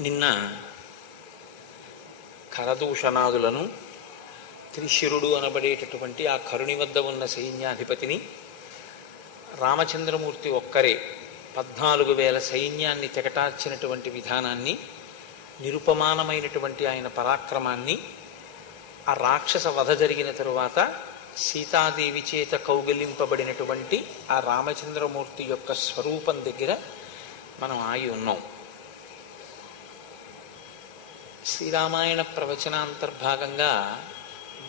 నిన్న కరదూషణాదులను త్రిశిరుడు అనబడేటటువంటి ఆ కరుని వద్ద ఉన్న సైన్యాధిపతిని రామచంద్రమూర్తి ఒక్కరే 14,000 సైన్యాన్ని తెగటార్చినటువంటి విధానాన్ని, నిరుపమానమైనటువంటి ఆయన పరాక్రమాన్ని, ఆ రాక్షస వధ జరిగిన తరువాత సీతాదేవి చేత కౌగిలింపబడినటువంటి ఆ రామచంద్రమూర్తి యొక్క స్వరూపం దగ్గర మనం ఆగి ఉన్నాం. శ్రీరామాయణ ప్రవచనాంతర్భాగంగా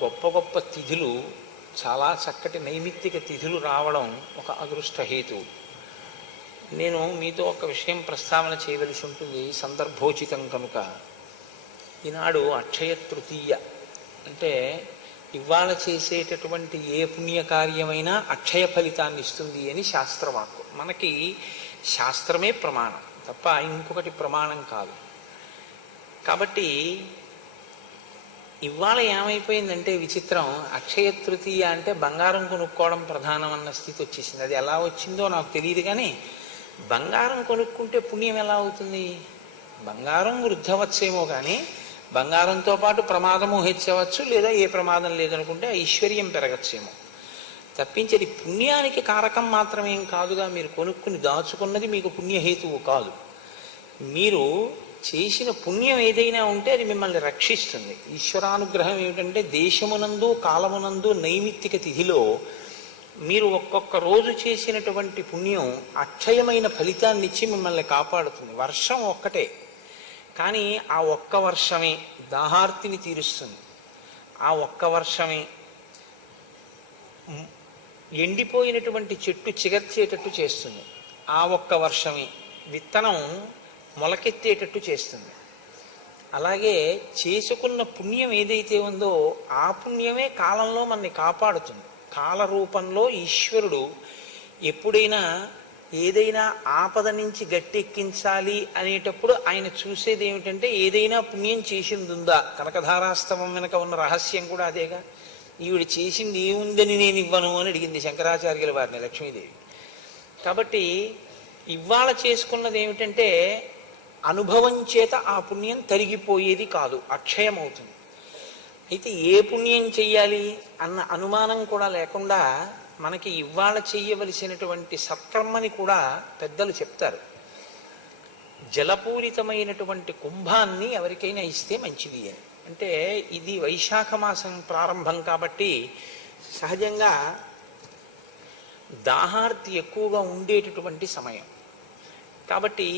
గొప్ప గొప్ప తిథులు, చాలా చక్కటి నైమిత్తిక తిథులు రావడం ఒక అదృష్ట హేతువు. నేను మీతో ఒక విషయం ప్రస్తావన చేయవలసి ఉంటుంది, సందర్భోచితం కనుక. ఈనాడు అక్షయ తృతీయ, అంటే ఇవాళ చేసేటటువంటి ఏ పుణ్యకార్యమైనా అక్షయ ఫలితాన్ని ఇస్తుంది అని శాస్త్రవాక్కు. మనకి శాస్త్రమే ప్రమాణం తప్ప ఇంకొకటి ప్రమాణం కాదు. కాబట్టి ఇవాళ ఏమైపోయిందంటే విచిత్రం, అక్షయ తృతీయ అంటే బంగారం కొనుక్కోవడం ప్రధానం అన్న స్థితి వచ్చేసింది. అది ఎలా వచ్చిందో నాకు తెలియదు, కానీ బంగారం కొనుక్కుంటే పుణ్యం ఎలా అవుతుంది? బంగారం వృద్ధవచ్చేమో, కానీ బంగారంతో పాటు ప్రమాదము హెచ్చవచ్చు, లేదా ఏ ప్రమాదం లేదనుకుంటే ఐశ్వర్యం పెరగచ్చేమో తప్పించి అది పుణ్యానికి కారకం మాత్రమేం కాదుగా. మీరు కొనుక్కుని దాచుకున్నది మీకు పుణ్యహేతువు కాదు. మీరు చేసిన పుణ్యం ఏదైనా ఉంటే అది మిమ్మల్ని రక్షిస్తుంది. ఈశ్వరానుగ్రహం ఏమిటంటే దేశమునందు కాలమునందు నైమిత్తిక తిథిలో మీరు ఒక్కొక్క రోజు చేసినటువంటి పుణ్యం అక్షయమైన ఫలితాన్ని ఇచ్చి మిమ్మల్ని కాపాడుతుంది. వర్షం ఒక్కటే, కానీ ఆ ఒక్క వర్షమే దాహార్తిని తీరుస్తుంది. ఆ ఒక్క వర్షమే ఎండిపోయినటువంటి చెట్టు చిగర్చేటట్టు చేస్తుంది. ఆ ఒక్క వర్షమే విత్తనం మొలకెత్తేటట్టు చేస్తుంది. అలాగే చేసుకున్న పుణ్యం ఏదైతే ఉందో ఆ పుణ్యమే కాలంలో మనని కాపాడుతుంది. కాల రూపంలో ఈశ్వరుడు ఎప్పుడైనా ఏదైనా ఆపద నుంచి గట్టెక్కించాలి అనేటప్పుడు ఆయన చూసేది ఏమిటంటే ఏదైనా పుణ్యం చేసిందుందా. కనకధారాస్తవం వెనక ఉన్న రహస్యం కూడా అదేగా. ఈవిడ చేసింది ఏముందని నేను ఇవ్వను అని అడిగింది శంకరాచార్యుల వారిని లక్ష్మీదేవి. కాబట్టి ఇవాళ చేసుకున్నది ఏమిటంటే అనుభవం చేత ఆ పుణ్యం తరిగిపోయేది కాదు, అక్షయం అవుతుంది. అయితే ఏ పుణ్యం చెయ్యాలి అన్న అనుమానం కూడా లేకుండా మనకి ఇవాళ చెయ్యవలసినటువంటి సత్కర్మని కూడా పెద్దలు చెప్తారు. జలపూరితమైనటువంటి కుంభాన్ని ఎవరికైనా ఇస్తే మంచిది అని. అంటే ఇది వైశాఖ మాసం ప్రారంభం కాబట్టి సహజంగా దాహార్తి ఎక్కువగా ఉండేటటువంటి సమయం కాబట్టి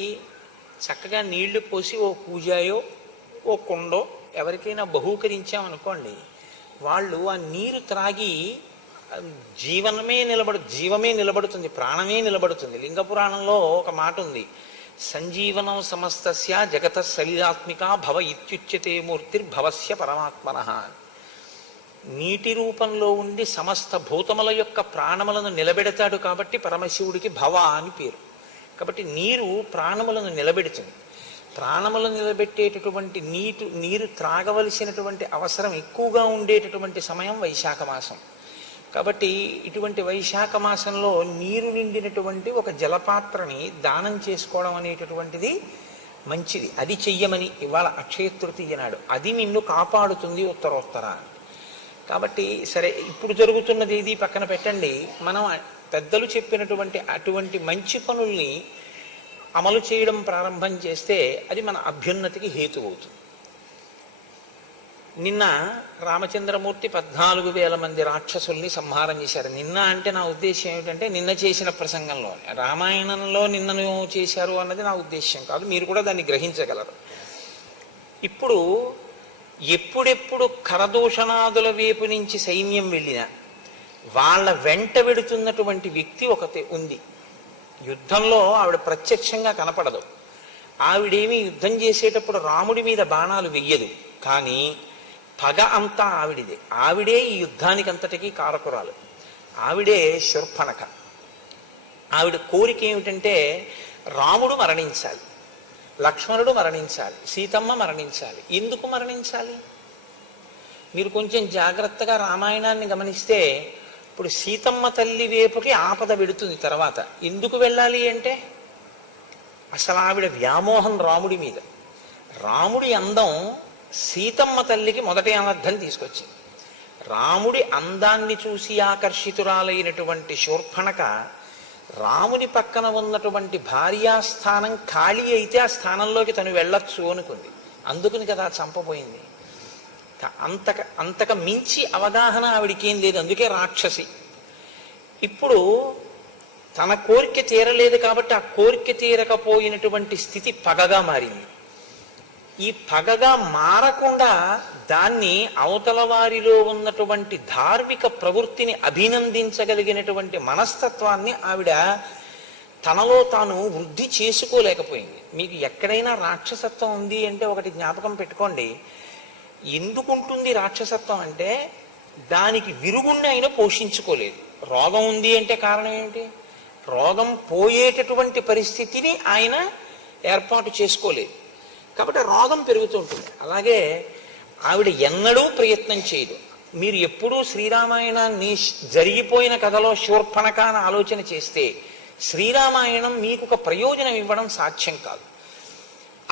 చక్కగా నీళ్లు పోసి ఓ పూజాయో ఓ కుండో ఎవరికైనా బహూకరించామనుకోండి, వాళ్ళు ఆ నీరు త్రాగి జీవమే నిలబడుతుంది, ప్రాణమే నిలబడుతుంది. లింగ పురాణంలో ఒక మాట ఉంది, సంజీవనం సమస్తస్య జగత సలిలాత్మిక భవ ఇత్యుచ్యతే మూర్తిర్భవస్య పరమాత్మనః. నీటి రూపంలో ఉండి సమస్త భూతముల యొక్క ప్రాణములను నిలబెడతాడు కాబట్టి పరమశివుడికి భవ అని పేరు. కాబట్టి నీరు ప్రాణములను నిలబెడుతుంది. ప్రాణములను నిలబెట్టేటటువంటి నీరు త్రాగవలసినటువంటి అవసరం ఎక్కువగా ఉండేటటువంటి సమయం వైశాఖ మాసం. కాబట్టి ఇటువంటి వైశాఖ మాసంలో నీరు నిండినటువంటి ఒక జలపాత్రని దానం చేసుకోవడం అనేటటువంటిది మంచిది. అది చెయ్యమని ఇవాళ అక్షయ తృతీయ నాడు. అది నిన్ను కాపాడుతుంది ఉత్తరోత్తర. కాబట్టి సరే, ఇప్పుడు జరుగుతున్నది ఇది పక్కన పెట్టండి. మనం పెద్దలు చెప్పినటువంటి అటువంటి మంచి పనుల్ని అమలు చేయడం ప్రారంభం చేస్తే అది మన అభ్యున్నతికి హేతు అవుతుంది. నిన్న రామచంద్రమూర్తి 14,000 మంది రాక్షసుల్ని సంహారం చేశారు. నిన్న అంటే నా ఉద్దేశం ఏమిటంటే నిన్న చేసిన ప్రసంగంలో, రామాయణంలో నిన్నను చేశారు అన్నది నా ఉద్దేశం కాదు, మీరు కూడా దాన్ని గ్రహించగలరు. ఇప్పుడు ఎప్పుడెప్పుడు కరదూషణాదుల వైపు నుంచి సైన్యం వెళ్ళినా వాళ్ళ వెంట వెడుతున్నటువంటి వ్యక్తి ఒకటి ఉంది. యుద్ధంలో ఆవిడ ప్రత్యక్షంగా కనపడదు. ఆవిడేమి యుద్ధం చేసేటప్పుడు రాముడి మీద బాణాలు వెయ్యదు, కానీ పగ అంతా ఆవిడిదే. ఆవిడే ఈ యుద్ధానికి అంతటికీ కారకురాలు. ఆవిడే శూర్పణఖ. ఆవిడ కోరిక ఏమిటంటే రాముడు మరణించాలి, లక్ష్మణుడు మరణించాలి, సీతమ్మ మరణించాలి. ఎందుకు మరణించాలి? మీరు కొంచెం జాగ్రత్తగా రామాయణాన్ని గమనిస్తే ఇప్పుడు సీతమ్మ తల్లి వైపుకి ఆపద వెడుతుంది. తర్వాత ఎందుకు వెళ్ళాలి అంటే అసలు ఆవిడ వ్యామోహం రాముడి మీద. రాముడి అందం సీతమ్మ తల్లికి మొదటి అనర్థం తీసుకొచ్చింది. రాముడి అందాన్ని చూసి ఆకర్షితురాలైనటువంటి శూర్పణక రాముని పక్కన ఉన్నటువంటి భార్యాస్థానం ఖాళీ అయితే ఆ స్థానంలోకి తను వెళ్ళొచ్చు అనుకుంది. అందుకుని కదా చంపబోయింది. అంతక మించి అవగాహన ఆవిడికేం లేదు, అందుకే రాక్షసి. ఇప్పుడు తన కోరిక తీరలేదు కాబట్టి ఆ కోరిక తీరకపోయినటువంటి స్థితి పగగా మారింది. ఈ పగగా మారకుండా దాన్ని అవతల వారిలో ఉన్నటువంటి ధార్మిక ప్రవృత్తిని అభినందించగలిగినటువంటి మనస్తత్వాన్ని ఆవిడ తనలో తాను వృద్ధి చేసుకోలేకపోయింది. మీకు ఎక్కడైనా రాక్షసత్వం ఉంది అంటే ఒకటి జ్ఞాపకం పెట్టుకోండి. ఎందుకుంటుంది రాక్షసత్వం అంటే దానికి విరుగుణ్ణి ఆయన పోషించుకోలేదు. రోగం ఉంది అంటే కారణం ఏమిటి? రోగం పోయేటటువంటి పరిస్థితిని ఆయన ఏర్పాటు చేసుకోలేదు కాబట్టి రోగం పెరుగుతూ ఉంటుంది. అలాగే ఆవిడ ఎన్నడూ ప్రయత్నం చేయదు. మీరు ఎప్పుడూ శ్రీరామాయణాన్ని జరిగిపోయిన కథలో శూర్పణఖ అని ఆలోచన చేస్తే శ్రీరామాయణం మీకు ఒక ప్రయోజనం ఇవ్వడం సాధ్యం కాదు.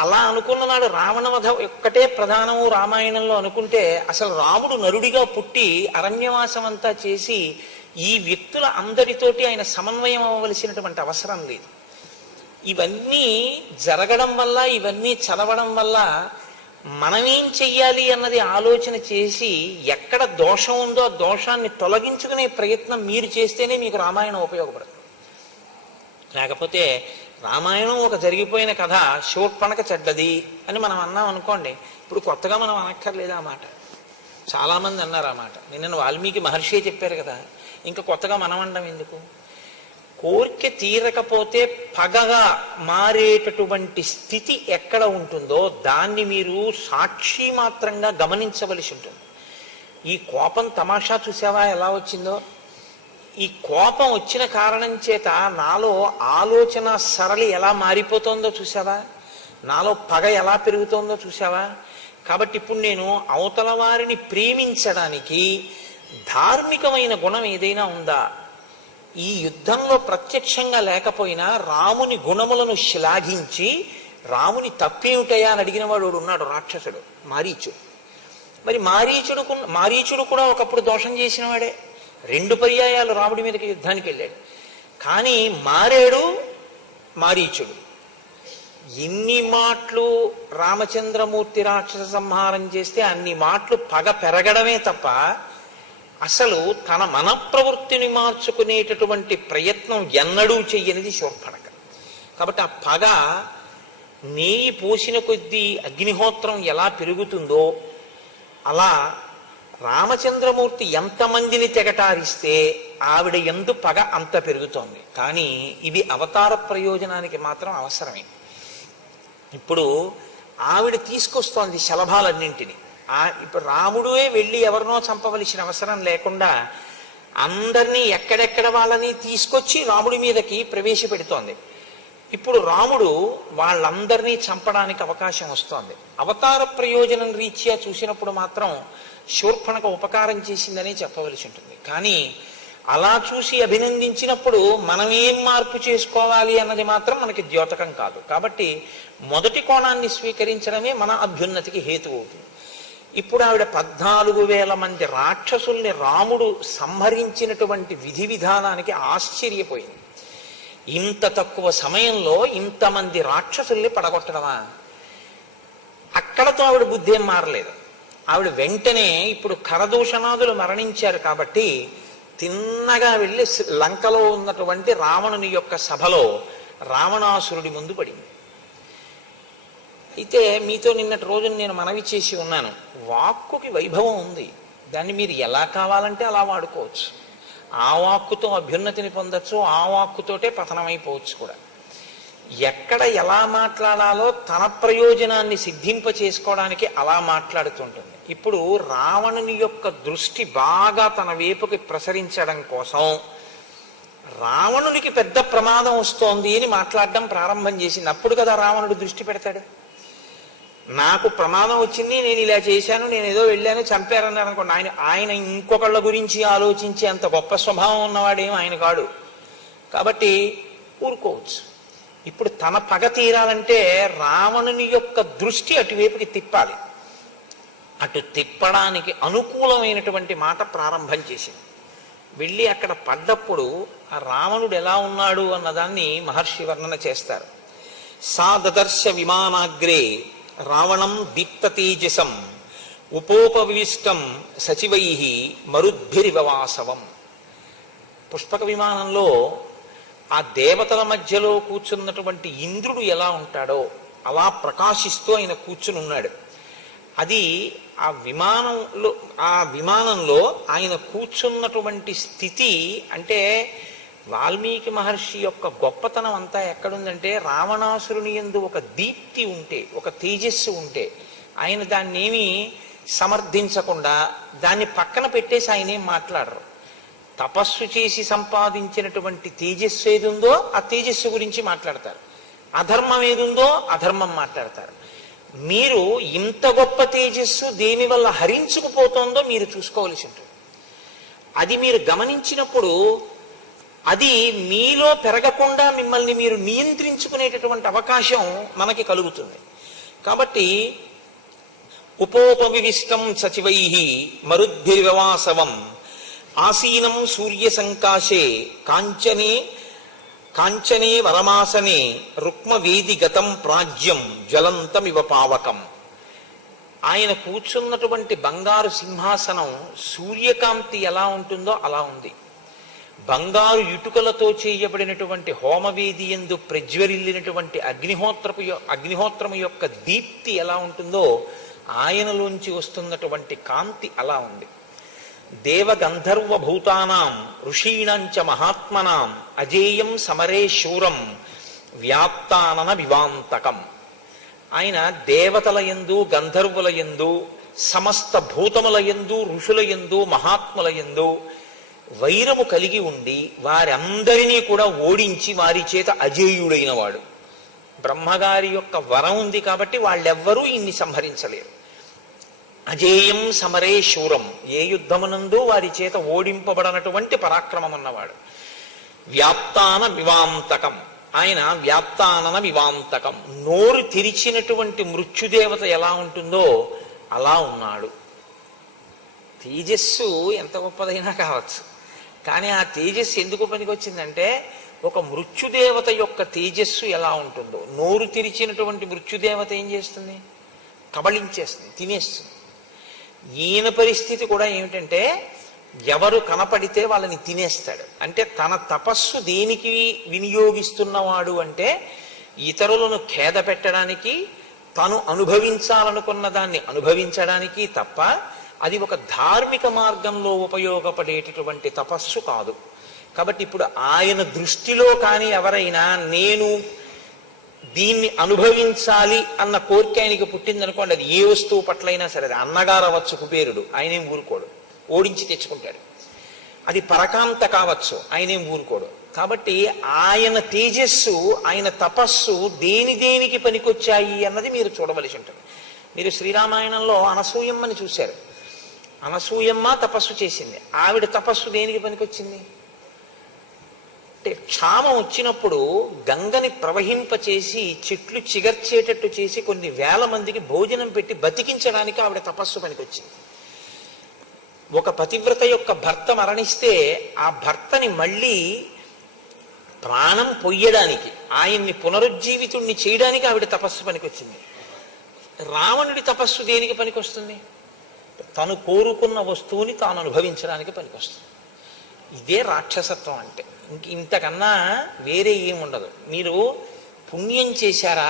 అలా అనుకున్న నాడు రావణవధ ఒక్కటే ప్రధానము రామాయణంలో అనుకుంటే అసలు రాముడు నరుడిగా పుట్టి అరణ్యవాసం అంతా చేసి ఈ వ్యక్తుల అందరితోటి ఆయన సమన్వయం అవ్వవలసినటువంటి అవసరం లేదు. ఇవన్నీ జరగడం వల్ల, ఇవన్నీ చదవడం వల్ల మనమేం చెయ్యాలి అన్నది ఆలోచన చేసి ఎక్కడ దోషం ఉందో ఆ దోషాన్ని తొలగించుకునే ప్రయత్నం మీరు చేస్తేనే మీకు రామాయణం ఉపయోగపడుతుంది. లేకపోతే రామాయణం ఒక జరిగిపోయిన కథ, శూర్పణఖ చెడ్డది అని మనం అన్నాం అనుకోండి, ఇప్పుడు కొత్తగా మనం అనక్కర్లేదు ఆ మాట. చాలామంది అన్నారు ఆ మాట. నిన్న వాల్మీకి మహర్షి చెప్పారు కదా, ఇంకా కొత్తగా మనం అనడం ఎందుకు? కోరిక తీరకపోతే పగగా మారేటటువంటి స్థితి ఎక్కడ ఉంటుందో దాన్ని మీరు సాక్షి మాత్రంగా గమనించవలసి ఉంటుంది. ఈ కోపం తమాషా చూసావా ఎలా వచ్చిందో? ఈ కోపం వచ్చిన కారణం చేత నాలో ఆలోచన సరళి ఎలా మారిపోతుందో చూసావా? నాలో పగ ఎలా పెరుగుతోందో చూసావా? కాబట్టి ఇప్పుడు నేను అవతల వారిని ప్రేమించడానికి ధార్మికమైన గుణం ఏదైనా ఉందా? ఈ యుద్ధంలో ప్రత్యక్షంగా లేకపోయినా రాముని గుణములను శ్లాఘించి రాముని తప్పేమిటయా అని అడిగిన వాడు ఉన్నాడు, రాక్షసుడు మారీచుడు. మరి మారీచుడు కూడా ఒకప్పుడు దోషం చేసిన వాడే. 2 పర్యాయాలు రాముడి మీదకి యుద్ధానికి వెళ్ళాడు. కానీ మారేడు మారీచుడు. ఎన్ని మాటలు రామచంద్రమూర్తి రాక్షస సంహారం చేస్తే అన్ని మాటలు పగ పెరగడమే తప్ప అసలు తన మన ప్రవృత్తిని మార్చుకునేటటువంటి ప్రయత్నం ఎన్నడూ చెయ్యనిది శూర్పణఖ. కాబట్టి ఆ పగ నెయ్యి పోసిన కొద్దీ అగ్నిహోత్రం ఎలా పెరుగుతుందో అలా రామచంద్రమూర్తి ఎంతమందిని తెగటారిస్తే ఆవిడ యందు పగ అంత పెరుగుతోంది. కానీ ఇది అవతార ప్రయోజనానికి మాత్రం అవసరమే. ఇప్పుడు ఆవిడ తీసుకొస్తోంది శలభాలన్నింటినీ. ఇప్పుడు రాముడే వెళ్ళి ఎవరినో చంపవలసిన అవసరం లేకుండా అందరినీ ఎక్కడెక్కడ వాళ్ళని తీసుకొచ్చి రాముడి మీదకి ప్రవేశపెడుతోంది. ఇప్పుడు రాముడు వాళ్ళందరినీ చంపడానికి అవకాశం వస్తోంది. అవతార ప్రయోజనం రీత్యా చూసినప్పుడు మాత్రం శూర్పణఖ ఉపకారం చేసిందని చెప్పవలసి ఉంటుంది. కానీ అలా చూసి అభినందించినప్పుడు మనం ఏం మార్పు చేసుకోవాలి అన్నది మాత్రం మనకి ద్యోతకం కాదు. కాబట్టి మొదటి కోణాన్ని స్వీకరించడమే మన అభ్యున్నతికి హేతువు అవుతుంది. ఇప్పుడు ఆవిడ 14,000 మంది రాక్షసుల్ని రాముడు సంహరించినటువంటి విధి విధానానికి ఆశ్చర్యపోయింది. ఇంత తక్కువ సమయంలో ఇంతమంది రాక్షసుల్ని పడగొట్టడమా? అక్కడతో ఆవిడ బుద్ధి ఏం మారలేదు. ఆవిడ వెంటనే ఇప్పుడు ఖరదూషణాదులు మరణించారు కాబట్టి తిన్నగా వెళ్ళి లంకలో ఉన్నటువంటి రావణుని యొక్క సభలో రావణాసురుడి ముందు పడింది. అయితే మీతో నిన్నటి రోజున నేను మనవి చేసి ఉన్నాను, వాక్కుకి వైభవం ఉంది. దాన్ని మీరు ఎలా కావాలంటే అలా వాడుకోవచ్చు. ఆ వాక్కుతో అభ్యున్నతిని పొందొచ్చు, ఆ వాక్కుతోటే పతనమైపోవచ్చు కూడా. ఎక్కడ ఎలా మాట్లాడాలో తన ప్రయోజనాన్ని సిద్ధింప చేసుకోవడానికి అలా మాట్లాడుతుంటుంది. ఇప్పుడు రావణుని యొక్క దృష్టి బాగా తన వైపుకి ప్రసరించడం కోసం రావణునికి పెద్ద ప్రమాదం వస్తోంది అని మాట్లాడడం ప్రారంభం చేసింది. అప్పుడు కదా రావణుడు దృష్టి పెడతాడు. నాకు ప్రమాదం వచ్చింది, నేను ఇలా చేశాను, నేను ఏదో వెళ్ళాను, చంపారన్నారు అనుకోండి. ఆయన ఇంకొకళ్ళ గురించి ఆలోచించే అంత గొప్ప స్వభావం ఉన్నవాడేం ఆయన కాడు. కాబట్టి ఊరుకోవచ్చు. ఇప్పుడు తన పగ తీరాలంటే రావణుని యొక్క దృష్టి అటువైపుకి తిప్పాలి. అటు తిప్పడానికి అనుకూలమైనటువంటి మాట ప్రారంభం చేసింది. వెళ్ళి అక్కడ పడ్డప్పుడు ఆ రావణుడు ఎలా ఉన్నాడు అన్నదాన్ని మహర్షి వర్ణన చేస్తారు. సా దదర్శ విమానాగ్రే రావణం దీప్త తేజసం ఉపోపవిష్టం సచివై మరుద్భిరివవాసవం. పుష్పక విమానంలో ఆ దేవతల మధ్యలో కూర్చున్నటువంటి ఇంద్రుడు ఎలా ఉంటాడో అలా ప్రకాశిస్తూ ఆయన కూర్చుని ఉన్నాడు. అది ఆ విమానంలో ఆయన కూర్చున్నటువంటి స్థితి అంటే వాల్మీకి మహర్షి యొక్క గొప్పతనం అంతా ఎక్కడుందంటే రావణాసురుని యందు ఒక దీప్తి ఉంటే, ఒక తేజస్సు ఉంటే ఆయన దాన్ని ఏమీ సమర్థించకుండా దాన్ని పక్కన పెట్టేసి ఆయన ఏం మాట్లాడరు. తపస్సు చేసి సంపాదించినటువంటి తేజస్సు ఏదుందో ఆ తేజస్సు గురించి మాట్లాడతారు, అధర్మం ఏదుందో అధర్మం మాట్లాడతారు. మీరు ఇంత గొప్ప తేజస్సు దేని వల్ల హరించుకుపోతుందో మీరు చూసుకోవలసి ఉంటుంది. అది మీరు గమనించినప్పుడు అది మీలో పెరగకుండా మిమ్మల్ని మీరు నియంత్రించుకునేటటువంటి అవకాశం మనకి కలుగుతుంది. కాబట్టి ఉపోపవిష్టం సచివై మరుద్భిర్వ్యవాసవం ఆసీనం సూర్య సంకాశే కాంచనే వరమాసనే రుక్మవేది గతం ప్రాజ్యం జ్వలంతమివ పావకం. ఆయన కూర్చున్నటువంటి బంగారు సింహాసనం సూర్యకాంతి ఎలా ఉంటుందో అలా ఉంది. బంగారు ఇటుకలతో చేయబడినటువంటి హోమవేది యందు ప్రజ్వరిల్లినటువంటి అగ్నిహోత్రము యొక్క దీప్తి ఎలా ఉంటుందో ఆయనలోంచి వస్తున్నటువంటి కాంతి అలా ఉంది. దేవగంధర్వ భూతానాం ఋషీణంచ మహాత్మనాం అజేయం సమరే శూరం వ్యాప్తానన వివాంతకం. ఆయన దేవతల యందు, గంధర్వుల యందు, సమస్త భూతముల యందు, ఋషుల యందు, మహాత్ముల యందు వైరము కలిగి ఉండి వారందరినీ కూడా ఓడించి వారి చేత అజేయుడైన వాడు. బ్రహ్మగారి యొక్క వరం ఉంది కాబట్టి వాళ్ళెవ్వరూ ఇన్ని సంహరించలేరు. అజేయం సమరే శూరం, ఏ యుద్ధమునందు వారి చేత ఓడింపబడనటువంటి పరాక్రమం ఉన్నవాడు. వ్యాప్తాన వివాంతకం, ఆయన వ్యాప్తానన వివాంతకం, నోరు తెరిచినటువంటి మృత్యుదేవత ఎలా ఉంటుందో అలా ఉన్నాడు. తేజస్సు ఎంత గొప్పదైనా కావచ్చు, కానీ ఆ తేజస్సు ఎందుకు పనికొచ్చిందంటే ఒక మృత్యుదేవత యొక్క తేజస్సు ఎలా ఉంటుందో, నోరు తెరిచినటువంటి మృత్యుదేవత ఏం చేస్తుంది? కబళించేస్తుంది, తినేస్తుంది. ఈయన పరిస్థితి కూడా ఏమిటంటే ఎవరు కనపడితే వాళ్ళని తినేస్తాడు. అంటే తన తపస్సు దేనికి వినియోగిస్తున్నవాడు అంటే ఇతరులను ఖేద పెట్టడానికి, తను అనుభవించాలనుకున్న దాన్ని అనుభవించడానికి తప్ప అది ఒక ధార్మిక మార్గంలో ఉపయోగపడేటటువంటి తపస్సు కాదు. కాబట్టి ఇప్పుడు ఆయన దృష్టిలో కానీ ఎవరైనా నేను దీన్ని అనుభవించాలి అన్న కోరిక ఆయనకి పుట్టిందనుకోండి, అది ఏ వస్తువు పట్లైనా సరే, అది అన్నగారు అవ్వచ్చు కుబేరుడు, ఆయనేం ఊరుకోడు, ఓడించి తెచ్చుకుంటాడు. అది పరకాంత కావచ్చు, ఆయనేం ఊరుకోడు. కాబట్టి ఆయన తేజస్సు, ఆయన తపస్సు దేనికి పనికొచ్చాయి అన్నది మీరు చూడవలసి ఉంటుంది. మీరు శ్రీరామాయణంలో అనసూయమ్మని చూశారు. అనసూయమ్మ తపస్సు చేసింది. ఆవిడ తపస్సు దేనికి పనికొచ్చింది అంటే క్షామం వచ్చినప్పుడు గంగని ప్రవహింపచేసి చెట్లు చిగర్చేటట్టు చేసి కొన్ని వేల మందికి భోజనం పెట్టి బతికించడానికి ఆవిడ తపస్సు పనికొచ్చింది. ఒక పతివ్రత యొక్క భర్త మరణిస్తే ఆ భర్తని మళ్ళీ ప్రాణం పొయ్యడానికి, ఆయన్ని పునరుజ్జీవితుణ్ణి చేయడానికి ఆవిడ తపస్సు పనికొచ్చింది. రావణుడి తపస్సు దేనికి పనికొస్తుంది? తను కోరుకున్న వస్తువుని తాను అనుభవించడానికి పనికొస్తుంది. ఇదే రాక్షసత్వం అంటే. ఇంతకన్నా వేరే ఏముండదు. మీరు పుణ్యం చేశారా,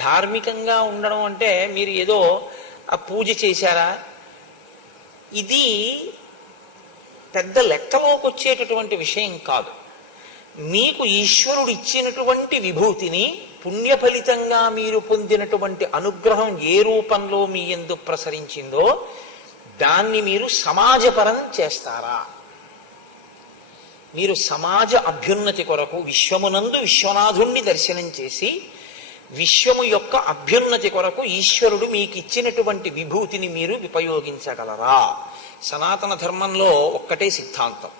ధార్మికంగా ఉండడం అంటే మీరు ఏదో ఆ పూజ చేశారా, ఇది పెద్ద లెక్కలోకి వచ్చేటటువంటి విషయం కాదు. మీకు ఈశ్వరుడు ఇచ్చినటువంటి విభూతిని, పుణ్య ఫలితంగా మీరు పొందినటువంటి అనుగ్రహం ఏ రూపంలో మీ యందు ప్రసరించిందో దాన్ని మీరు సమాజపరం చేస్తారా? మీరు సమాజ అభ్యున్నతి కొరకు విశ్వమునందు విశ్వనాథుణ్ణి దర్శనం చేసి విశ్వము యొక్క అభ్యున్నతి కొరకు ఈశ్వరుడు మీకు ఇచ్చినటువంటి విభూతిని మీరు ఉపయోగించగలరా? సనాతన ధర్మంలో ఒక్కటే సిద్ధాంతం,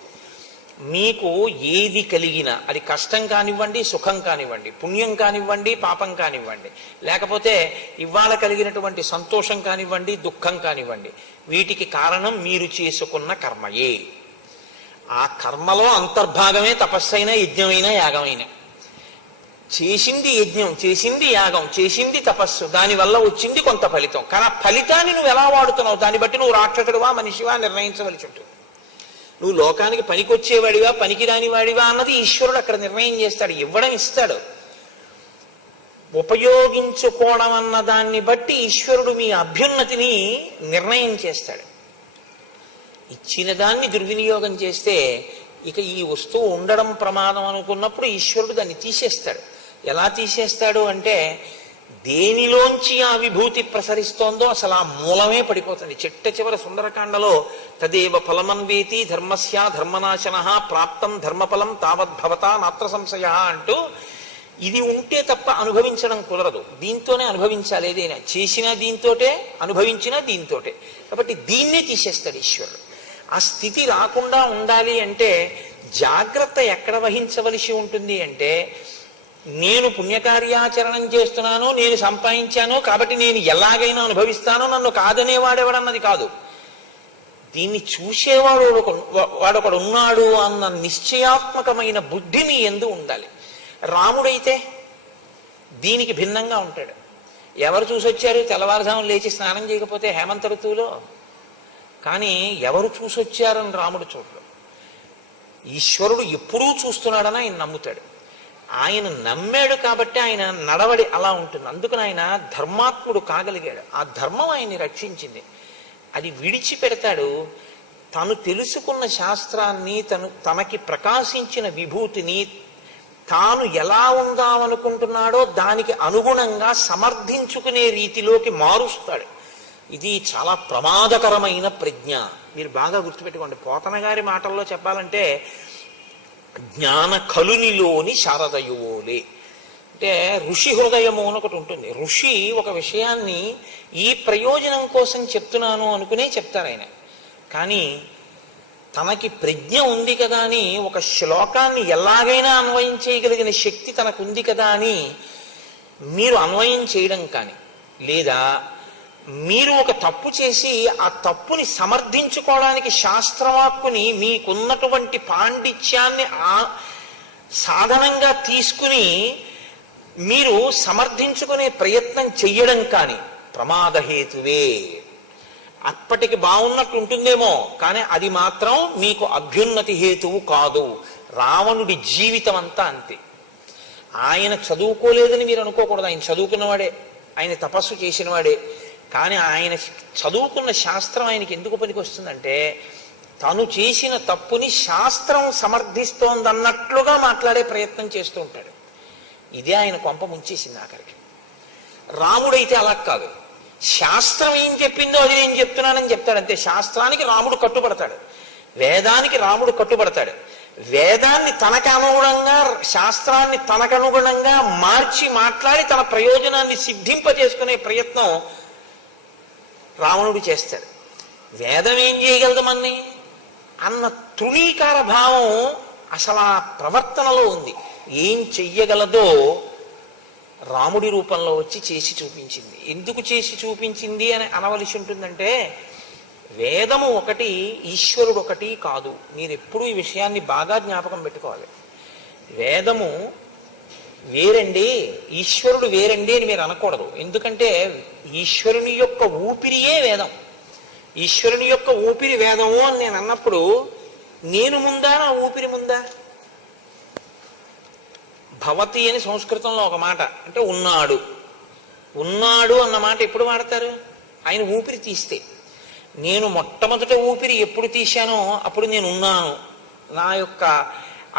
మీకు ఏది కలిగినా అది కష్టం కానివ్వండి, సుఖం కానివ్వండి, పుణ్యం కానివ్వండి, పాపం కానివ్వండి, లేకపోతే ఇవాళ కలిగినటువంటి సంతోషం కానివ్వండి, దుఃఖం కానివ్వండి, వీటికి కారణం మీరు చేసుకున్న కర్మయే. ఆ కర్మలో అంతర్భాగమే తపస్సైన, యజ్ఞమైన, యాగమైన. చేసింది యజ్ఞం, చేసింది యాగం, చేసింది తపస్సు, దానివల్ల వచ్చింది కొంత ఫలితం. కానీ ఆ ఫలితాన్ని నువ్వు ఎలా వాడుతున్నావు దాన్ని బట్టి నువ్వు రాక్షసుడివా మనిషివా నిర్ణయించవలసి ఉంటుంది. నువ్వు లోకానికి పనికొచ్చేవాడివా పనికిరాని వాడివా అన్నది ఈశ్వరుడు అక్కడ నిర్ణయం చేస్తాడు. ఇవ్వడం ఇస్తాడు. ఉపయోగించుకోవడం అన్న దాన్ని బట్టి ఈశ్వరుడు మీ అభ్యున్నతిని నిర్ణయం చేస్తాడు. ఇచ్చిన దాన్ని దుర్వినియోగం చేస్తే ఇక ఈ వస్తువు ఉండడం ప్రమాదం అనుకున్నప్పుడు ఈశ్వరుడు దాన్ని తీసేస్తాడు. ఎలా తీసేస్తాడు అంటే, దేనిలోంచి ఆ విభూతి ప్రసరిస్తోందో అసలు ఆ మూలమే పడిపోతుంది. చిట్ట చివర సుందరకాండలో తదేవ ఫలమన్వేతి ధర్మస్య ధర్మనాశన ప్రాప్తం ధర్మఫలం తావద్భవత నాత్ర సంశయ అంటూ, ఇది ఉంటే తప్ప అనుభవించడం కుదరదు, దీంతోనే అనుభవించాలి. ఏదైనా చేసినా దీంతోటే, అనుభవించినా దీంతోటే. కాబట్టి దీన్నే తీసేస్తాడు ఈశ్వరుడు. ఆ స్థితి రాకుండా ఉండాలి అంటే జాగ్రత్త ఎక్కడ వహించవలసి ఉంటుంది అంటే, నేను పుణ్యకార్యాచరణం చేస్తున్నాను, నేను సంపాదించాను కాబట్టి నేను ఎలాగైనా అనుభవిస్తానో, నన్ను కాదనేవాడెవడన్నది కాదు. దీన్ని చూసేవాడు వాడొకడు ఉన్నాడు అన్న నిశ్చయాత్మకమైన బుద్ధి మీ యందు ఉండాలి. రాముడైతే దీనికి భిన్నంగా ఉంటాడు. ఎవరు చూసొచ్చారు? తెల్లవారుజామున లేచి స్నానం చేయకపోతే హేమంత ఋతువులో. కానీ ఎవరు చూసొచ్చారని రాముడు చూడడు. ఈశ్వరుడు ఎప్పుడూ చూస్తున్నాడని ఆయన నమ్ముతాడు. ఆయన నమ్మాడు కాబట్టి ఆయన నడవడి అలా ఉంటుంది. అందుకని ఆయన ధర్మాత్ముడు కాగలిగాడు. ఆ ధర్మం ఆయన్ని రక్షించింది. అది విడిచిపెడతాడు. తను తెలుసుకున్న శాస్త్రాన్ని, తనకి ప్రకాశించిన విభూతిని తాను ఎలా ఉందామనుకుంటున్నాడో దానికి అనుగుణంగా సమర్థించుకునే రీతిలోకి మారుస్తాడు. ఇది చాలా ప్రమాదకరమైన ప్రజ్ఞ. మీరు బాగా గుర్తుపెట్టుకోండి. పోతన గారి మాటల్లో చెప్పాలంటే, జ్ఞాన కలునిలోని శారదయువోలే. అంటే ఋషి హృదయము అని ఒకటి ఉంటుంది. ఋషి ఒక విషయాన్ని ఈ ప్రయోజనం కోసం చెప్తున్నాను అనుకునే చెప్తారు ఆయన. కానీ తనకి ప్రజ్ఞ ఉంది కదా అని, ఒక శ్లోకాన్ని ఎలాగైనా అన్వయం చేయగలిగిన శక్తి తనకుంది కదా అని మీరు అన్వయం చేయడం కానీ, లేదా మీరు ఒక తప్పు చేసి ఆ తప్పుని సమర్థించుకోవడానికి శాస్త్రవాక్కుని మీకున్నటువంటి పాండిత్యాన్ని సాధనంగా తీసుకుని మీరు సమర్థించుకునే ప్రయత్నం చెయ్యడం కానీ ప్రమాదహేతువే. అప్పటికి బాగున్నట్టు ఉంటుందేమో, కానీ అది మాత్రం మీకు అభ్యున్నతి హేతువు కాదు. రావణుడి జీవితం అంతా అంతే. ఆయన చదువుకోలేదని మీరు అనుకోకూడదు. ఆయన చదువుకున్నవాడే, ఆయన తపస్సు చేసినవాడే. కానీ ఆయన చదువుకున్న శాస్త్రం ఆయనకి ఎందుకు పనికి వస్తుందంటే, తను చేసిన తప్పుని శాస్త్రం సమర్థిస్తోందన్నట్లుగా మాట్లాడే ప్రయత్నం చేస్తూ ఉంటాడు. ఇదే ఆయన కొంప ముంచేసింది ఆఖరికి. రాముడైతే అలా కాదు. శాస్త్రం ఏం చెప్పిందో అది నేను చెప్తున్నానని చెప్తాడు అంతే. శాస్త్రానికి రాముడు కట్టుబడతాడు, వేదానికి రాముడు కట్టుబడతాడు. వేదాన్ని తనకు అనుగుణంగా, శాస్త్రాన్ని తనకు అనుగుణంగా మార్చి మాట్లాడి తన ప్రయోజనాన్ని సిద్ధింపజేసుకునే ప్రయత్నం రావణుడు చేస్తాడు. వేదం ఏం చేయగలదు మన్ని అన్న తృణీకార భావం అసలు ఆ ప్రవర్తనలో ఉంది. ఏం చెయ్యగలదో రాముడి రూపంలో వచ్చి చేసి చూపించింది. ఎందుకు చేసి చూపించింది అని అనవలసి ఉంటుందంటే, వేదము ఒకటి, ఈశ్వరుడు ఒకటి కాదు. మీరు ఎప్పుడూ ఈ విషయాన్ని బాగా జ్ఞాపకం పెట్టుకోవాలి. వేదము వేరండి, ఈశ్వరుడు వేరండి అని మీరు అనకూడదు. ఎందుకంటే ఈశ్వరుని యొక్క ఊపిరియే వేదం. ఈశ్వరుని యొక్క ఊపిరి వేదము అని నేను అన్నప్పుడు, నేను ముందా నా ఊపిరి ముందా? భవతి అని సంస్కృతంలో ఒక మాట, అంటే ఉన్నాడు. ఉన్నాడు అన్న మాట ఎప్పుడు వాడతారు? ఆయన ఊపిరి తీస్తే. నేను మొట్టమొదట ఊపిరి ఎప్పుడు తీశానో అప్పుడు నేను ఉన్నాను, నా యొక్క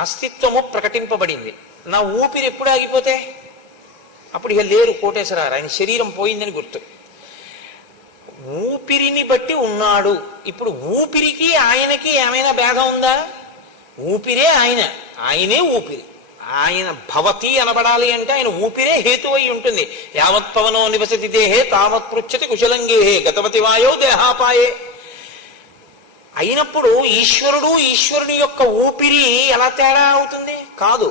అస్తిత్వము ప్రకటింపబడింది. నా ఊపిరి ఎప్పుడు ఆగిపోతే అప్పుడు ఇక లేరు కోటేశ్వరారు, ఆయన శరీరం పోయిందని గుర్తు. ఊపిరిని బట్టి ఉన్నాడు. ఇప్పుడు ఊపిరికి ఆయనకి ఏమైనా భేదం ఉందా? ఊపిరే ఆయన, ఆయనే ఊపిరి. ఆయన భవతి అనబడాలి అంటే ఆయన ఊపిరే హేతు అయి ఉంటుంది. యావత్ పవనో నివసతి దేహే తావత్ పృచ్చతి కుశలంగేహే గతవతి వాయో దేహాపాయే. అయినప్పుడు ఈశ్వరుడు ఈశ్వరుని యొక్క ఊపిరి ఎలా తేడా అవుతుంది? కాదు.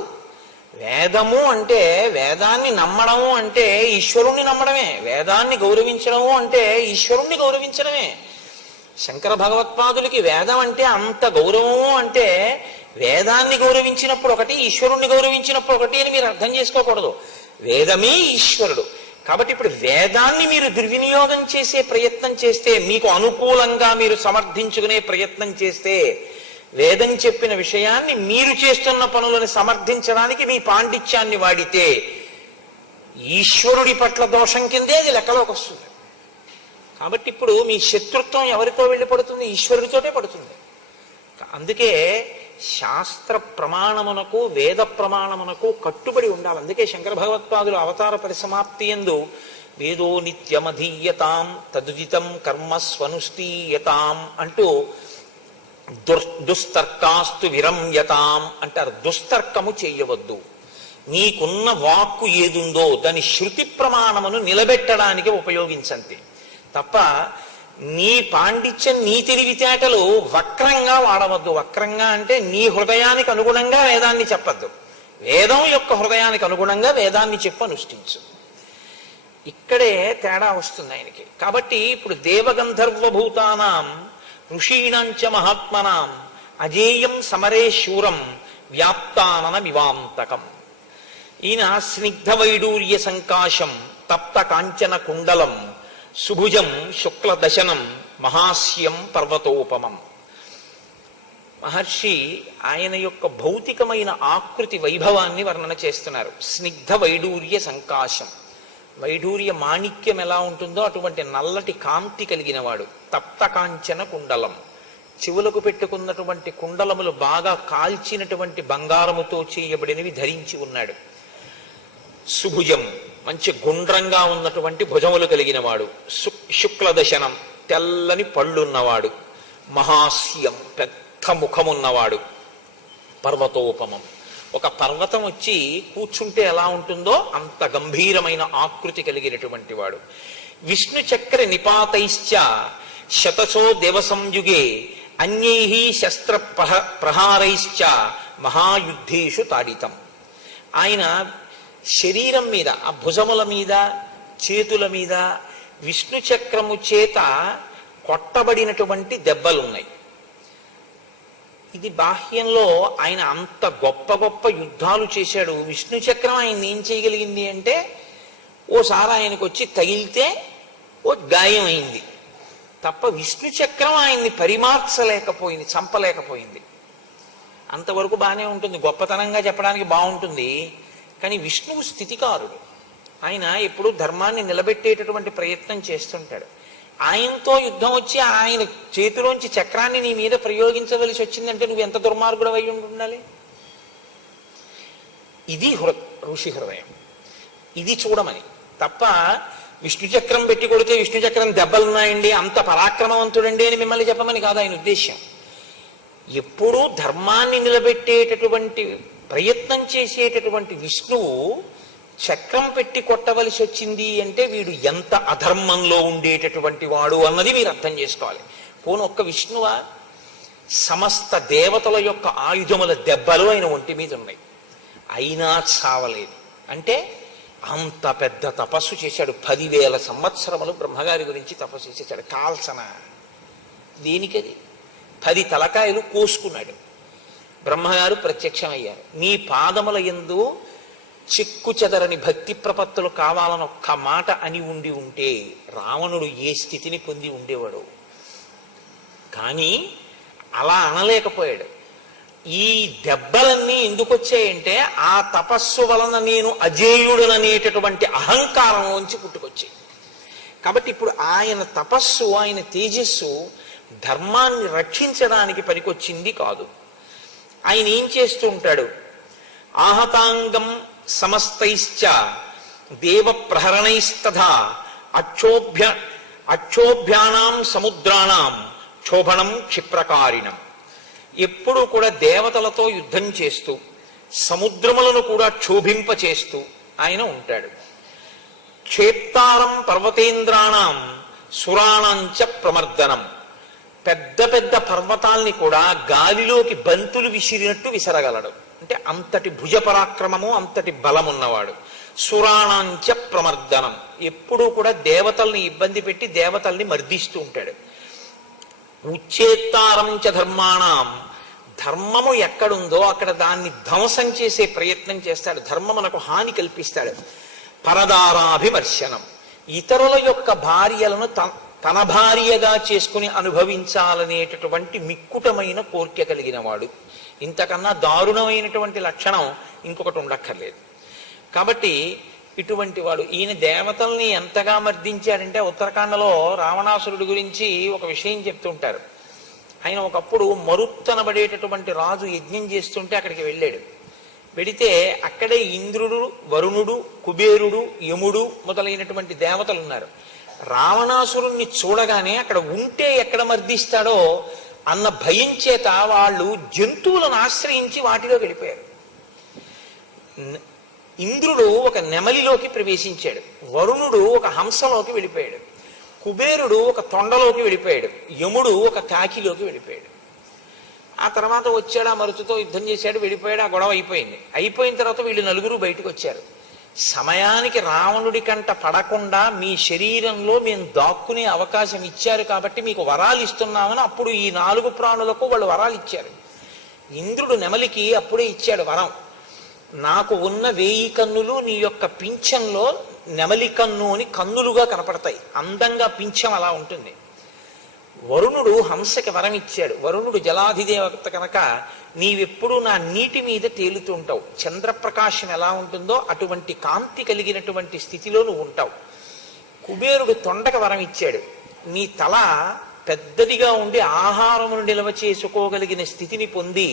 వేదము అంటే వేదాన్ని నమ్మడము అంటే ఈశ్వరుణ్ణి నమ్మడమే, వేదాన్ని గౌరవించడము అంటే ఈశ్వరుణ్ణి గౌరవించడమే. శంకర భగవత్పాదులకి వేదం అంటే అంత గౌరవము అంటే వేదాన్ని గౌరవించినప్పుడు ఒకటి, ఈశ్వరుణ్ణి గౌరవించినప్పుడు ఒకటి అని మీరు అర్థం చేసుకోకూడదు. వేదమే ఈశ్వరుడు. కాబట్టి ఇప్పుడు వేదాన్ని మీరు దుర్వినియోగం చేసే ప్రయత్నం చేస్తే, మీకు అనుకూలంగా మీరు సమర్థించుకునే ప్రయత్నం చేస్తే, వేదం చెప్పిన విషయాన్ని మీరు చేస్తున్న పనులను సమర్థించడానికి మీ పాండిత్యాన్ని వాడితే ఈశ్వరుడి పట్ల దోషం కిందే అది లెక్కలోకి వస్తుంది. కాబట్టి ఇప్పుడు మీ శత్రుత్వం ఎవరితో వెళ్ళి పడుతుంది? ఈశ్వరుడితోటే పడుతుంది. అందుకే శాస్త్ర ప్రమాణమునకు వేద ప్రమాణమునకు కట్టుబడి ఉండాలి. అందుకే శంకర భగవత్పాదులు అవతార పరిసమాప్తి యందు వేదో నిత్యమధీయతాం తదుదితం కర్మ స్వనుష్ఠీయతాం అంటూ దుస్తర్కాస్తు విరమ్యతాం అంటారు. దుస్తర్కము చేయవద్దు. నీకున్న వాక్కు ఏదుందో దాని శృతి ప్రమాణమును నిలబెట్టడానికి ఉపయోగించంతే తప్ప నీ పాండిత్యం నీ తెలివితేటలు వక్రంగా వాడవద్దు. వక్రంగా అంటే నీ హృదయానికి అనుగుణంగా వేదాన్ని చెప్పద్దు. వేదం యొక్క హృదయానికి అనుగుణంగా వేదాన్ని చెప్పు, అనుష్ఠించు. ఇక్కడే తేడా వస్తుంది ఆయనకి. కాబట్టి ఇప్పుడు దేవగంధర్వభూతానాం ఋషీణాంచ మహాత్మనాం అజేయం సమరే శూరం వ్యాప్తానన వివాంతకం. ఈయన స్నిగ్ధ వైడూర్య సంకాశం తప్త కాంచన కుండలం సుభుజం శుక్లదశనం మహాస్యం పర్వతోపమం. మహర్షి ఆయన యొక్క భౌతికమైన ఆకృతి వైభవాన్ని వర్ణన చేస్తున్నారు. స్నిగ్ధ వైడూర్య సంకాశం, వైడూర్య మాణిక్యం ఎలా ఉంటుందో అటువంటి నల్లటి కాంతి కలిగిన వాడు. తప్త కాంచన కుండలం, చెవులకు పెట్టుకున్నటువంటి కుండలములు బాగా కాల్చినటువంటి బంగారముతో చేయబడినవి ధరించి ఉన్నాడు. సుభుజం, మంచి గుండ్రంగా ఉన్నటువంటి భుజములు కలిగిన వాడు. శుక్లదశనం, తెల్లని పళ్ళున్నవాడు. మహాస్యం, పెద్ద ముఖమున్నవాడు. పర్వతోపమం, ఒక పర్వతం వచ్చి కూర్చుంటే ఎలా ఉంటుందో అంత గంభీరమైన ఆకృతి కలిగినటువంటి వాడు. విష్ణు చక్ర నిపాతైశ్చ శతసో దేవసంయుగే అన్యైః శస్త్ర ప్రహారైశ్చ మహాయుద్ధేషు తాడితం. ఆయన శరీరం మీద, ఆ భుజముల మీద, చేతుల మీద విష్ణు చక్రము చేత కొట్టబడినటువంటి దెబ్బలున్నాయి. ఇది బాహ్యంలో ఆయన అంత గొప్ప గొప్ప యుద్ధాలు చేశాడు. విష్ణు చక్రం ఆయన ఏం చేయగలిగింది అంటే, ఓసారి ఆయనకు వచ్చి తగిలితే ఓ గాయం అయింది తప్ప విష్ణు చక్రం ఆయన్ని పరిమార్చలేకపోయింది, చంపలేకపోయింది. అంతవరకు బాగానే ఉంటుంది, గొప్పతనంగా చెప్పడానికి బాగుంటుంది. కానీ విష్ణువు స్థితికారుడు. ఆయన ఎప్పుడూ ధర్మాన్ని నిలబెట్టేటటువంటి ప్రయత్నం చేస్తుంటాడు. ఆయనతో యుద్ధం వచ్చి ఆయన చేతిలోంచి చక్రాన్ని నీ మీద ప్రయోగించవలసి వచ్చిందంటే నువ్వు ఎంత దుర్మార్గుడు అయి ఉండాలి. ఇది ఋషి హృదయం. ఇది చూడమని తప్ప విష్ణు చక్రం పెట్టి కొడితే విష్ణు చక్రం దెబ్బలున్నాయండి, అంత పరాక్రమవంతుడండి అని మిమ్మల్ని చెప్పమని కాదు ఆయన ఉద్దేశ్యం. ఎప్పుడూ ధర్మాన్ని నిలబెట్టేటటువంటి ప్రయత్నం చేసేటటువంటి విష్ణువు చక్రం పెట్టి కొట్టవలసి వచ్చింది అంటే వీడు ఎంత అధర్మంలో ఉండేటటువంటి వాడు అన్నది మీరు అర్థం చేసుకోవాలి. పోను ఒక్క విష్ణువా, సమస్త దేవతల యొక్క ఆయుధముల దెబ్బలు ఆయన ఒంటి మీద ఉన్నాయి, అయినా చావలేదు. అంటే అంత పెద్ద తపస్సు చేశాడు. 10,000 సంవత్సరములు బ్రహ్మగారి గురించి తపస్సు చేశాడు. కాల్సన దేనికది? 10 తలకాయలు కోసుకున్నాడు. బ్రహ్మగారు ప్రత్యక్షమయ్యారు. నీ పాదముల యందు చిక్కు చెదరని భక్తి ప్రపత్తులు కావాలని ఒక్క మాట అని ఉండి ఉంటే రావణుడు ఏ స్థితిని పొంది ఉండేవాడు. కానీ అలా అనలేకపోయాడు. ఈ దెబ్బలన్నీ ఎందుకు వచ్చాయంటే ఆ తపస్సు వలన నేను అజేయుడననేటటువంటి అహంకారంలోంచి పుట్టుకొచ్చాయి. కాబట్టి ఇప్పుడు ఆయన తపస్సు, ఆయన తేజస్సు ధర్మాన్ని రక్షించడానికి పనికొచ్చింది కాదు. ఆయన ఏం చేస్తూ ఉంటాడు? ఆహతాంగం సమస్తైశ్చ దేవ ప్రహరణైస్తథా అక్షోభ్యానాం సముద్రాణం క్షోభణం క్షిప్రకారిణం. ఎప్పుడూ కూడా దేవతలతో యుద్ధం చేస్తూ సముద్రములను కూడా క్షోభింప చేస్తూ ఆయన ఉంటాడు. క్షేత్తారం పర్వతేంద్రాణం సురాణంచ ప్రమర్దనం. పెద్ద పెద్ద పర్వతాల్ని కూడా గాలిలోకి బంతులు విసిరినట్టు విసరగలడు. అంటే అంతటి భుజ పరాక్రమము, అంతటి బలం ఉన్నవాడు. సురాణాంచ ప్రమర్దనం, ఎప్పుడూ కూడా దేవతల్ని ఇబ్బంది పెట్టి దేవతల్ని మర్దిస్తూ ఉంటాడు. ఉచ్చేత్తారంచ ధర్మాణం, ధర్మము ఎక్కడుందో అక్కడ దాన్ని ధ్వంసం చేసే ప్రయత్నం చేస్తాడు, ధర్మమునకు హాని కల్పిస్తాడు. పరదారాభివర్షణం, ఇతరుల యొక్క భార్యలను తన భార్యగా చేసుకుని అనుభవించాలనేటటువంటి మిక్కుటమైన కోరిక కలిగిన వాడు. ఇంతకన్నా దారుణమైనటువంటి లక్షణం ఇంకొకటి ఉండక్కర్లేదు. కాబట్టి ఇటువంటి వాడు. ఈయన దేవతల్ని ఎంతగా మర్దించాడంటే, ఉత్తరాఖండలో రావణాసురుడి గురించి ఒక విషయం చెప్తుంటారు. ఆయన ఒకప్పుడు మరుత్తనబడేటటువంటి రాజు యజ్ఞం చేస్తుంటే అక్కడికి వెళ్ళాడు. వెడితే అక్కడే ఇంద్రుడు, వరుణుడు, కుబేరుడు, యముడు మొదలైనటువంటి దేవతలు ఉన్నారు. రావణాసురుణ్ణి చూడగానే అక్కడ ఉంటే ఎక్కడ మర్దిస్తాడో అన్న భయం చేత వాళ్ళు జంతువులను ఆశ్రయించి వాటిలో వెళ్ళిపోయారు. ఇంద్రుడు ఒక నెమలిలోకి ప్రవేశించాడు, వరుణుడు ఒక హంసలోకి వెళ్ళిపోయాడు, కుబేరుడు ఒక తొండలోకి వెళ్ళిపోయాడు, యముడు ఒక కాకిలోకి వెళ్ళిపోయాడు. ఆ తర్వాత వచ్చాడు, ఆ మరుతుతో యుద్ధం చేశాడు, వెళ్ళిపోయాడు. ఆ గొడవ అయిపోయింది. అయిపోయిన తర్వాత వీళ్ళు నలుగురు బయటకు వచ్చారు. సమయానికి రావణుడి కంట పడకుండా మీ శరీరంలో మేము దాక్కునే అవకాశం ఇచ్చారు కాబట్టి మీకు వరాలు ఇస్తున్నామని అప్పుడు ఈ 4 ప్రాణులకు వాళ్ళు వరాలు ఇచ్చారు. ఇంద్రుడు నెమలికి అప్పుడే ఇచ్చాడు వరం, నాకు ఉన్న 1000 కన్నులు నీ యొక్క పింఛంలో నెమలి కన్ను అని కన్నులుగా కనపడతాయి, అందంగా పింఛం అలా ఉంటుంది. వరుణుడు హంసకి వరం ఇచ్చాడు. వరుణుడు జలాధిదేవత కనుక నీవెప్పుడు నా నీటి మీద తేలుతుంటావు, చంద్రప్రకాశం ఎలా ఉంటుందో అటువంటి కాంతి కలిగినటువంటి స్థితిలో నువ్వు ఉంటావు. కుబేరుడు తొండక వరం ఇచ్చాడు, నీ తల పెద్దదిగా ఉండి ఆహారమును నిల్వ చేసుకోగలిగిన స్థితిని పొంది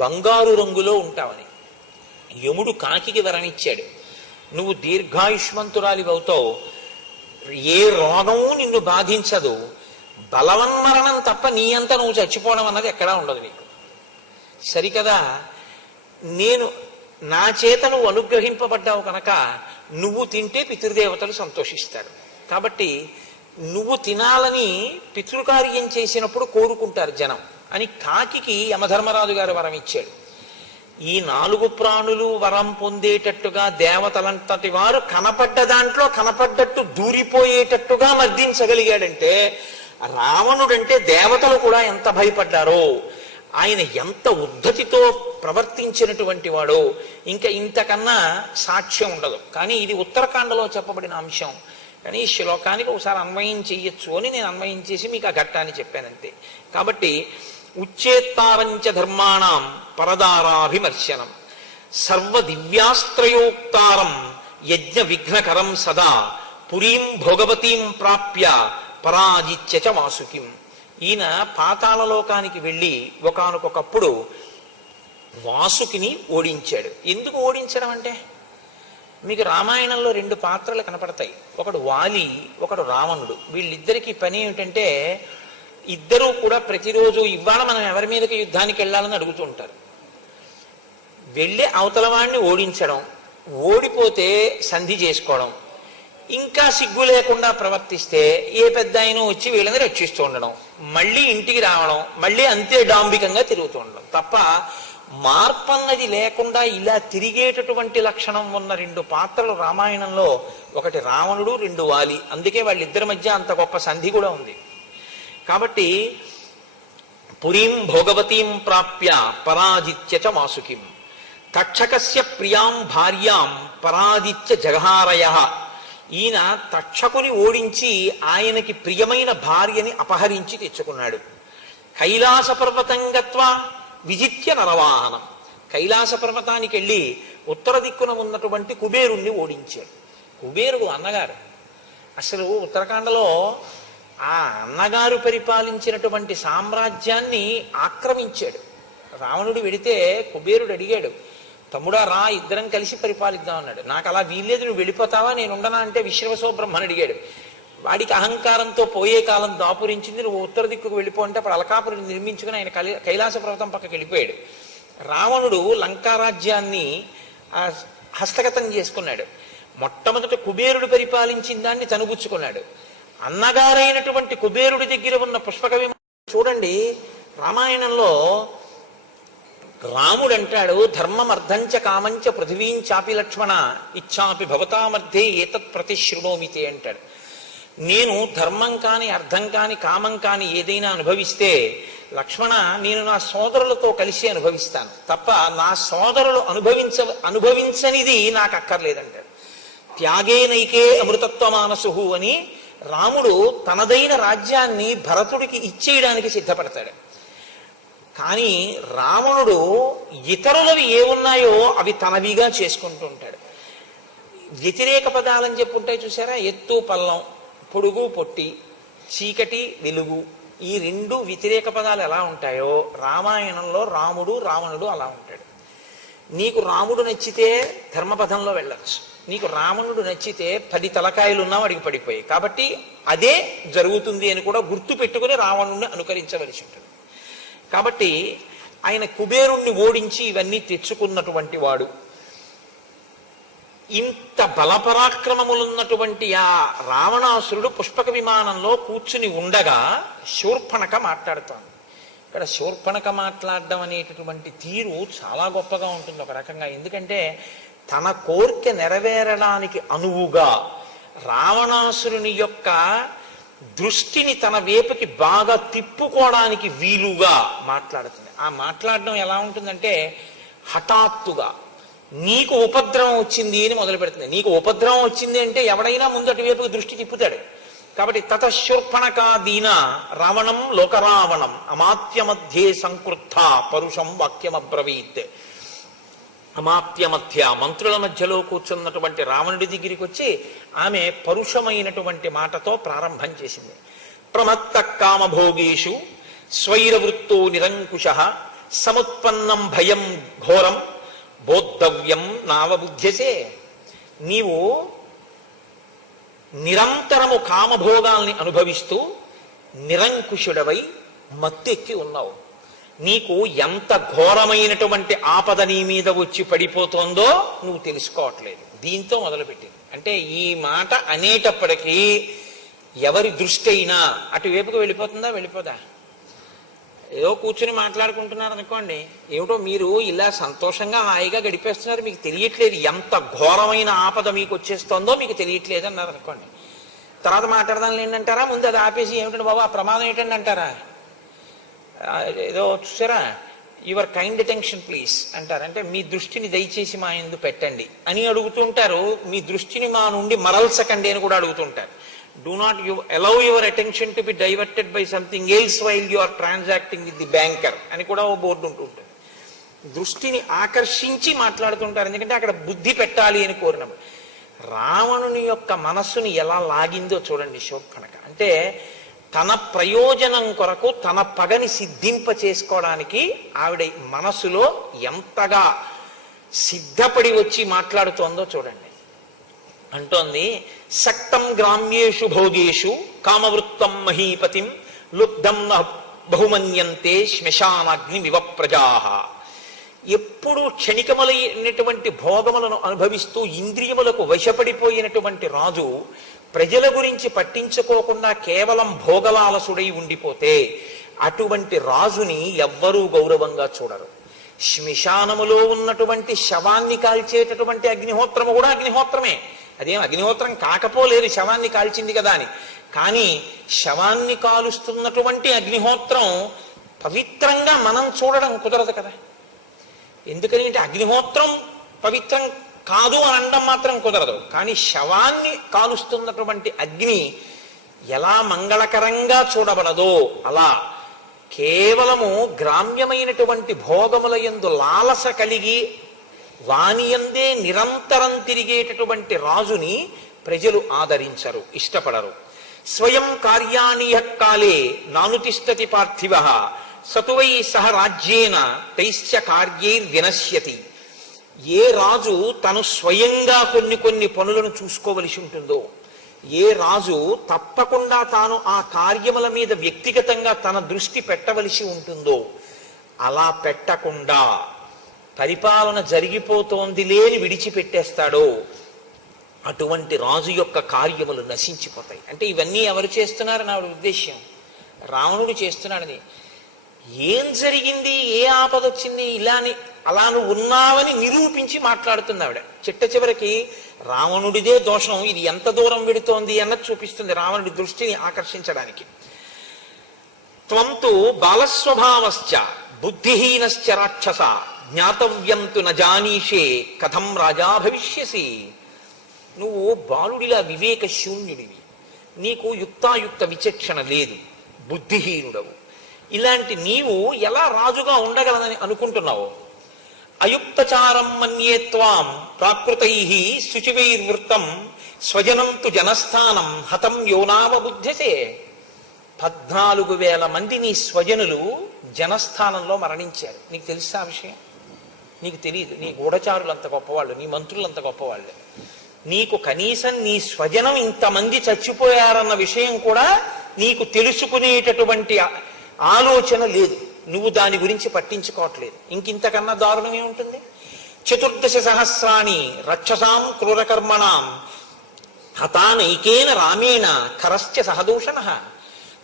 బంగారు రంగులో ఉంటావని. యముడు కాకికి వరం ఇచ్చాడు, నువ్వు దీర్ఘాయుష్మంతురాలివి అవుతావు, ఏ రోగము నిన్ను బాధించదు, బలవన్మరణం తప్ప నీ అంతా నువ్వు చచ్చిపోవడం అన్నది ఎక్కడా ఉండదు నీకు. సరికదా, నేను నా చేత నువ్వు అనుగ్రహింపబడ్డావు కనుక నువ్వు తింటే పితృదేవతలు సంతోషిస్తారు. కాబట్టి నువ్వు తినాలని పితృకార్యం చేసినప్పుడు కోరుకుంటారు జనం అని కాకికి యమధర్మరాజు గారు వరం ఇచ్చాడు. ఈ 4 ప్రాణులు వరం పొందేటట్టుగా దేవతలంతటి వారు కనపడ్డ దాంట్లో కనపడ్డట్టు దూరిపోయేటట్టుగా మర్దించగలిగాడంటే రావణుడంటే దేవతలు కూడా ఎంత భయపడ్డారో, ఆయన ఎంత ఉద్ధతితో ప్రవర్తించినటువంటి వాడో ఇంకా ఇంతకన్నా సాక్ష్యం ఉండదు. కానీ ఇది ఉత్తరాఖండలో చెప్పబడిన అంశం. కానీ ఈ శ్లోకానికి ఒకసారి అన్వయం చెయ్యొచ్చు అని నేను అన్వయం చేసి మీకు ఆ ఘట్టాన్ని చెప్పానంతే. కాబట్టి ఉచ్చేత్తారంచ ధర్మాణం పరదారాభిమర్శనం సర్వ దివ్యాస్త్రయోక్తారం యజ్ఞ విఘ్నకరం సదా పురీం భోగవతీం ప్రాప్య పరాజిత్య చ వాసుకిం. ఈయన పాతాళలోకానికి వెళ్ళి ఒకానొకప్పుడు వాసుకిని ఓడించాడు. ఎందుకు ఓడించడం అంటే, మీకు రామాయణంలో 2 పాత్రలు కనపడతాయి, ఒకడు వాలి, ఒకడు రావణుడు. వీళ్ళిద్దరికీ పని ఏమిటంటే ఇద్దరూ కూడా ప్రతిరోజు ఇవాళ మనం ఎవరి మీదకి యుద్ధానికి వెళ్ళాలని అడుగుతూ ఉంటారు. వెళ్ళి అవతల వాడిని ఓడించడం, ఓడిపోతే సంధి చేసుకోవడం, ఇంకా సిగ్గు లేకుండా ప్రవర్తిస్తే ఏ పెద్ద ఆయన వచ్చి వీళ్ళని రక్షిస్తూ ఉండడం, మళ్ళీ ఇంటికి రావడం, మళ్ళీ అంతే డాంబికంగా తిరుగుతూ ఉండడం తప్ప మార్పన్నది లేకుండా ఇలా తిరిగేటటువంటి లక్షణం ఉన్న 2 పాత్రలు రామాయణంలో, ఒకటి రావణుడు, 2 వాలి. అందుకే వాళ్ళిద్దరి మధ్య అంత గొప్ప సంధి కూడా ఉంది. కాబట్టి పురీం భోగవతీం ప్రాప్య పరాజిత్య చ వాసుకిం తక్షకస్య ప్రియాం భార్యాం పరాజిత్య జగహారయః. ఈయన తక్షకుని ఓడించి ఆయనకి ప్రియమైన భార్యని అపహరించి తెచ్చుకున్నాడు. కైలాస పర్వతం గత్వా విజిత్య నరవాహనం, కైలాస పర్వతానికి వెళ్ళి ఉత్తర దిక్కున ఉన్నటువంటి కుబేరుణ్ణి ఓడించాడు. కుబేరుడు అన్నగారు. అసలు ఉత్తరాఖండలో ఆ అన్నగారు పరిపాలించినటువంటి సామ్రాజ్యాన్ని ఆక్రమించాడు. రావణుడు వెడితే కుబేరుడు అడిగాడు, తమ్ముడా రా, ఇద్దరం కలిసి పరిపాలిద్దాం అన్నాడు. నాకు అలా వీల్లేదు, నువ్వు వెళ్ళిపోతావా, నేను ఉండనా అంటే విశ్రవసో బ్రహ్మని అడిగాడు. వాడికి అహంకారంతో పోయే కాలం దాపురించింది, నువ్వు ఉత్తర దిక్కుకు వెళ్ళిపో అంటే అప్పుడు అలకాపురం నిర్మించుకుని ఆయన కైలాస పర్వతం పక్కకి వెళ్ళిపోయాడు. రావణుడు లంకారాజ్యాన్ని హస్తగతం చేసుకున్నాడు. మొట్టమొదట కుబేరుడు పరిపాలించిన దాన్ని తనుగుచ్చుకున్నాడు. అన్నగారైనటువంటి కుబేరుడి దగ్గర ఉన్న పుష్పక చూడండి, రామాయణంలో రాముడు అంటాడు, ధర్మం అర్థంచ కామంచ పృథివీంచాపి లక్ష్మణ ఇచ్చాపి భవతామర్థే ఏతత్ ప్రతిశృణోమితే అంటాడు. నేను ధర్మం కాని అర్థం కాని కామం కాని ఏదైనా అనుభవిస్తే లక్ష్మణ నేను నా సోదరులతో కలిసి అనుభవిస్తాను తప్ప నా సోదరులు అనుభవించనిది నాకు అక్కర్లేదంటాడు. త్యాగేనైకే అమృతత్వ మానసు అని రాముడు తనదైన రాజ్యాన్ని భరతుడికి ఇచ్చేయడానికి సిద్ధపడతాడు. కానీ రావణుడు ఇతరులవి ఏమున్నాయో అవి తనవిగా చేసుకుంటూ ఉంటాడు. వ్యతిరేక పదాలని చెప్పుంటాయి చూసారా, ఎత్తు పల్లం, పొడుగు పొట్టి, చీకటి వెలుగు, ఈ రెండు వ్యతిరేక పదాలు ఎలా ఉంటాయో రామాయణంలో రాముడు రావణుడు అలా ఉంటాడు. నీకు రాముడు నచ్చితే ధర్మపథంలో వెళ్ళచ్చు, నీకు రావణుడు నచ్చితే 10 తలకాయలు ఉన్నా వాడికి పడిపోయాయి. కాబట్టి అదే జరుగుతుంది అని కూడా గుర్తు పెట్టుకుని రావణుడిని అనుకరించవలసి ఉంటుంది. కాబట్టి ఆయన కుబేరుణ్ణి ఓడించి ఇవన్నీ తెచ్చుకున్నటువంటి వాడు. ఇంత బలపరాక్రమములున్నటువంటి ఆ రావణాసురుడు పుష్పక విమానంలో కూర్చుని ఉండగా శూర్పణఖ మాట్లాడుతోంది. ఇక్కడ శూర్పణఖ మాట్లాడడం అనేటటువంటి తీరు చాలా గొప్పగా ఉంటుంది ఒక రకంగా. ఎందుకంటే తన కోరిక నెరవేరడానికి అనువుగా రావణాసురుని యొక్క దృష్టిని తన వైపుకి బాగా తిప్పుకోవడానికి వీలుగా మాట్లాడుతుంది. ఆ మాట్లాడడం ఎలా ఉంటుందంటే హఠాత్తుగా నీకు ఉపద్రవం వచ్చింది అని మొదలు పెడుతుంది. నీకు ఉపద్రవం వచ్చింది అంటే ఎవడైనా ముందు అటువైపుకి దృష్టి తిప్పుతాడు. కాబట్టి తతశూర్పణఖాదీన రావణం లోకరావణం అమాత్య మధ్యే సంకృత్త పరుషం వాక్యమబ్రవీత్. అమాత్య మధ్య మంత్రుల మధ్యలో కూర్చున్నటువంటి రావణుడి దగ్గరికి వచ్చి ఆమె పరుషమైనటువంటి మాటతో ప్రారంభం చేసింది. ప్రమత్త కామభోగేషు స్వైరవృత్తో నిరంకుశః సముత్పన్నం భయం ఘోరం బోద్ధవ్యం నావబుధ్యసే. నీవు నిరంతరము కామభోగాల్ని అనుభవిస్తూ నిరంకుశుడవై మత్తెక్కి ఉన్నావు. నీకు ఎంత ఘోరమైనటువంటి ఆపద నీ మీద వచ్చి పడిపోతుందో నువ్వు తెలుసుకోవట్లేదు. దీంతో మొదలుపెట్టింది. అంటే ఈ మాట అనేటప్పటికీ ఎవరి దృష్టి అయినా అటువైపుకి వెళ్ళిపోతుందా, వెళ్ళిపోదా? ఏదో కూర్చుని మాట్లాడుకుంటున్నారు అనుకోండి, ఏమిటో మీరు ఇలా సంతోషంగా హాయిగా గడిపేస్తున్నారు, మీకు తెలియట్లేదు ఎంత ఘోరమైన ఆపద మీకు వచ్చేస్తుందో మీకు తెలియట్లేదు అన్నారు అనుకోండి. తర్వాత మాట్లాడదాం ఏంటంటారా, ముందు అది ఆపేసి ఏమిటండి బాబు ఆ ప్రమాదం ఏంటండి అంటారా? ఏదో చూసారా, యువర్ కైండ్ అటెన్షన్ ప్లీజ్ అంటారు. అంటే మీ దృష్టిని దయచేసి మా యందు పెట్టండి అని అడుగుతుంటారు. మీ దృష్టిని మా నుండి మరల్చకండి అని కూడా అడుగుతుంటారు. Do not allow your attention to be diverted by something else while you are transacting with the banker అని కూడా ఓ బోర్డు ఉంటుంటుంది. దృష్టిని ఆకర్షించి మాట్లాడుతుంటారు, ఎందుకంటే అక్కడ బుద్ధి పెట్టాలి అని కోరినప్పుడు. రావణుని యొక్క మనస్సుని ఎలా లాగిందో చూడండి శూర్పణఖ. అంటే తన ప్రయోజనం కొరకు తన పగని సిద్ధింప చేసుకోవడానికి ఆవిడ మనసులో ఎంతగా సిద్ధపడి వచ్చి మాట్లాడుతోందో చూడండి. అంటోంది, సక్తం గ్రామ్యేషు భోగేషు కామవృత్తం మహీపతిం లుబ్ధం బహుమన్యంతే శ్మశానాగ్ని వివ ప్రజాః. ఎప్పుడు క్షణికములైనటువంటి భోగములను అనుభవిస్తూ ఇంద్రియములకు వశపడిపోయినటువంటి రాజు ప్రజల గురించి పట్టించుకోకుండా కేవలం భోగలాలసుడై ఉండిపోతే అటువంటి రాజుని ఎవ్వరూ గౌరవంగా చూడరు. శ్మశానములో ఉన్నటువంటి శవాన్ని కాల్చేటటువంటి అగ్నిహోత్రము కూడా అగ్నిహోత్రమే. అదేం అగ్నిహోత్రం కాకపోలేదు శవాన్ని కాల్చింది కదా అని. కానీ శవాన్ని కాలుస్తున్నటువంటి అగ్నిహోత్రం పవిత్రంగా మనం చూడడం కుదరదు కదా. ఎందుకని అంటే అగ్నిహోత్రం పవిత్రం కాదు అని అనడం మాత్రం కుదరదు. కానీ శవాన్ని కాలుస్తున్నటువంటి అగ్ని ఎలా మంగళకరంగా చూడబడదో అలా కేవలము గ్రామ్యమైనటువంటి భోగముల యందు లాలస కలిగి వానియందే నిరంతరం తిరిగేటటువంటి రాజుని ప్రజలు ఆదరించరు, ఇష్టపడరు. స్వయం కార్యాణి కాలే నానుతిష్టతి పార్థివ సతువై సహ రాజ్యేన తైశ్చ కార్యైర్వినశ్యతి. ఏ రాజు తను స్వయంగా కొన్ని పనులను చూసుకోవలసి ఉంటుందో, ఏ రాజు తప్పకుండా తాను ఆ కార్యముల మీద వ్యక్తిగతంగా తన దృష్టి పెట్టవలసి ఉంటుందో అలా పెట్టకుండా పరిపాలన జరిగిపోతోంది లేని విడిచిపెట్టేస్తాడో అటువంటి రాజు యొక్క కార్యములు నశించిపోతాయి. అంటే ఇవన్నీ ఎవరు చేస్తున్నారని ఆవిడ ఉద్దేశ్యం. రావణుడు చేస్తున్నాడని. ఏం జరిగింది, ఏ ఆపద వచ్చింది, ఇలాని అలా నువ్వు ఉన్నావని నిరూపించి మాట్లాడుతుంది ఆవిడ. చిట్ట చివరికి రావణుడిదే దోషం, ఇది ఎంత దూరం వెడుతోంది అన్నది చూపిస్తుంది రావణుడి దృష్టిని ఆకర్షించడానికి. త్వంతు బాలస్వభావశ్చ బుద్ధిహీనశ్చ రాక్షస జ్ఞాతవ్యం తు నజానీషే కథం రాజా భవిష్యసి. నువ్వు బాలుడిలా వివేక శూన్యుడివి, నీకు యుక్తాయుక్త విచక్షణ లేదు, బుద్ధిహీనుడవు. ఇలాంటి నీవు ఎలా రాజుగా ఉండగలదని అనుకుంటున్నావు? అయుక్తచారం మన్యే త్వాం ప్రాకృతై శుచివైర్వృత్తం స్వజనం తు జనస్థానం హతం యోనామ బుద్ధ్యసే. 14,000 మంది నీ స్వజనులు జనస్థానంలో మరణించారు. నీకు తెలుసా ఆ విషయం? నీకు తెలియదు. నీ గూఢచారులు అంత గొప్పవాళ్ళు, నీ మంత్రులు అంత గొప్పవాళ్ళు. నీకు కనీసం నీ స్వజనం ఇంతమంది చచ్చిపోయారన్న విషయం కూడా నీకు తెలుసుకునేటటువంటి ఆలోచన లేదు. నువ్వు దాని గురించి పట్టించుకోవట్లేదు. ఇంకింతకన్నా దారుణం ఏముంటుంది? 14 సహస్రాణి రక్షసాం క్రూరకర్మణాం హతానైకేన రామేణ కరశ్చ సహదూషణ.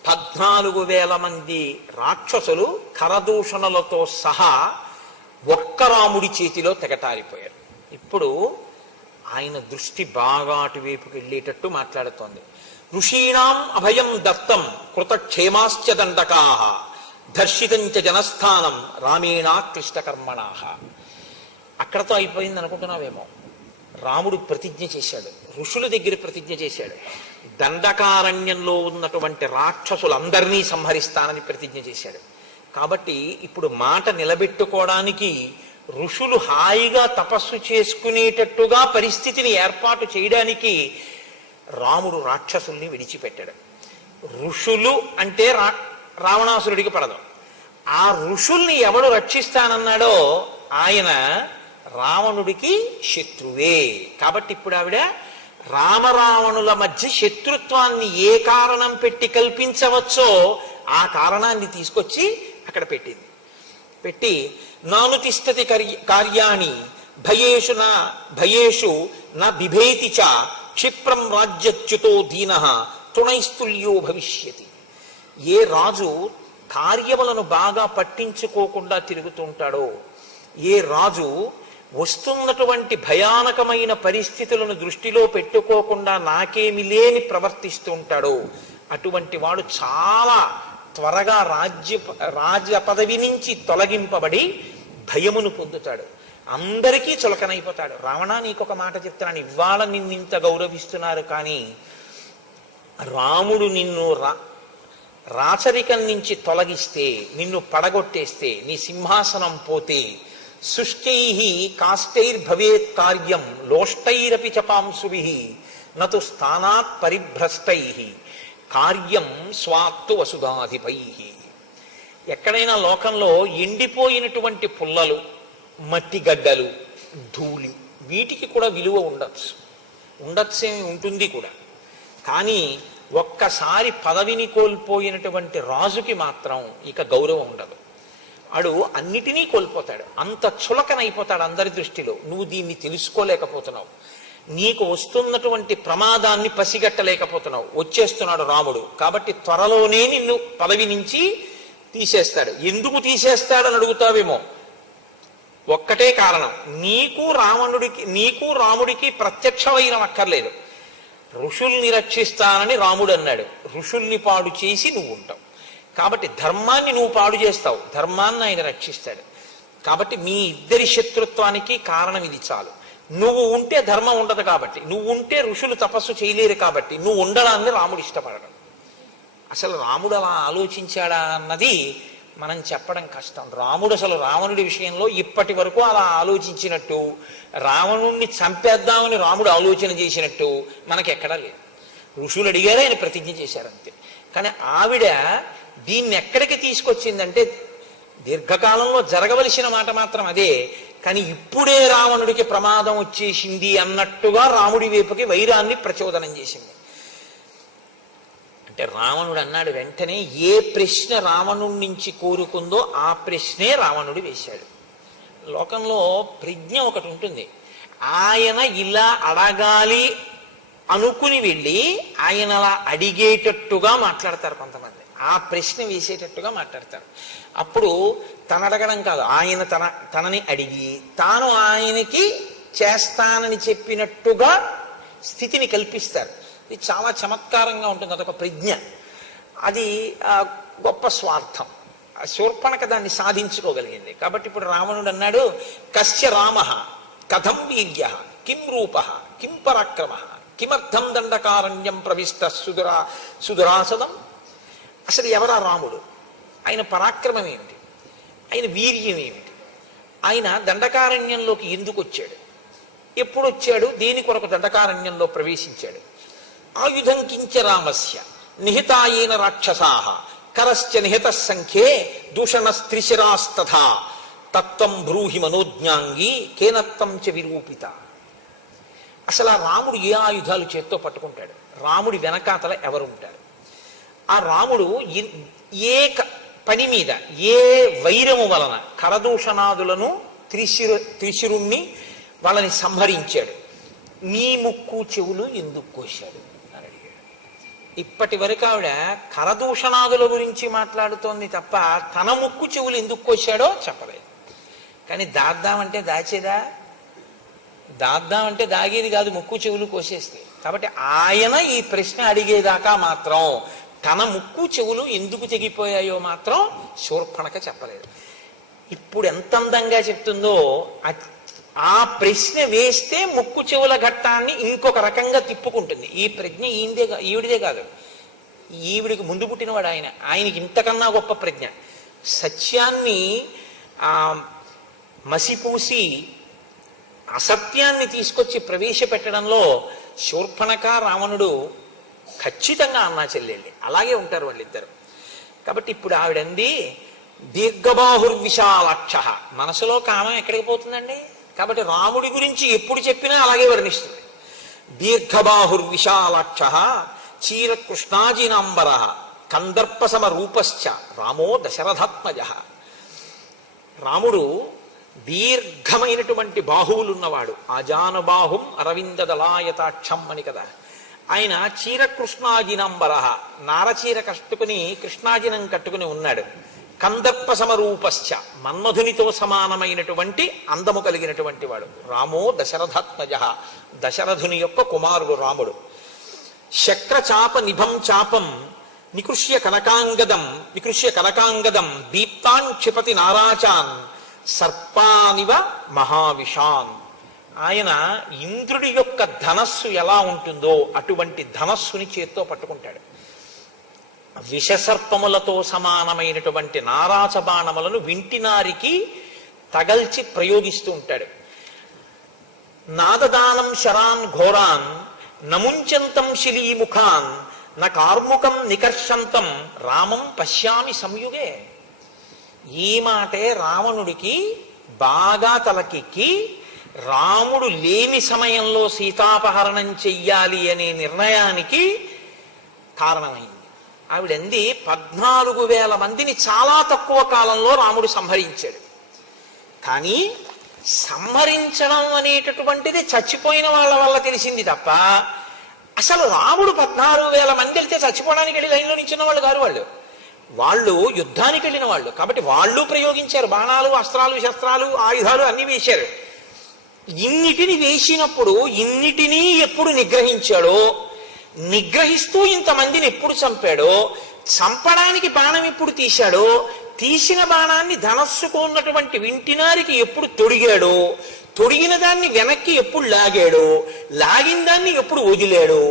14,000 మంది రాక్షసులు కరదూషణలతో సహా ఒక్క రాముడి చేతిలో తెగటారిపోయారు. ఇప్పుడు ఆయన దృష్టి బాగా అటువైపుకి వెళ్ళేటట్టు మాట్లాడుతోంది. ఋషీణాం అభయం దత్తం కృతక్షేమాశ్చ దండకాః దర్శితంచ జనస్థానం రామేణ క్లిష్టకర్మణాః. అక్కడతో అయిపోయింది అనుకుంటున్నావేమో. రాముడు ప్రతిజ్ఞ చేశాడు, ఋషుల దగ్గర ప్రతిజ్ఞ చేశాడు, దండకారణ్యంలో ఉన్నటువంటి రాక్షసులందరినీ సంహరిస్తానని ప్రతిజ్ఞ చేశాడు. కాబట్టి ఇప్పుడు మాట నిలబెట్టుకోవడానికి ఋషులు హాయిగా తపస్సు చేసుకునేటట్టుగా పరిస్థితిని ఏర్పాటు చేయడానికి రాముడు రాక్షసుల్ని విడిచిపెట్టాడు. ఋషులు అంటే రావణాసురుడికి పడదు. ఆ ఋషుల్ని ఎవడు రక్షిస్తానన్నాడో ఆయన రావణుడికి శత్రువే. కాబట్టి ఇప్పుడు ఆవిడ రామరావణుల మధ్య శత్రుత్వాన్ని ఏ కారణం పెట్టి కల్పించవచ్చో ఆ కారణాన్ని తీసుకొచ్చి అక్కడ పెట్టింది. పెట్టి నాను తిష్టతి కార్యాణి భయేషు నా బిభేతి చ క్షిప్రం రాజ్యచ్యుతో దీనః తృణైస్తుల్యో భవిష్యతి. ఏ రాజు కార్యములను బాగా పట్టించుకోకుండా తిరుగుతుంటాడో, ఏ రాజు వస్తున్నటువంటి భయానకమైన పరిస్థితులను దృష్టిలో పెట్టుకోకుండా నాకేమి లేని ప్రవర్తిస్తూ ఉంటాడో అటువంటి వాడు చాలా త్వరగా రాజ పదవి నుంచి తొలగింపబడి భయమును పొందుతాడు, అందరికీ చులకనైపోతాడు. రావణ, నీకొక మాట చెప్తున్నాను, ఇవాళ నిన్నింత గౌరవిస్తున్నారు, కానీ రాముడు నిన్ను రాచరికం నుంచి తొలగిస్తే, నిన్ను పడగొట్టేస్తే, నీ సింహాసనం పోతే శుష్కై కాష్టైర్భవేత్ కార్యం లోష్టైరపి చపాంసుభిః నతు స్థానాత్ పరిభ్రష్టై కార్యం స్వాత్తు వసుధాధిపైః. ఎక్కడైనా లోకంలో ఎండిపోయినటువంటి పుల్లలు, మట్టి గడ్డలు, ధూళి, వీటికి కూడా విలువ ఉండొచ్చేమి ఉంటుంది కూడా. కానీ ఒక్కసారి పదవిని కోల్పోయినటువంటి రాజుకి మాత్రం ఇక గౌరవం ఉండదు. వాడు అన్నిటినీ కోల్పోతాడు, అంత చులకనైపోతాడు అందరి దృష్టిలో. నువ్వు దీన్ని తెలుసుకోలేకపోతున్నావు, నీకు వస్తున్నటువంటి ప్రమాదాన్ని పసిగట్టలేకపోతున్నావు. వచ్చేస్తున్నాడు రాముడు, కాబట్టి త్వరలోనే నిన్ను పదవి నుంచి తీసేస్తాడు. ఎందుకు తీసేస్తాడని అడుగుతావేమో. ఒక్కటే కారణం, నీకు రాముడికి ప్రత్యక్ష వైరం అక్కర్లేదు. ఋషుల్ని రక్షిస్తానని రాముడు అన్నాడు, ఋషుల్ని పాడు చేసి నువ్వు ఉంటావు. కాబట్టి ధర్మాన్ని నువ్వు పాడు చేస్తావు, ధర్మాన్ని ఆయన రక్షిస్తాడు. కాబట్టి మీ ఇద్దరి శత్రుత్వానికి కారణం ఇది చాలు. నువ్వు ఉంటే ధర్మం ఉండదు, కాబట్టి నువ్వు ఉంటే ఋషులు తపస్సు చేయలేరు, కాబట్టి నువ్వు ఉండడాన్ని రాముడు ఇష్టపడడం. అసలు రాముడు అలా ఆలోచించాడా అన్నది మనం చెప్పడం కష్టం. రాముడు అసలు రావణుడి విషయంలో ఇప్పటి వరకు అలా ఆలోచించినట్టు, రావణుణ్ణి చంపేద్దామని రాముడు ఆలోచన చేసినట్టు మనకెక్కడా లేదు. ఋషులు అడిగారు, ఆయన ప్రతిజ్ఞ చేశారంతే. కానీ ఆవిడ దీన్ని ఎక్కడికి తీసుకొచ్చిందంటే, దీర్ఘకాలంలో జరగవలసిన మాట మాత్రం అదే, కానీ ఇప్పుడే రావణుడికి ప్రమాదం వచ్చేసింది అన్నట్టుగా రాముడి వైపుకి వైరాన్ని ప్రచోదనం చేసింది. అంటే రావణుడు అన్నాడు వెంటనే, ఏ ప్రశ్న రావణుడి నుంచి కోరుకుందో ఆ ప్రశ్నే రావణుడు వేశాడు. లోకంలో ప్రజ్ఞ ఒకటి ఉంటుంది, ఆయన ఇలా అడగాలి అనుకుని వెళ్ళి ఆయన అలా అడిగేటట్టుగా మాట్లాడతారు కొంతమంది. ఆ ప్రశ్న వేసేటట్టుగా మాట్లాడతారు. అప్పుడు తను అడగడం కాదు, ఆయన తనని అడిగి తాను ఆయనకి చేస్తానని చెప్పినట్టుగా స్థితిని కల్పిస్తారు. ఇది చాలా చమత్కారంగా ఉంటుంది, అదొక ప్రజ్ఞ, అది గొప్ప స్వార్థం. శూర్పణఖ దాన్ని సాధించుకోగలిగింది. కాబట్టి ఇప్పుడు రావణుడు అన్నాడు, కస్య రామ కథం వీర్య కిం రూప కిం పరాక్రమ కిమర్థం దండకారణ్యం ప్రవిష్ట సుదురాసదం. అసలు ఎవరా రాముడు, ఆయన పరాక్రమం ఏమిటి, ఆయన వీర్యం ఏమిటి, ఆయన దండకారణ్యంలోకి ఎందుకు వచ్చాడు, ఎప్పుడు వచ్చాడు, దేని కొరకు దండకారణ్యంలో ప్రవేశించాడు. ఆయుధం కించ రామస్య నిహితాయేన రాక్షసాః కరశ్చ నిహిత సంఖ్యే దూషణస్త్రిశిరాస్తథా తత్వం బ్రూహి మనోజ్ఞాంగి కేనత్తం చ విరూపిత. అసలు ఆ రాముడు ఏ ఆయుధాలు చేత్తో పట్టుకుంటాడు, రాముడి వెనకాతల ఎవరు ఉంటారు, ఆ రాముడు ఏ పని మీద ఏ వైరము వలన కరదూషణాదులను త్రిశిరుణ్ణి వాళ్ళని సంహరించాడు, నీ ముక్కు చెవులు ఎందుకు కోశాడు అని అడిగాడు. ఇప్పటి వరకు ఆవిడ కరదూషణాదుల గురించి మాట్లాడుతోంది తప్ప తన ముక్కు చెవులు ఎందుకు కోశాడో చెప్పలేదు. కానీ దాద్దామంటే దాచేదా, దాద్దామంటే దాగేది కాదు, ముక్కు చెవులు కోసేస్తే. కాబట్టి ఆయన ఈ ప్రశ్న అడిగేదాకా మాత్రం తన ముక్కు చెవులు ఎందుకు తెగిపోయాయో మాత్రం శూర్పణఖ చెప్పలేదు. ఇప్పుడు ఎంత అందంగా చెప్తుందో, ఆ ప్రశ్న వేస్తే ముక్కు చెవుల ఘట్టాన్ని ఇంకొక రకంగా తిప్పుకుంటుంది. ఈ ప్రజ్ఞ ఈవిడిదే కాదు, ఈవిడికి ముందు పుట్టినవాడు ఆయన, ఆయనకి ఇంతకన్నా గొప్ప ప్రజ్ఞ. సత్యాన్ని మసిపూసి అసత్యాన్ని తీసుకొచ్చి ప్రవేశపెట్టడంలో శూర్పణఖ రావణుడు ఖచ్చితంగా అన్నా చెల్లెళ్ళి అలాగే ఉంటారు వాళ్ళిద్దరు. కాబట్టి ఇప్పుడు ఆవిడంది దీర్ఘబాహుర్విశాలాక్ష, మనసులో కామం ఎక్కడికి పోతుందండి. కాబట్టి రాముడి గురించి ఎప్పుడు చెప్పినా అలాగే వర్ణిస్తుంది. దీర్ఘబాహుర్విశాలాక్ష చీరకృష్ణాజినాంబర కందర్పసమ రూపశ్చ రామో దశరథాత్మజ. రాముడు దీర్ఘమైనటువంటి బాహువులున్నవాడు, ఆజానుబాహుం అరవిందదలాయతాక్షం అని కదా. ఆయన చీరకృష్ణాజినంబర, నారచీర కట్టుకుని కృష్ణాజినం కట్టుకుని ఉన్నాడు. కందర్ప సమరూపశ్చ, మన్మధునితో సమానమైనటువంటి అందము కలిగినటువంటి వాడు. రామో దశరథాత్మజ, దశరథుని యొక్క కుమారుడు రాముడు. శక్రచాప నిభం చాపం వికృష్య కనకాంగదం దీప్తాన్ క్షిపతి నారాచాన్ సర్పానివ మహావిషాన్. ఆయన ఇంద్రుడి యొక్క ధనస్సు ఎలా ఉంటుందో అటువంటి ధనస్సుని చేత్తో పట్టుకుంటాడు. విషసర్పములతో సమానమైనటువంటి నారాచ బాణములను వింటినారికి తగల్చి ప్రయోగిస్తూ ఉంటాడు. నాదదానం శరాన్ ఘోరాన్ నముంచంతం శిలీముఖాన్ న కార్ముకం నికర్షంతం రామం పశ్యామి సంయుగే. ఈ మాటే రావణుడికి బాగా తలకెక్కి రాముడు లేని సమయంలో సీతాపహరణం చెయ్యాలి అనే నిర్ణయానికి కారణమైంది. ఆవిడంది 14,000 మందిని చాలా తక్కువ కాలంలో రాముడు సంహరించాడు. కానీ సంహరించడం అనేటటువంటిది చచ్చిపోయిన వాళ్ళ వల్ల తెలిసింది తప్ప అసలు రాముడు 14,000 మంది వెళ్తే చచ్చిపోవడానికి వెళ్ళి లైన్లో నించున్న వాళ్ళు కాదు. వాళ్ళు యుద్ధానికి వెళ్ళిన వాళ్ళు కాబట్టి వాళ్ళు ప్రయోగించారు, బాణాలు అస్త్రాలు శస్త్రాలు ఆయుధాలు అన్ని వేశారు. ఇన్నిటిని వేసినప్పుడు ఇన్నిటినీ ఎప్పుడు నిగ్రహించాడో, నిగ్రహిస్తూ ఇంతమందిని ఎప్పుడు చంపాడో, చంపడానికి బాణం ఎప్పుడు తీశాడో, తీసిన బాణాన్ని ధనస్సుకు ఉన్నటువంటి వింటినారికి ఎప్పుడు తొడిగాడో, తొడిగిన దాన్ని వెనక్కి ఎప్పుడు లాగాడో, లాగిన దాన్ని ఎప్పుడు వదిలాడో,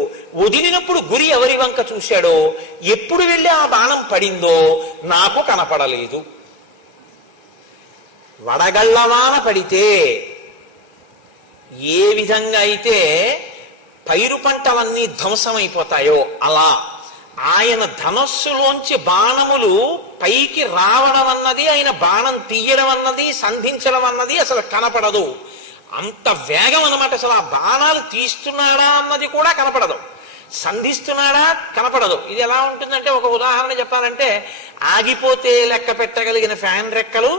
వదిలినప్పుడు గురి ఎవరి వంక చూశాడో, ఎప్పుడు వెళ్ళి ఆ బాణం పడిందో నాకు కనపడలేదు. వడగళ్ళవాన పడితే ఏ విధంగా అయితే పైరు పంటలన్నీ ధ్వంసమైపోతాయో అలా ఆయన ధనస్సులోంచి బాణములు పైకి రావడం అన్నది, ఆయన బాణం తీయడం అన్నది, సంధించడం అన్నది అసలు కనపడదు. అంత వేగం అన్నమాట. అసలు ఆ బాణాలు తీస్తున్నాడా అన్నది కూడా కనపడదు, సంధిస్తున్నాడా కనపడదు. ఇది ఎలా ఉంటుందంటే, ఒక ఉదాహరణ చెప్పాలంటే, ఆగిపోతే లెక్క పెట్టగలిగిన ఫ్యాన్ రెక్కలు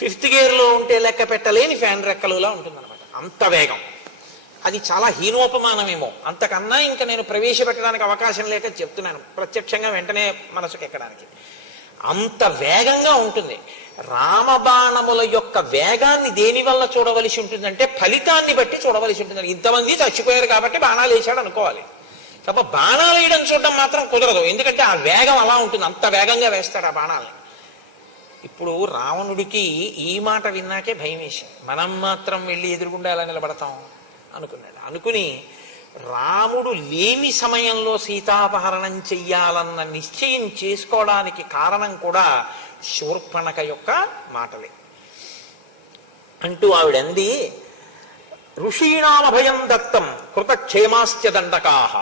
5th గేర్లో ఉంటే లెక్క పెట్టలేని ఫ్యాన్ రెక్కలులా ఉంటుందన్నమాట. అంత వేగం. అది చాలా హీనోపమానమేమో, అంతకన్నా ఇంకా నేను ప్రవేశపెట్టడానికి అవకాశం లేక చెప్తున్నాను, ప్రత్యక్షంగా వెంటనే మనసుకు ఎక్కడానికి. అంత వేగంగా ఉంటుంది. రామబాణముల యొక్క వేగాన్ని దేని వల్ల చూడవలసి ఉంటుందంటే ఫలితాన్ని బట్టి చూడవలసి ఉంటుంది. ఇంతమంది చచ్చిపోయారు కాబట్టి బాణాలు వేసాడు అనుకోవాలి తప్ప బాణాలు వేయడం చూడడం మాత్రం కుదరదు. ఎందుకంటే ఆ వేగం అలా ఉంటుంది, అంత వేగంగా వేస్తాడు ఆ బాణాలని. ఇప్పుడు రావణుడికి ఈ మాట విన్నాకే భయం వేసింది. మనం మాత్రం వెళ్ళి ఎదురుగుండా ఎలా నిలబడతాం అనుకున్నాడు. అనుకుని రాముడు లేని సమయంలో సీతాపహరణం చెయ్యాలన్న నిశ్చయం చేసుకోవడానికి కారణం కూడా శూర్పణఖ యొక్క మాటలే. అంటూ ఆవిడంది, ఋషీణామభయం దత్తం కృతక్షేమాశ్చ దండకాహ.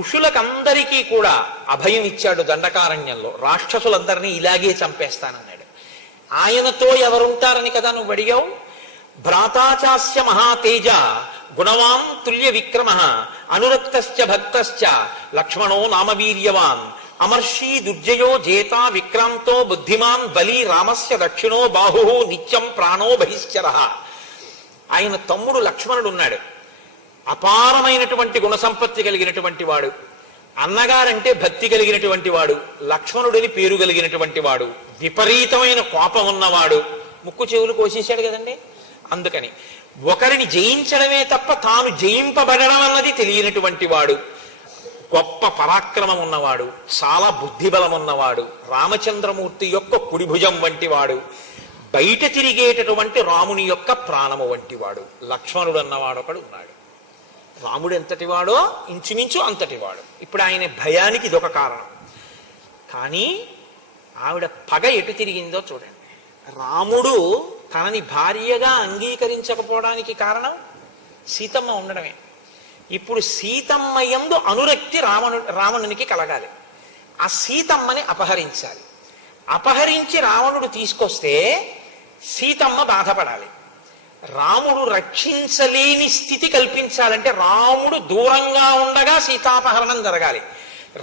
ఋషులకందరికీ కూడా అభయం ఇచ్చాడు దండకారణ్యంలో. రాక్షసులందరినీ ఇలాగే చంపేస్తానన్నాడు. ఆయనతో ఎవరుంటారని కదా నువ్వు అడిగావు. భ్రాతాచాస్య మహాతేజ గుణవాన్ తుల్య విక్రమ అనురక్తశ్చ భక్తశ్చ లక్ష్మణో నామవీర్యవాన్ అమర్షీ దుర్జయో జేత విక్రాంతో బుద్ధిమాన్ బలి రామస్య దక్షిణో బాహు నిత్యం ప్రాణో బహిశ్చర. ఆయన తమ్ముడు లక్ష్మణుడు ఉన్నాడు. అపారమైనటువంటి గుణసంపత్తి కలిగినటువంటి వాడు, అన్నగారంటే భక్తి కలిగినటువంటి వాడు, లక్ష్మణుడిని పేరు కలిగినటువంటి వాడు, విపరీతమైన కోపం ఉన్నవాడు. ముక్కు చెవులు కోసేశాడు కదండి. అందుకని ఒకరిని జయించడమే తప్ప తాను జయింపబడడం అన్నది తెలియనటువంటి వాడు, గొప్ప పరాక్రమం ఉన్నవాడు, చాలా బుద్ధిబలం ఉన్నవాడు, రామచంద్రమూర్తి యొక్క కుడిభుజం వంటి వాడు, బయట తిరిగేటటువంటి రాముని యొక్క ప్రాణము వంటి వాడు లక్ష్మణుడు అన్నవాడు ఒకడు ఉన్నాడు. రాముడు ఎంతటివాడో ఇంచుమించు అంతటివాడు. ఇప్పుడు ఆయన భయానికి ఇదొక కారణం. కానీ ఆవిడ పగ ఎటు తిరిగిందో చూడండి. రాముడు తనని భార్యగా అంగీకరించకపోవడానికి కారణం సీతమ్మ ఉండడమే. ఇప్పుడు సీతమ్మ యందు అనురక్తి రావణునికి కలగాలి. ఆ సీతమ్మని అపహరించాలి. అపహరించి రావణుడు తీసుకొస్తే సీతమ్మ బాధపడాలి. రాముడు రక్షించలేని స్థితి కల్పించాలంటే రాముడు దూరంగా ఉండగా సీతాపహరణం జరగాలి.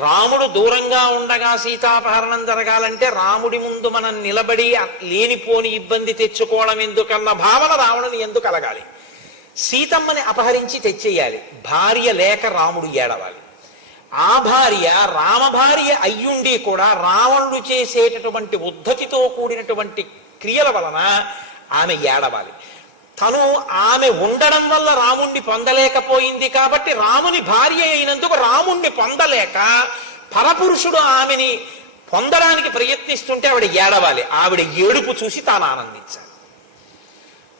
రాముడు దూరంగా ఉండగా సీతాపహరణం జరగాలంటే రాముడి ముందు మనం నిలబడి లేనిపోని ఇబ్బంది తెచ్చుకోవడం ఎందుకన్న భావన రావణుని ఎందుకు కలగాలి. సీతమ్మని అపహరించి తెచ్చేయాలి. భార్య లేక రాముడు ఏడవాలి. ఆ భార్య రామ భార్య అయ్యుండి కూడా రావణుడు చేసేటటువంటి ఉద్ధతితో కూడినటువంటి క్రియల వలన ఆమె ఏడవాలి. తను ఆమె ఉండడం వల్ల రాముణ్ణి పొందలేకపోయింది కాబట్టి రాముని భార్య అయినందుకు రాముణ్ణి పొందలేక పరపురుషుడు ఆమెని పొందడానికి ప్రయత్నిస్తుంటే ఆవిడ ఏడవాలి. ఆవిడ ఏడుపు చూసి తాను ఆనందించాలి.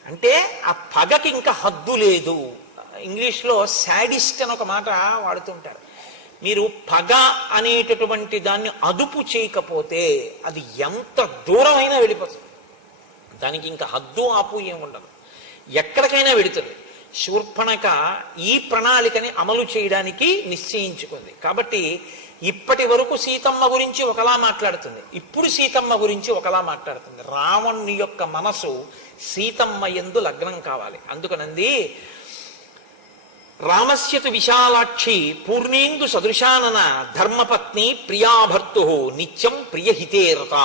అంటే ఆ పగకి ఇంకా హద్దు లేదు. ఇంగ్లీష్లో శాడిస్ట్ అని ఒక మాట వాడుతుంటారు. మీరు పగ అనేటటువంటి దాన్ని అదుపు చేయకపోతే అది ఎంత దూరమైనా వెళ్ళిపోతుంది. దానికి ఇంకా హద్దు ఆపు ఏముండదు, ఎక్కడికైనా వెడుతుంది. శూర్పణఖ ఈ ప్రణాళికని అమలు చేయడానికి నిశ్చయించుకుంది. కాబట్టి ఇప్పటి వరకు సీతమ్మ గురించి ఒకలా మాట్లాడుతుంది, ఇప్పుడు సీతమ్మ గురించి ఒకలా మాట్లాడుతుంది. రావణుని యొక్క మనసు సీతమ్మ యందు లగ్నం కావాలి. అందుకనంది, రామస్యతు విశాలాక్షి పూర్ణేందు సదృశానన ధర్మపత్ని ప్రియాభర్తు నిత్యం ప్రియహితేరత.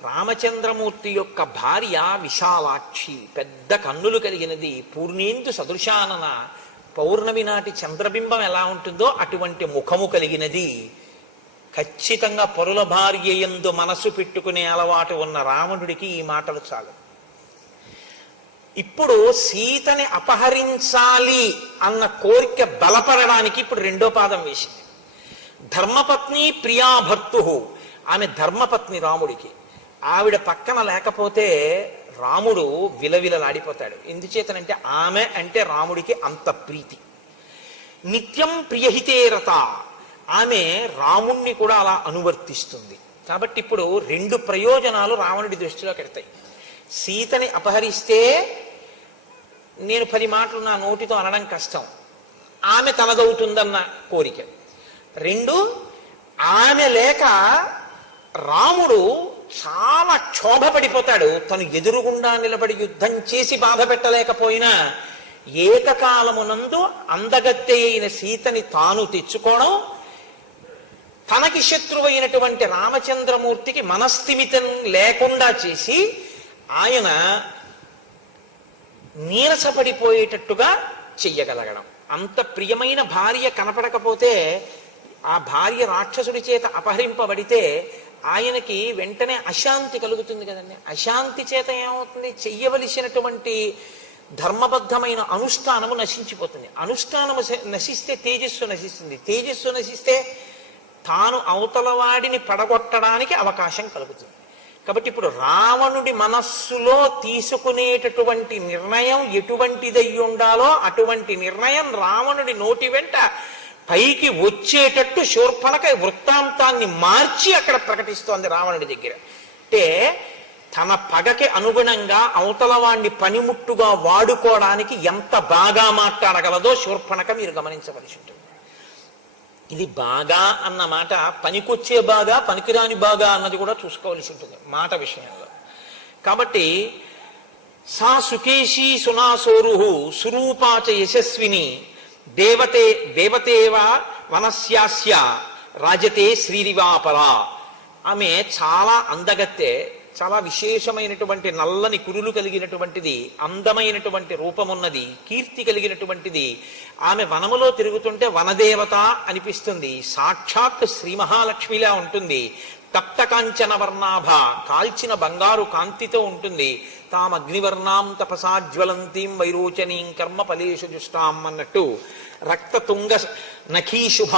రామచంద్రమూర్తి యొక్క భార్య విశాలాక్షి, పెద్ద కన్నులు కలిగినది. పూర్ణేందు సదృశానన, పౌర్ణమి నాటి చంద్రబింబం ఎలా ఉంటుందో అటువంటి ముఖము కలిగినది. ఖచ్చితంగా పరుల భార్య యందు మనసు పెట్టుకునే అలవాటు ఉన్న రావణుడికి ఈ మాటలు చాలు. ఇప్పుడు సీతని అపహరించాలి అన్న కోరిక బలపడడానికి ఇప్పుడు రెండో పాదం వేసింది. ధర్మపత్ని ప్రియాభర్తు, ఆమె ధర్మపత్ని రాముడికి. ఆవిడ పక్కన లేకపోతే రాముడు విలవిలలాడిపోతాడు. ఎందుచేతనంటే ఆమె అంటే రాముడికి అంత ప్రీతి. నిత్యం ప్రియహితేరత, ఆమె రాముణ్ణి కూడా అలా అనువర్తిస్తుంది. కాబట్టి ఇప్పుడు రెండు ప్రయోజనాలు రావణుడి దృష్టిలో పెడతాయి. సీతని అపహరిస్తే నేను 10 మాటలు నా నోటితో అనడం కష్టం, ఆమె తనదవుతుందన్న కోరిక. 2, ఆమె లేక రాముడు చాలా క్షోభపడిపోతాడు. తను ఎదురుగుండా నిలబడి యుద్ధం చేసి బాధ పెట్టలేకపోయినా ఏకకాలమునందు అందగత్తె అయిన సీతని తాను తెచ్చుకోవడం, తనకి శత్రువైనటువంటి రామచంద్రమూర్తికి మనస్థిమితం లేకుండా చేసి ఆయన నీరసపడిపోయేటట్టుగా చెయ్యగలగడం. అంత ప్రియమైన భార్య కనపడకపోతే, ఆ భార్య రాక్షసుడి చేత అపహరింపబడితే ఆయనకి వెంటనే అశాంతి కలుగుతుంది కదండి. అశాంతి చేత ఏమవుతుంది? చెయ్యవలసినటువంటి ధర్మబద్ధమైన అనుష్ఠానము నశించిపోతుంది. అనుష్ఠానము నశిస్తే తేజస్సు నశిస్తుంది. తేజస్సు నశిస్తే తాను అవతల వాడిని పడగొట్టడానికి అవకాశం కలుగుతుంది. కాబట్టి ఇప్పుడు రావణుడి మనస్సులో తీసుకునేటటువంటి నిర్ణయం ఎటువంటిదై ఉండాలో అటువంటి నిర్ణయం రావణుడి నోటి వెంట పైకి వచ్చేటట్టు శూర్పణఖ వృత్తాంతాన్ని మార్చి అక్కడ ప్రకటిస్తోంది రావణుడి దగ్గర. అంటే తన పగకి అనుగుణంగా అవతల వాణ్ణి పనిముట్టుగా వాడుకోవడానికి ఎంత బాగా మాట్లాడగలదో శూర్పణఖ మీరు గమనించవలసి ఉంటుంది. ఇది బాగా అన్న మాట పనికొచ్చే బాగా, పనికిరాని బాగా అన్నది కూడా చూసుకోవలసి ఉంటుంది మాట విషయంలో. కాబట్టి సా సుకేశీ సునాసోరు సురూపాచ యశస్విని దేవతేవ వనస్యాస్య రాజతే శ్రీరివాపరా. ఆమె చాలా అందగత్తె, చాలా విశేషమైనటువంటి నల్లని కురులు కలిగినటువంటిది, అందమైనటువంటి రూపమున్నది, కీర్తి కలిగినటువంటిది. ఆమె వనములో తిరుగుతుంటే వనదేవత అనిపిస్తుంది. సాక్షాత్ శ్రీ మహాలక్ష్మిలా ఉంటుంది. తప్త కాంచన వర్ణాభ, కాల్చిన బంగారు కాంతితో ఉంటుంది. తాం అగ్నివర్ణాం తపసాజ్వలంతీం వైరోచనీం కర్మ ఫలేషు జుష్టాం అన్నట్టు రక్తతుంగ నఖీశుభ,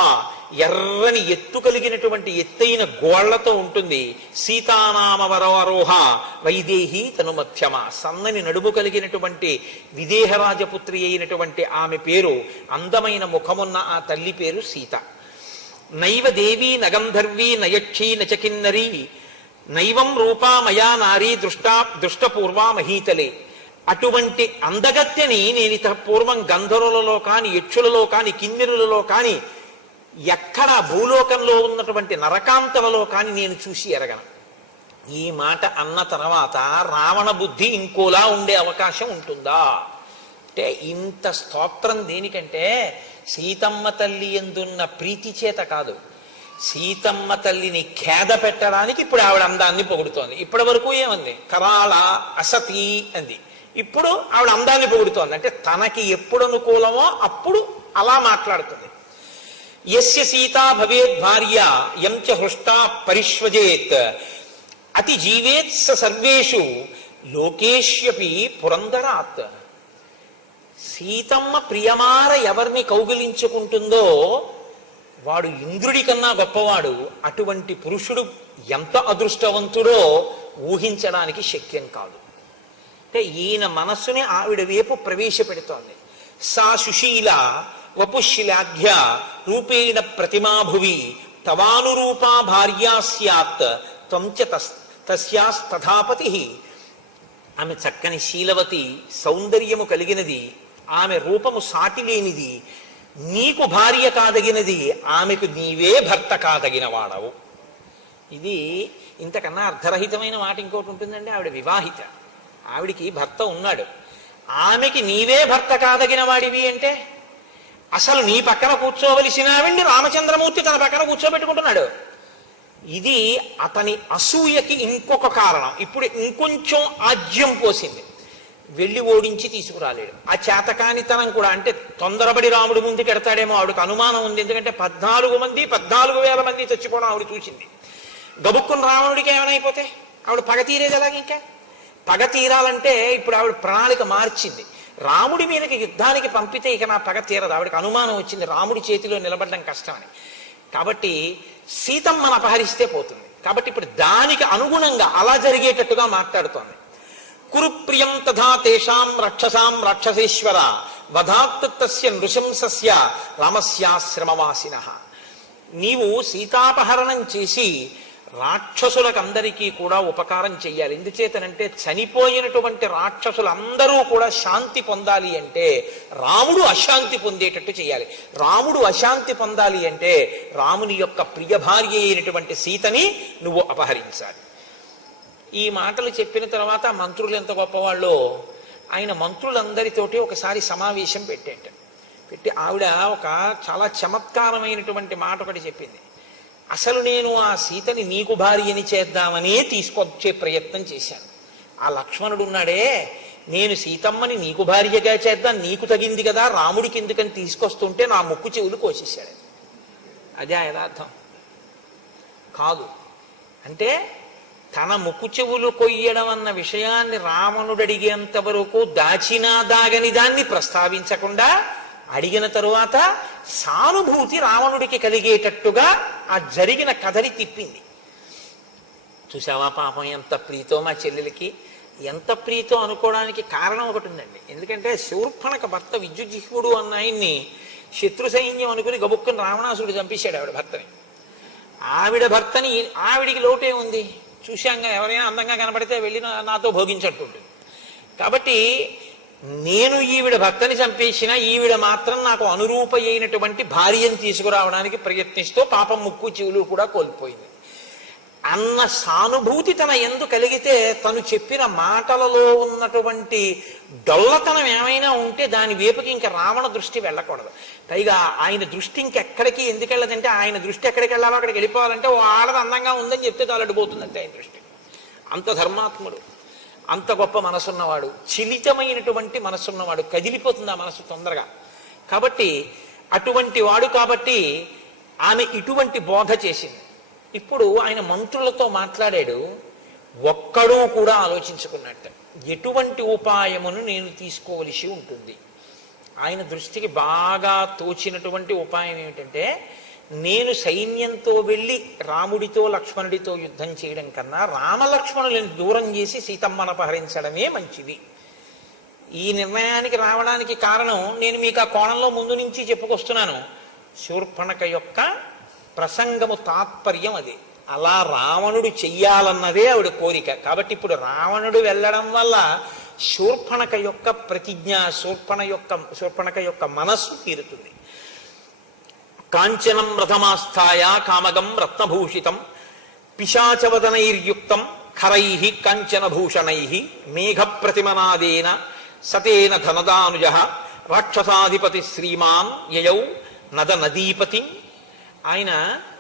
ఎర్రని ఎత్తు కలిగినటువంటి ఎత్తైన గోళ్లతో ఉంటుంది. సీతానామవరోహ వైదేహి తనుమధ్యమ, సన్నని నడుము కలిగినటువంటి విదేహరాజపుత్రి అయినటువంటి ఆమె పేరు, అందమైన ముఖమున్న ఆ తల్లి పేరు సీత. నైవ దేవీ నగంధర్వీ నయక్షీ నచకిన్నరీ నైవం రూపా మయా నారీ దృష్టపూర్వా మహీతలే. అటువంటి అందగత్యని నేను ఇత పూర్వం గంధర్వులలో కాని, యక్షులలో కాని, కిన్నెరులలో కాని, ఎక్కడ భూలోకంలో ఉన్నటువంటి నరకాంతలలో కాని నేను చూసి ఎరగను. ఈ మాట అన్న తర్వాత రావణ బుద్ధి ఇంకోలా ఉండే అవకాశం ఉంటుందా అంటే, ఇంత స్తోత్రం దేనికంటే సీతమ్మ తల్లి ఎందున్న ప్రీతి చేత కాదు, సీతమ్మ తల్లిని ఖేద పెట్టడానికి ఇప్పుడు ఆవిడ అందాన్ని పొగుడుతోంది. ఇప్పటి వరకు ఏమంది? కరాళ అసతి అంది. ఇప్పుడు ఆవిడ అందాన్ని పొగుడుతోంది. అంటే తనకి ఎప్పుడు అనుకూలమో అప్పుడు అలా మాట్లాడుతుంది. యస్య సీతా భవేత్ భార్య యం చ హృష్టా పరిష్వజేత్ అతి జీవేత్ స సర్వేషు లోకేష్యపి పురందరాత్. సీతమ్మ ప్రియమార ఎవరిని కౌగిలించుకుంటుందో వాడు ఇంద్రుడి కన్నా గొప్పవాడు. అటువంటి పురుషుడు ఎంత అదృష్టవంతుడో ఊహించడానికి శక్యం కాదు. అంటే ఈయన మనస్సుని ఆవిడ వైపు ప్రవేశపెడుతోంది. సా సుశీల వపుశిలాఘ్య రూపేణ ప్రతిమాభువి తవానురూపా భార్యా స్యాత్ త్వం చ తస్యాస్తథాపతి. ఆమె చక్కని శీలవతి, సౌందర్యము కలిగినది, ఆమె రూపము సాటి లేనిది, నీకు భార్య కాదగినది, ఆమెకు నీవే భర్త కాదగిన వాడవు. ఇది ఇంతకన్నా అర్ధరహితమైన మాట ఇంకోటి ఉంటుందండి. ఆవిడ వివాహిత, ఆవిడికి భర్త ఉన్నాడు. ఆమెకి నీవే భర్త కాదగిన వాడివి అంటే అసలు నీ పక్కన కూర్చోవలసిన ఆవిడ్ని రామచంద్రమూర్తి తన పక్కన కూర్చోబెట్టుకుంటున్నాడు. ఇది అతని అసూయకి ఇంకొక కారణం. ఇప్పుడు ఇంకొంచెం ఆజ్యం పోసింది. వెళ్ళి ఓడించి తీసుకురాలేడు. ఆ చేతకానితనం కూడా, అంటే తొందరపడి రాముడి ముందుకు ఎడతాడేమో ఆవిడకు అనుమానం ఉంది. ఎందుకంటే 14,000 మంది చచ్చిపోవడం ఆవిడ చూసింది. గబుక్కుని రావణుడికి ఏమైపోతే ఆవిడ పగ తీరేది ఎలాగ? ఇంకా పగ తీరాలంటే ఇప్పుడు ఆవిడ ప్రణాళిక మార్చింది. రాముడి మీదకి యుద్ధానికి పంపితే ఇక నా పగ తీరదు. ఆవిడకి అనుమానం వచ్చింది రాముడి చేతిలో నిలబడడం కష్టమని. కాబట్టి సీతమ్మను అపహరిస్తే పోతుంది. కాబట్టి ఇప్పుడు దానికి అనుగుణంగా అలా జరిగేటట్టుగా మాట్లాడుతోంది. కురుప్రియం తథా తేషాం రక్షసాం రాక్షసేశ్వర వధాత్ తస్య నృశంసస్య రామస్యాశ్రమవాసినః. నీవు సీతాపహరణం చేసి రాక్షసులకందరికీ కూడా ఉపకారం చెయ్యాలి. ఎందుచేతనంటే చనిపోయినటువంటి రాక్షసులందరూ కూడా శాంతి పొందాలి అంటే రాముడు అశాంతి పొందేటట్టు చేయాలి. రాముడు అశాంతి పొందాలి అంటే రాముని యొక్క ప్రియ భార్య అయినటువంటి సీతని నువ్వు అపహరించాలి. ఈ మాటలు చెప్పిన తర్వాత మంత్రులు ఎంత గొప్పవాళ్ళో, ఆయన మంత్రులందరితోటి ఒకసారి సమావేశం పెట్టి ఆవిడ ఒక చాలా చమత్కారమైనటువంటి మాట ఒకటి చెప్పింది. అసలు నేను ఆ సీతని నీకు భార్యని చేద్దామనే తీసుకొచ్చే ప్రయత్నం చేశాను. ఆ లక్ష్మణుడు ఉన్నాడే, నేను సీతమ్మని నీకు భార్యగా చేద్దాం, నీకు తగింది కదా, రాముడికి ఎందుకని తీసుకొస్తుంటే నా ముక్కు చెవులు కోసేశాడు. అదే యథార్థం కాదు. అంటే తన ముక్కు చెవులు కొయ్యడం అన్న విషయాన్ని రావణుడు అడిగేంత వరకు దాచినా దాగని దాన్ని ప్రస్తావించకుండా అడిగిన తరువాత సానుభూతి రావణుడికి కలిగేటట్టుగా ఆ జరిగిన కథని తిప్పింది. చూసావా పాపం ఎంత ప్రీతో మా చెల్లెలకి, ఎంత ప్రీతో అనుకోవడానికి కారణం ఒకటి ఉందండి. ఎందుకంటే శూర్పణఖ భర్త విద్యుజిహ్వుడు అన్న ఆయన్ని శత్రు సైన్యం అనుకుని గబుక్కుని రావణాసుడు చంపేశాడు ఆవిడ భర్తని. ఆవిడ భర్తని ఆవిడికి లోటే ఉంది, చూశాంగా ఎవరైనా అందంగా కనపడితే వెళ్ళి నాతో భోగించట్టుంటుంది. కాబట్టి నేను ఈవిడ భర్తని చంపేసిన ఈవిడ మాత్రం నాకు అనురూప అయినటువంటి భార్యను తీసుకురావడానికి ప్రయత్నిస్తూ పాపం ముక్కు చెవులు కూడా కోల్పోయింది అన్న సానుభూతి తన ఎందు కలిగితే తను చెప్పిన మాటలలో ఉన్నటువంటి డొల్లతనం ఏమైనా ఉంటే దాని వైపుకి ఇంకా రావణ దృష్టి వెళ్ళకూడదు. పైగా ఆయన దృష్టి ఇంకెక్కడికి ఎందుకు వెళ్ళదంటే ఆయన దృష్టి ఎక్కడికి వెళ్ళాలో అక్కడికి వెళ్ళిపోవాలంటే ఓ ఆడది అందంగా ఉందని చెప్తే తలడిపోతుందంటే ఆయన దృష్టి. అంత ధర్మాత్ముడు, అంత గొప్ప మనసున్నవాడు, చిలితమైనటువంటి మనసున్నవాడు, కదిలిపోతుంది ఆ మనసు తొందరగా. కాబట్టి అటువంటి వాడు కాబట్టి ఆమె ఇటువంటి బోధ చేసింది. ఇప్పుడు ఆయన మంత్రులతో మాట్లాడాడు, ఒక్కడూ కూడా ఆలోచించుకున్నట్ట ఎటువంటి ఉపాయమును నేను తీసుకోవలసి ఉంటుంది. ఆయన దృష్టికి బాగా తోచినటువంటి ఉపాయం ఏమిటంటే, నేను సైన్యంతో వెళ్ళి రాముడితో లక్ష్మణుడితో యుద్ధం చేయడం కన్నా రామలక్ష్మణులను దూరం చేసి సీతమ్మను అపహరించడమే మంచిది. ఈ నిర్ణయానికి రావడానికి కారణం నేను మీకు ఆ కోణంలో ముందు నుంచి చెప్పుకొస్తున్నాను. శూర్పణఖ యొక్క ప్రసంగము తాత్పర్యం అది. అలా రావణుడు చెయ్యాలన్నదే ఆవిడ కోరిక. కాబట్టి ఇప్పుడు రావణుడు వెళ్ళడం వల్ల శూర్పణఖ యొక్క ప్రతిజ్ఞ, శూర్పణఖ యొక్క మనస్సు తీరుతుంది. కాంచనం రథమాస్థాయ కామగం రత్నభూషితం పిశాచవదనైర్యుక్తం ఖరై కాంచనభూషణై మేఘ ప్రతిమనాదేన సతేన ధనదానుజ రాక్షసాధిపతి శ్రీమాన్ యయౌ నద నదీపతి. ఆయన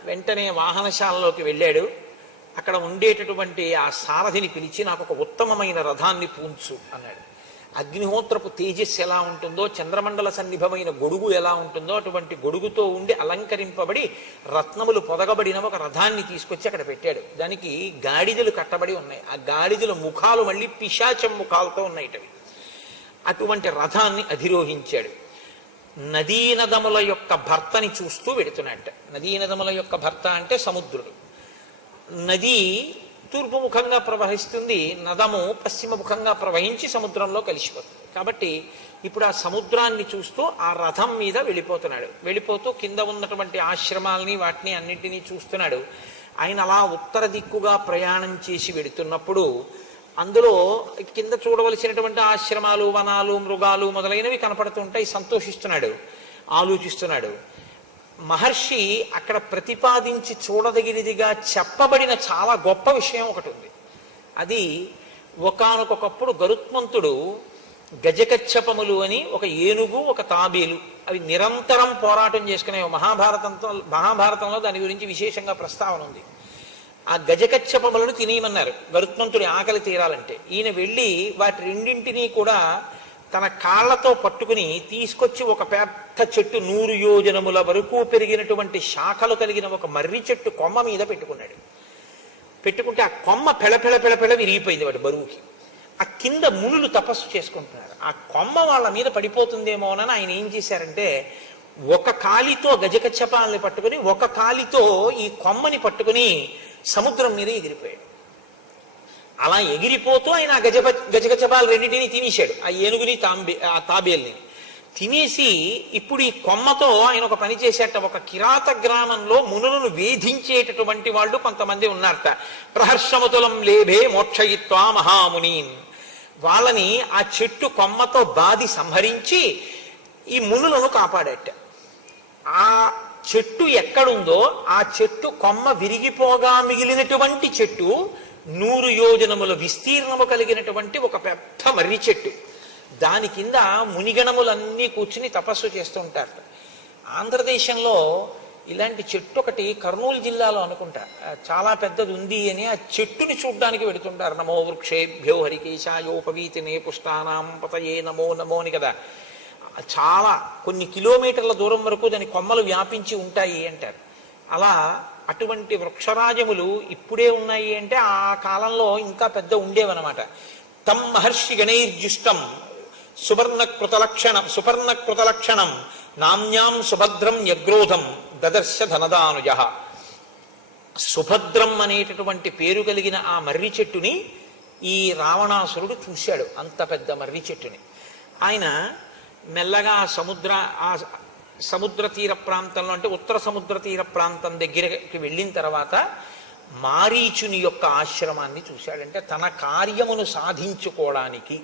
వెంటనే వాహనశాలలోకి వెళ్ళాడు. అక్కడ ఉండేటటువంటి ఆ సారథిని పిలిచి నాకు ఒక ఉత్తమమైన రథాన్ని పూంచు అన్నాడు. అగ్నిహోత్రపు తేజస్సు ఎలా ఉంటుందో, చంద్రమండల సన్నిభమైన గొడుగు ఎలా ఉంటుందో అటువంటి గొడుగుతో ఉండి అలంకరింపబడి రత్నములు పొదగబడిన ఒక రథాన్ని తీసుకొచ్చి అక్కడ పెట్టాడు. దానికి గాడిదలు కట్టబడి ఉన్నాయి. ఆ గాడిదల ముఖాలు మళ్ళీ పిశాచం ముఖాలతో ఉన్నాయిటవి. అటువంటి రథాన్ని అధిరోహించాడు. నదీనదముల యొక్క భర్తని చూస్తూ వెడుతున్నట్ట. నదీనదముల యొక్క భర్త అంటే సముద్రుడు. నది తూర్పు ముఖంగా ప్రవహిస్తుంది, నదము పశ్చిమ ముఖంగా ప్రవహించి సముద్రంలో కలిసిపోతుంది. కాబట్టి ఇప్పుడు ఆ సముద్రాన్ని చూస్తూ ఆ రథం మీద వెళ్ళిపోతున్నాడు. వెళ్ళిపోతూ కింద ఉన్నటువంటి ఆశ్రమాలని వాటిని అన్నింటినీ చూస్తున్నాడు. ఆయన అలా ఉత్తర దిక్కుగా ప్రయాణం చేసి వెడుతున్నప్పుడు అందులో కింద చూడవలసినటువంటి ఆశ్రమాలు, వనాలు, మృగాలు మొదలైనవి కనపడుతుంటాయి. సంతోషిస్తున్నాడు, ఆలోచిస్తున్నాడు. మహర్షి అక్కడ ప్రతిపాదించి చూడదగినదిగా చెప్పబడిన చాలా గొప్ప విషయం ఒకటి ఉంది. అది ఒకానొకప్పుడు గరుత్మంతుడు గజకచ్చపములు అని ఒక ఏనుగు, ఒక తాబేలు, అవి నిరంతరం పోరాటం చేసుకునే మహాభారతంలో దాని గురించి విశేషంగా ప్రస్తావన ఉంది. ఆ గజకచ్చపములను తినేయమన్నారు గరుత్మంతుడి ఆకలి తీరాలంటే. ఈయన వెళ్ళి వాటి రెండింటినీ కూడా తన కాళ్లతో పట్టుకుని తీసుకొచ్చి ఒక పెద్ద చెట్టు 100 యోజనముల వరకు పెరిగినటువంటి శాఖలు కలిగిన ఒక మర్రి చెట్టు కొమ్మ మీద పెట్టుకున్నాడు. పెట్టుకుంటే ఆ కొమ్మ పెళపెళ విరిగిపోయింది వాటి బరువుకి. ఆ కింద మునులు తపస్సు చేసుకుంటున్నారు. ఆ కొమ్మ వాళ్ళ మీద పడిపోతుందేమోనని ఆయన ఏం చేశారంటే ఒక కాలితో గజకచ్చపాలని పట్టుకుని ఒక కాలితో ఈ కొమ్మని పట్టుకుని సముద్రం మీద ఎగిరిపోయాడు. అలా ఎగిరిపోతూ ఆయన గజగజపాలు రెండింటినీ తినేశాడు. ఆ ఏనుగుని ఆ తాబేల్ని తినేసి ఇప్పుడు ఈ కొమ్మతో ఆయన ఒక పని చేసేట. ఒక కిరాత గ్రామంలో మునులను వేధించేటటువంటి వాళ్ళు కొంతమంది ఉన్నారట. ప్రహర్షముతులం లేభే మోక్షయిత్వా మహామునీన్. వాళ్ళని ఆ చెట్టు కొమ్మతో బాది సంహరించి ఈ మునులను కాపాడట. ఆ చెట్టు ఎక్కడుందో ఆ చెట్టు కొమ్మ విరిగిపోగా మిగిలినటువంటి చెట్టు 100 యోజనముల విస్తీర్ణము కలిగినటువంటి ఒక పెద్ద మర్రి చెట్టు. దాని కింద మునిగణములన్నీ కూర్చుని తపస్సు చేస్తూ ఉంటారు. ఆంధ్రదేశంలో ఇలాంటి చెట్టు ఒకటి కర్నూలు జిల్లాలో అనుకుంటా చాలా పెద్దది ఉంది అని ఆ చెట్టుని చూడ్డానికి వెడుతుంటారు. నమో వృక్షేభ్యో హరికేశాయోపవీతినే పుష్టానాం పతయే నమో నమో అని కదా. చాలా కొన్ని కిలోమీటర్ల దూరం వరకు దాని కొమ్మలు వ్యాపించి ఉంటాయి అంటారు. అలా అటువంటి వృక్షరాజములు ఇప్పుడే ఉన్నాయి అంటే ఆ కాలంలో ఇంకా పెద్ద ఉండేవన్నమాట. తం మహర్షి గణైర్జుష్టం సుపర్ణకృతలక్షణం నామ్యాం సుభద్రం యగ్రోధం దదర్శ ధనదానుజ. సుభద్రం అనేటటువంటి పేరు కలిగిన ఆ మర్రి చెట్టుని ఈ రావణాసురుడు చూశాడు. అంత పెద్ద మర్రి చెట్టుని ఆయన మెల్లగా సముద్ర తీర ప్రాంతంలో, అంటే ఉత్తర సముద్ర తీర ప్రాంతం దగ్గరికి వెళ్ళిన తర్వాత మారీచుని యొక్క ఆశ్రమాన్ని చూశాడంటే తన కార్యమును సాధించుకోవడానికి.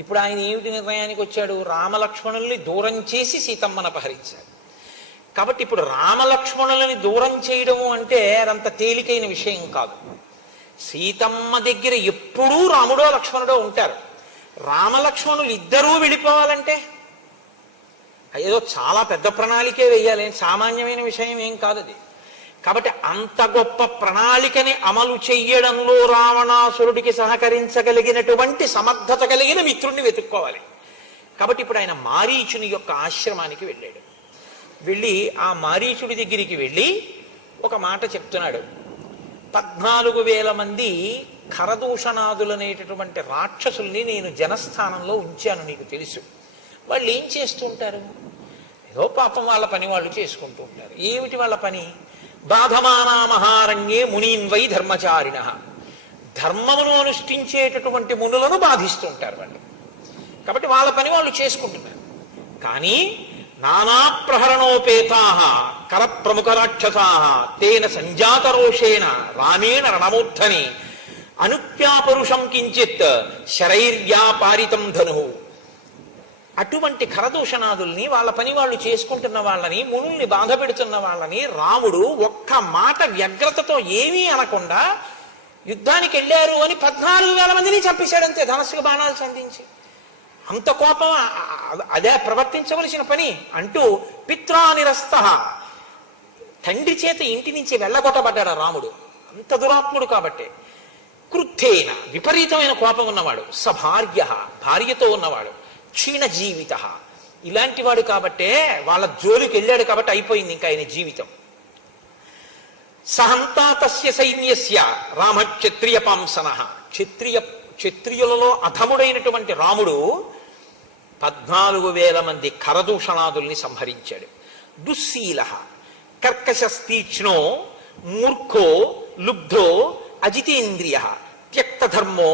ఇప్పుడు ఆయన ఏమిటి నిర్ణయానికి వచ్చాడు? రామలక్ష్మణుల్ని దూరం చేసి సీతమ్మను అపహరించాడు. కాబట్టి ఇప్పుడు రామలక్ష్మణులని దూరం చేయడము అంటే అదంత తేలికైన విషయం కాదు. సీతమ్మ దగ్గర ఎప్పుడూ రాముడో లక్ష్మణుడో ఉంటారు. రామలక్ష్మణులు ఇద్దరూ వెళ్ళిపోవాలంటే ఏదో చాలా పెద్ద ప్రణాళికే వేయాలి, సామాన్యమైన విషయం ఏం కాదు అది. కాబట్టి అంత గొప్ప ప్రణాళికని అమలు చెయ్యడంలో రావణాసురుడికి సహకరించగలిగినటువంటి సమర్థత కలిగిన మిత్రుణ్ణి వెతుక్కోవాలి. కాబట్టి ఇప్పుడు ఆయన మారీచుని యొక్క ఆశ్రమానికి వెళ్ళాడు. వెళ్ళి ఆ మారీచుడి దగ్గరికి వెళ్ళి ఒక మాట చెప్తున్నాడు. 14,000 మంది ఖరదూషణాదులనేటటువంటి రాక్షసుల్ని నేను జనస్థానంలో ఉంచాను, నీకు తెలుసు. వాళ్ళు ఏం చేస్తూ ఉంటారు? ఏదో పాపం వాళ్ళ పని వాళ్ళు చేసుకుంటూ ఉంటారు. ఏమిటి వాళ్ళ పని? బాధమానా మహారణ్యే మునీన్వై ధర్మచారిణ. ధర్మమును అనుష్ఠించేటటువంటి మునులను బాధిస్తూ ఉంటారు వాళ్ళు. కాబట్టి వాళ్ళ పని వాళ్ళు చేసుకుంటున్నారు. కానీ నానా ప్రహరణోపేతా కర ప్రముఖ రాక్షసా తేన సంజాత రోషేణ రామేణ రణమూర్ధని అనుప్యాపరుషం కించిత్ శరైర్వ్యాపారితం ధను. అటువంటి ఖరదూషణాదుల్ని వాళ్ళ పని వాళ్ళు చేసుకుంటున్న వాళ్ళని, మునుల్ని బాధ పెడుతున్న వాళ్ళని రాముడు ఒక్క మాట వ్యగ్రతతో ఏమీ అనకుండా యుద్ధానికి వెళ్ళారు అని 14,000 మందిని చంపేశాడంతే, ధనస్సుకు బాణాలు సంధించి. అంత కోపం అదే ప్రవర్తించవలసిన పని అంటూ పిత్రానిరస్త, తండ్రి చేత ఇంటి నుంచి వెళ్ళగొట్టబడ్డాడు రాముడు. అంత దురాత్ముడు కాబట్టి. క్రుద్ధేన, విపరీతమైన కోపం ఉన్నవాడు. సభార్య, భార్యతో ఉన్నవాడు. క్షీణ జీవిత, ఇలాంటి వాడు కాబట్టే వాళ్ళ జోలికి వెళ్ళాడు కాబట్టి అయిపోయింది ఇంకా ఆయన జీవితం. సహంతా తస్య సైన్యస్య రామ క్షత్రియ పాంసన. క్షత్రియులలో అధముడైనటువంటి రాముడు 14,000 మంది ఖరదూషణాదుల్ని సంహరించాడు. దుశ్శీల కర్కశస్తీక్ష్ణో మూర్ఖో లుబ్ధో అజితేంద్రియ త్యక్తధర్మో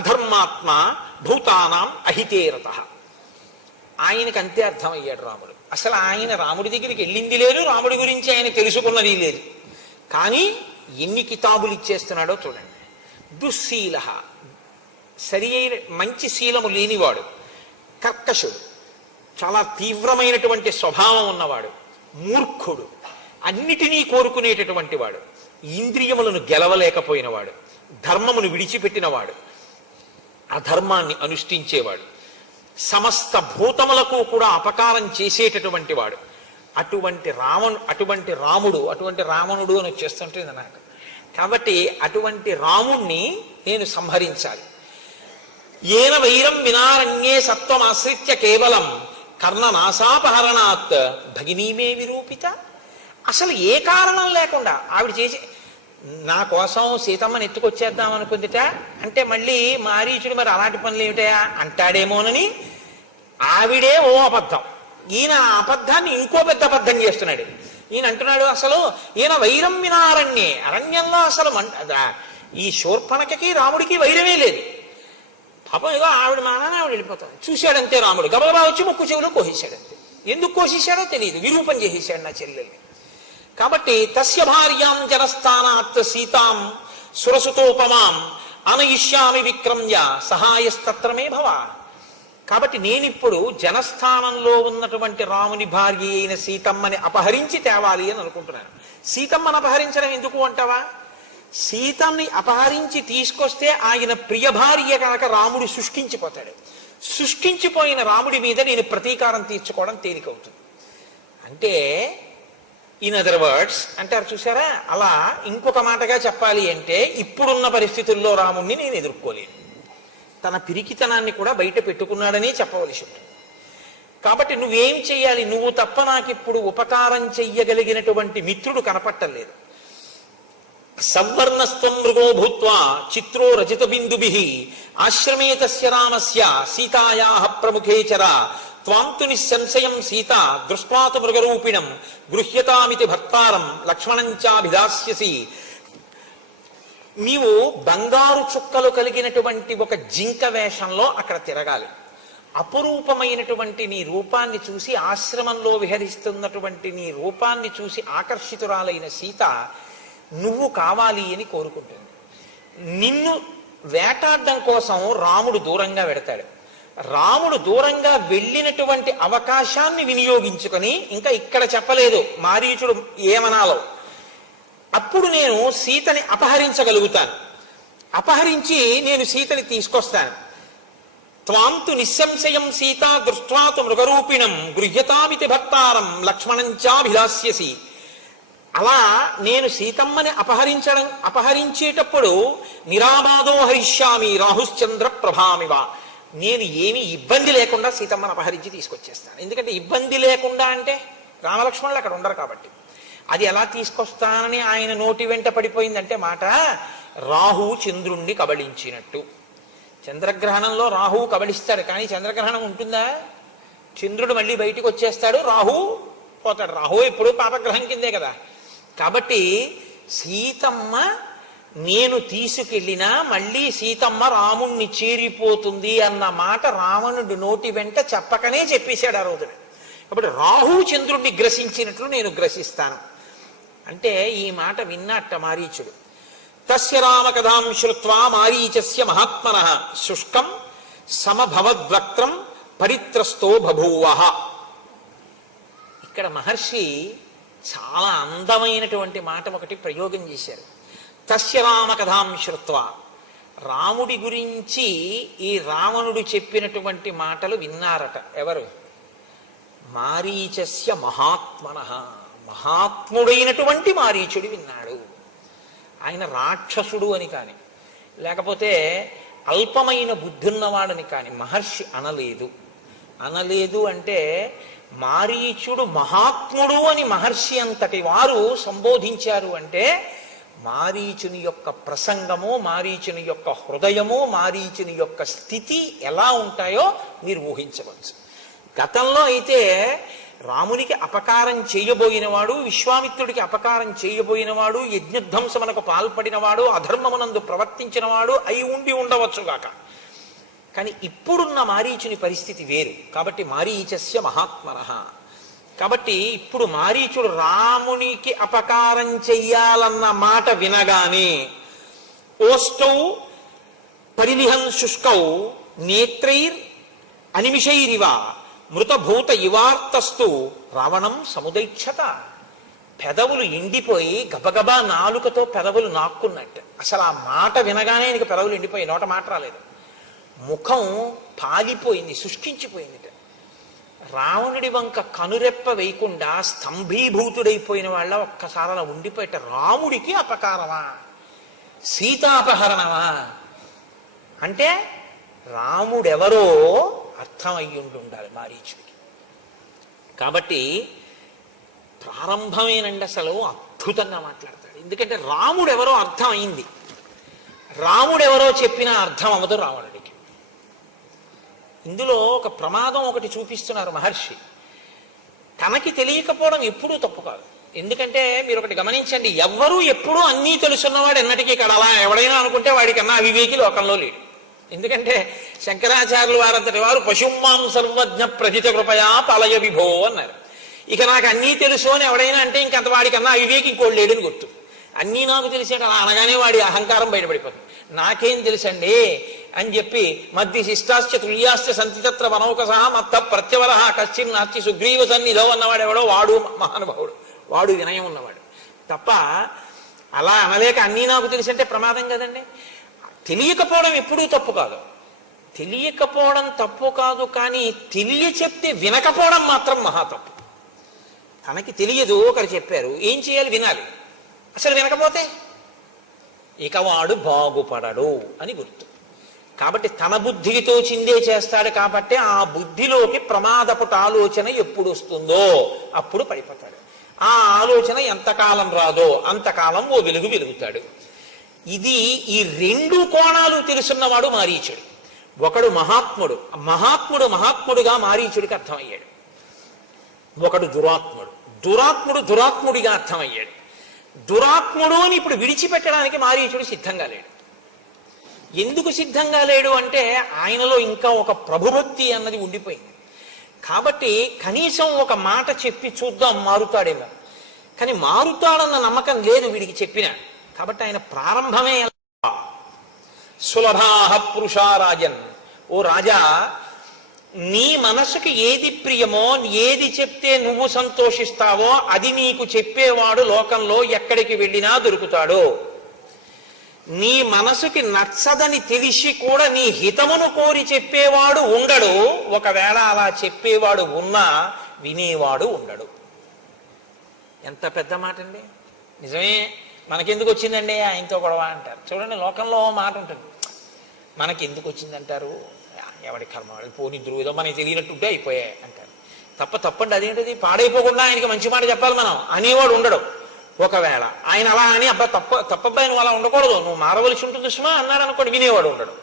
అధర్మాత్మ భూతానాం అహితేరత. ఆయనకు అంతే అర్థమయ్యాడు రాముడు. అసలు ఆయన రాముడి దగ్గరికి వెళ్ళింది లేదు, రాముడి గురించి ఆయన తెలుసుకున్నది లేదు. కానీ ఎన్ని కితాబులు ఇచ్చేస్తున్నాడో చూడండి. దుశ్శీల, సరి అయిన మంచి శీలము లేనివాడు. కర్కశుడు, చాలా తీవ్రమైనటువంటి స్వభావం ఉన్నవాడు. మూర్ఖుడు, అన్నిటినీ కోరుకునేటటువంటి వాడు. ఇంద్రియములను గెలవలేకపోయినవాడు. ధర్మమును విడిచిపెట్టినవాడు. అధర్మాన్ని అనుష్ఠించేవాడు. సమస్త భూతములకు కూడా అపకారం చేసేటటువంటి వాడు. అటువంటి రావణుడు అని వచ్చేస్తుంటుంది నాకు. కాబట్టి అటువంటి రాముణ్ణి నేను సంహరించాలి. ఏన వైరం వినారణ్యే సత్వమాశ్రిత్య కేవలం కర్ణనాసాపహరణాత్ భగినీమే విరూపిత. అసలు ఏ కారణం లేకుండా ఆవిడ చేసి నా కోసం సీతమ్మని ఎత్తుకొచ్చేద్దాం అనుకుందిట అంటే మళ్ళీ మారీచుడు మరి అలాంటి పనులు ఏమిటయా అంటాడేమోనని ఆవిడే ఓ అబద్ధం. ఈయన ఆ అబద్ధాన్ని ఇంకో పెద్ద అబద్ధం చేస్తున్నాడు. ఈయన అంటున్నాడు అసలు ఈయన వైరం వినారణ్యే, అరణ్యంలో అసలు ఈ శూర్పణఖకి రాముడికి వైరమే లేదు. పాపం ఏదో ఆవిడ మానాన్ని ఆవిడ వెళ్ళిపోతాడు. చూశాడంతే రాముడు, గబగబా వచ్చి ముక్కు చెవులో కోసేశాడంతే. ఎందుకు కోసేశాడో తెలియదు, విరూపం చేసేశాడు నా చెల్లెల్ని. కాబట్టి తస్య భార్యాం జనస్థానాత్ సీతాం సురసుతోపమాం అనయిష్యామి విక్రమ్య సహాయస్తత్రమే భవ. కాబట్టి నేనిప్పుడు జనస్థానంలో ఉన్నటువంటి రాముని భార్య అయిన సీతమ్మని అపహరించి తేవాలి అని అనుకుంటున్నాను. సీతమ్మని అపహరించడం ఎందుకు అంటావా? సీతమ్మని అపహరించి తీసుకొస్తే ఆయన ప్రియ భార్య కనుక రాముడు శుష్కించిపోతాడు. శుష్కించిపోయిన రాముడి మీద నేను ప్రతీకారం తీర్చుకోవడం తేలికవుతుంది. అంటే ఇన్ అదర్ వర్డ్స్ అంటారు చూసారా, అలా ఇంకొక మాటగా చెప్పాలి అంటే ఇప్పుడున్న పరిస్థితుల్లో రాముణ్ణి నేను ఎదుర్కోలేను. తన పిరికితనాన్ని కూడా బయట పెట్టుకున్నాడని చెప్పవలసి ఉంటుంది. కాబట్టి నువ్వేం చెయ్యాలి? నువ్వు తప్ప నాకిప్పుడు ఉపకారం చెయ్యగలిగినటువంటి మిత్రుడు కనపట్టలేదు. సవర్ణస్త్వం మృగో భూత్వా చిత్రో రజిత బిందుభిః ఆశ్రమే తస్య రామస్య సీతాయాః ప్రముఖే చర త్వాంతు నిస్సంశయం సీత దృష్ట్వాతు మృగరూపిణం గృహ్యతామితి భర్తారం లక్ష్మణంచాభిదాస్యసి. నీవు బంగారు చుక్కలు కలిగినటువంటి ఒక జింక వేషంలో అక్కడ తిరగాలి. అపురూపమైనటువంటి నీ రూపాన్ని చూసి, ఆశ్రమంలో విహరిస్తున్నటువంటి నీ రూపాన్ని చూసి ఆకర్షితురాలైన సీత నువ్వు కావాలి అని కోరుకుంటుంది. నిన్ను వేటాడడం కోసం రాముడు దూరంగా వెడతాడు. రాముడు దూరంగా వెళ్ళినటువంటి అవకాశాన్ని వినియోగించుకొని, ఇంకా ఇక్కడ చెప్పలేదు మారీచుడు ఏమనాలో, అప్పుడు నేను సీతని అపహరించగలుగుతాను. అపహరించి నేను సీతని తీసుకొస్తాను. త్వాంతు నిస్సంశయం సీతా దృష్ట్వాతు మృగరూపిణం గృహ్యతామితి భర్తారం లక్ష్మణంచాభిలాస్యసి. అలా నేను సీతమ్మని అపహరించేటప్పుడు నిరాబాదో హరిష్యామి రాహుశ్చంద్ర ప్రభామివ, నేను ఏమీ ఇబ్బంది లేకుండా సీతమ్మని అపహరించి తీసుకొచ్చేస్తాను. ఎందుకంటే ఇబ్బంది లేకుండా అంటే రామలక్ష్మణులు అక్కడ ఉండరు కాబట్టి. అది ఎలా తీసుకొస్తానని ఆయన నోటి వెంట పడిపోయిందంటే మాట, రాహువు చంద్రుణ్ణి కబళించినట్టు. చంద్రగ్రహణంలో రాహువు కబళిస్తాడు, కానీ చంద్రగ్రహణం ఉంటుందా? చంద్రుడు మళ్ళీ బయటికి వచ్చేస్తాడు, రాహువు పోతాడు. రాహువు ఎప్పుడు పాపగ్రహం కిందే కదా. కాబట్టి సీతమ్మ నేను తీసుకెళ్ళినా మళ్ళీ సీతమ్మ రాముణ్ణి చేరిపోతుంది అన్న మాట రావణుడి నోటి వెంట చెప్పకనే చెప్పేశాడు ఆ రోజున. కాబట్టి రాహువు చంద్రుడిని గ్రసించినట్లు నేను గ్రసిస్తాను అంటే ఈ మాట విన్నట్ట మారీచుడు. తస్య రామకథాం శ్రుత్వా మారీచస్య మహాత్మనః శుష్కం సమభవద్వక్త్రం పరిత్రస్తో బభూవః. ఇక్కడ మహర్షి చాలా అందమైనటువంటి మాట ఒకటి ప్రయోగం చేశారు. తస్య రామకథాం శ్రుత్వా, రాముడి గురించి ఈ రావణుడు చెప్పినటువంటి మాటలు విన్నారట. ఎవరు? మారీచస్య మహాత్మనః, మహాత్ముడైనటువంటి మారీచుడు విన్నాడు. ఆయన రాక్షసుడు అని కానీ, లేకపోతే అల్పమైన బుద్ధున్నవాడని కానీ మహర్షి అనలేదు. అనలేదు అంటే మారీచుడు మహాత్ముడు అని మహర్షి అంతటి వారు సంబోధించారు అంటే మారీచుని యొక్క ప్రసంగము, మారీచుని యొక్క హృదయము, మారీచుని యొక్క స్థితి ఎలా ఉంటాయో మీరు ఊహించవచ్చు. గతంలో అయితే రామునికి అపకారం చేయబోయినవాడు, విశ్వామిత్రుడికి అపకారం చేయబోయినవాడు, యజ్ఞధ్వంసమునకు పాల్పడినవాడు, అధర్మమునందు ప్రవర్తించినవాడు అయి ఉండి ఉండవచ్చుగాక. కానీ ఇప్పుడున్న మారీచుని పరిస్థితి వేరు. కాబట్టి మారీచస్య మహాత్మనః. కాబట్టి ఇప్పుడు మారీచుడు రామునికి అపకారం చెయ్యాలన్న మాట వినగానే ఓష్టౌ పరినిహం శుష్కౌ నేత్రైర్ అనిమిషైరివ మృతభూత ఇవార్తస్తు రావణం సముదైక్షత. పెదవులు ఎండిపోయి గబగబా నాలుకతో పెదవులు నాక్కున్నట్టు. అసలు ఆ మాట వినగానే నీకు పెదవులు ఎండిపోయి నోట మాట రాలేదు. ముఖం పాలిపోయింది, శుష్కించిపోయింది. రావణుడి వంక కనురెప్ప వేయకుండా స్తంభీభూతుడైపోయిన వాళ్ళ ఒక్కసారి అలా ఉండిపోయేట. రాముడికి అపకారమా, సీతాపహరణమా అంటే రాముడెవరో అర్థం అయ్యుండి ఉండాలి మారీచుడికి. కాబట్టి ప్రారంభమేనండి అసలు అద్భుతంగా మాట్లాడతాడు. ఎందుకంటే రాముడెవరో అర్థం అయింది. రాముడెవరో చెప్పినా అర్థం అవ్వదు రావణుడికి. ఇందులో ఒక ప్రమాదం ఒకటి చూపిస్తున్నారు మహర్షి. తనకి తెలియకపోవడం ఎప్పుడూ తప్పు కాదు. ఎందుకంటే మీరు ఒకటి గమనించండి, ఎవ్వరూ ఎప్పుడూ అన్నీ తెలుసున్నవాడు ఎన్నటికీ కడలా ఎవడైనా అనుకుంటే వాడికన్నా అవివేకి లోకంలో లేడు. ఎందుకంటే శంకరాచార్యులు వారంతటి వారు పశుమాం సర్వజ్ఞ ప్రజిత కృపయా పలయ విభో అన్నారు. ఇక నాకు అన్నీ తెలుసు అని ఎవడైనా అంటే ఇంకంత వాడికన్నా అవివేకి ఇంకోటి లేడని గుర్తు. అన్నీ నాకు తెలిసాడు అలా అనగానే వాడి అహంకారం బయటపడిపోతుంది. నాకేం తెలుసండి అని చెప్పి మధ్య శిష్టాశ్చ తుల్యాశ్చ సంతితత్ర వనౌకసహ మత్త ప్రత్యవర కశ్చిన్ నాస్తి సుగ్రీవ సన్నిధో అన్నవాడు ఎవడో వాడు మహానుభావుడు, వాడు వినయం ఉన్నవాడు తప్ప అలా అనలేక అన్నీ నాకు తెలిసంటే ప్రమాదం కదండి. తెలియకపోవడం ఎప్పుడూ తప్పు కాదు. తెలియకపోవడం తప్పు కాదు, కానీ తెలియ చెప్తే వినకపోవడం మాత్రం మహా తప్పు. తనకి తెలియదు, ఒకరు చెప్పారు, ఏం చేయాలి? వినాలి. అసలు వినకపోతే ఇక వాడు బాగుపడడు అని గుర్తు. కాబట్టి తన బుద్ధికి తోచిందే చేస్తాడు. కాబట్టి ఆ బుద్ధిలోకి ప్రమాదపుట ఆలోచన ఎప్పుడు వస్తుందో అప్పుడు పడిపోతాడు. ఆ ఆలోచన ఎంతకాలం రాదో అంతకాలం ఓ వెలుగు వెలుగుతాడు. ఇది ఈ రెండు కోణాలు తెలుసున్నవాడు మారీచుడు. ఒకడు మహాత్ముడు, మహాత్ముడుగా మారీచుడికి అర్థమయ్యాడు. ఒకడు దురాత్ముడిగా అర్థమయ్యాడు. దురాత్ముడు అని ఇప్పుడు విడిచిపెట్టడానికి మారీచుడు సిద్ధంగా లేడు. ఎందుకు సిద్ధంగా లేడు అంటే ఆయనలో ఇంకా ఒక ప్రభుభక్తి అన్నది ఉండిపోయింది. కాబట్టి కనీసం ఒక మాట చెప్పి చూద్దాం మారుతాడేమో, కానీ మారుతాడన్న నమ్మకం లేదు వీడికి చెప్పిన. కాబట్టి ఆయన ప్రారంభమే సులభాహ పురుషారాజన్, ఓ రాజా, నీ మనసుకి ఏది ప్రియమో, ఏది చెప్తే నువ్వు సంతోషిస్తావో అది నీకు చెప్పేవాడు లోకంలో ఎక్కడికి వెళ్ళినా దొరుకుతాడు. నీ మనసుకి నచ్చదని తెలిసి కూడా నీ హితమును కోరి చెప్పేవాడు ఉండడు. ఒకవేళ అలా చెప్పేవాడు ఉన్నా వినేవాడు ఉండడు. ఎంత పెద్ద మాట అండి! నిజమే. మనకెందుకు వచ్చిందండి ఆయనతో గొడవ అంటారు. చూడండి, లోకంలో మాట ఉంటుంది, మనకెందుకు వచ్చిందంటారు, ఎవడి కర్మ వాడి పోని ఏదో మనకి తెలియనట్టుంటే అయిపోయాయి అంటారు. తప్పండి. అదేంటిది? పాడైపోకుండా ఆయనకి మంచి మాట చెప్పాలి మనం అనేవాడు ఉండడు. ఒకవేళ ఆయన అలా అని తప్పబ్బాయి నువ్వు అలా ఉండకూడదు, నువ్వు మారవలసి ఉంటుంది సుమా అన్నాడు అనుకోండి, వినేవాడు ఉండడు.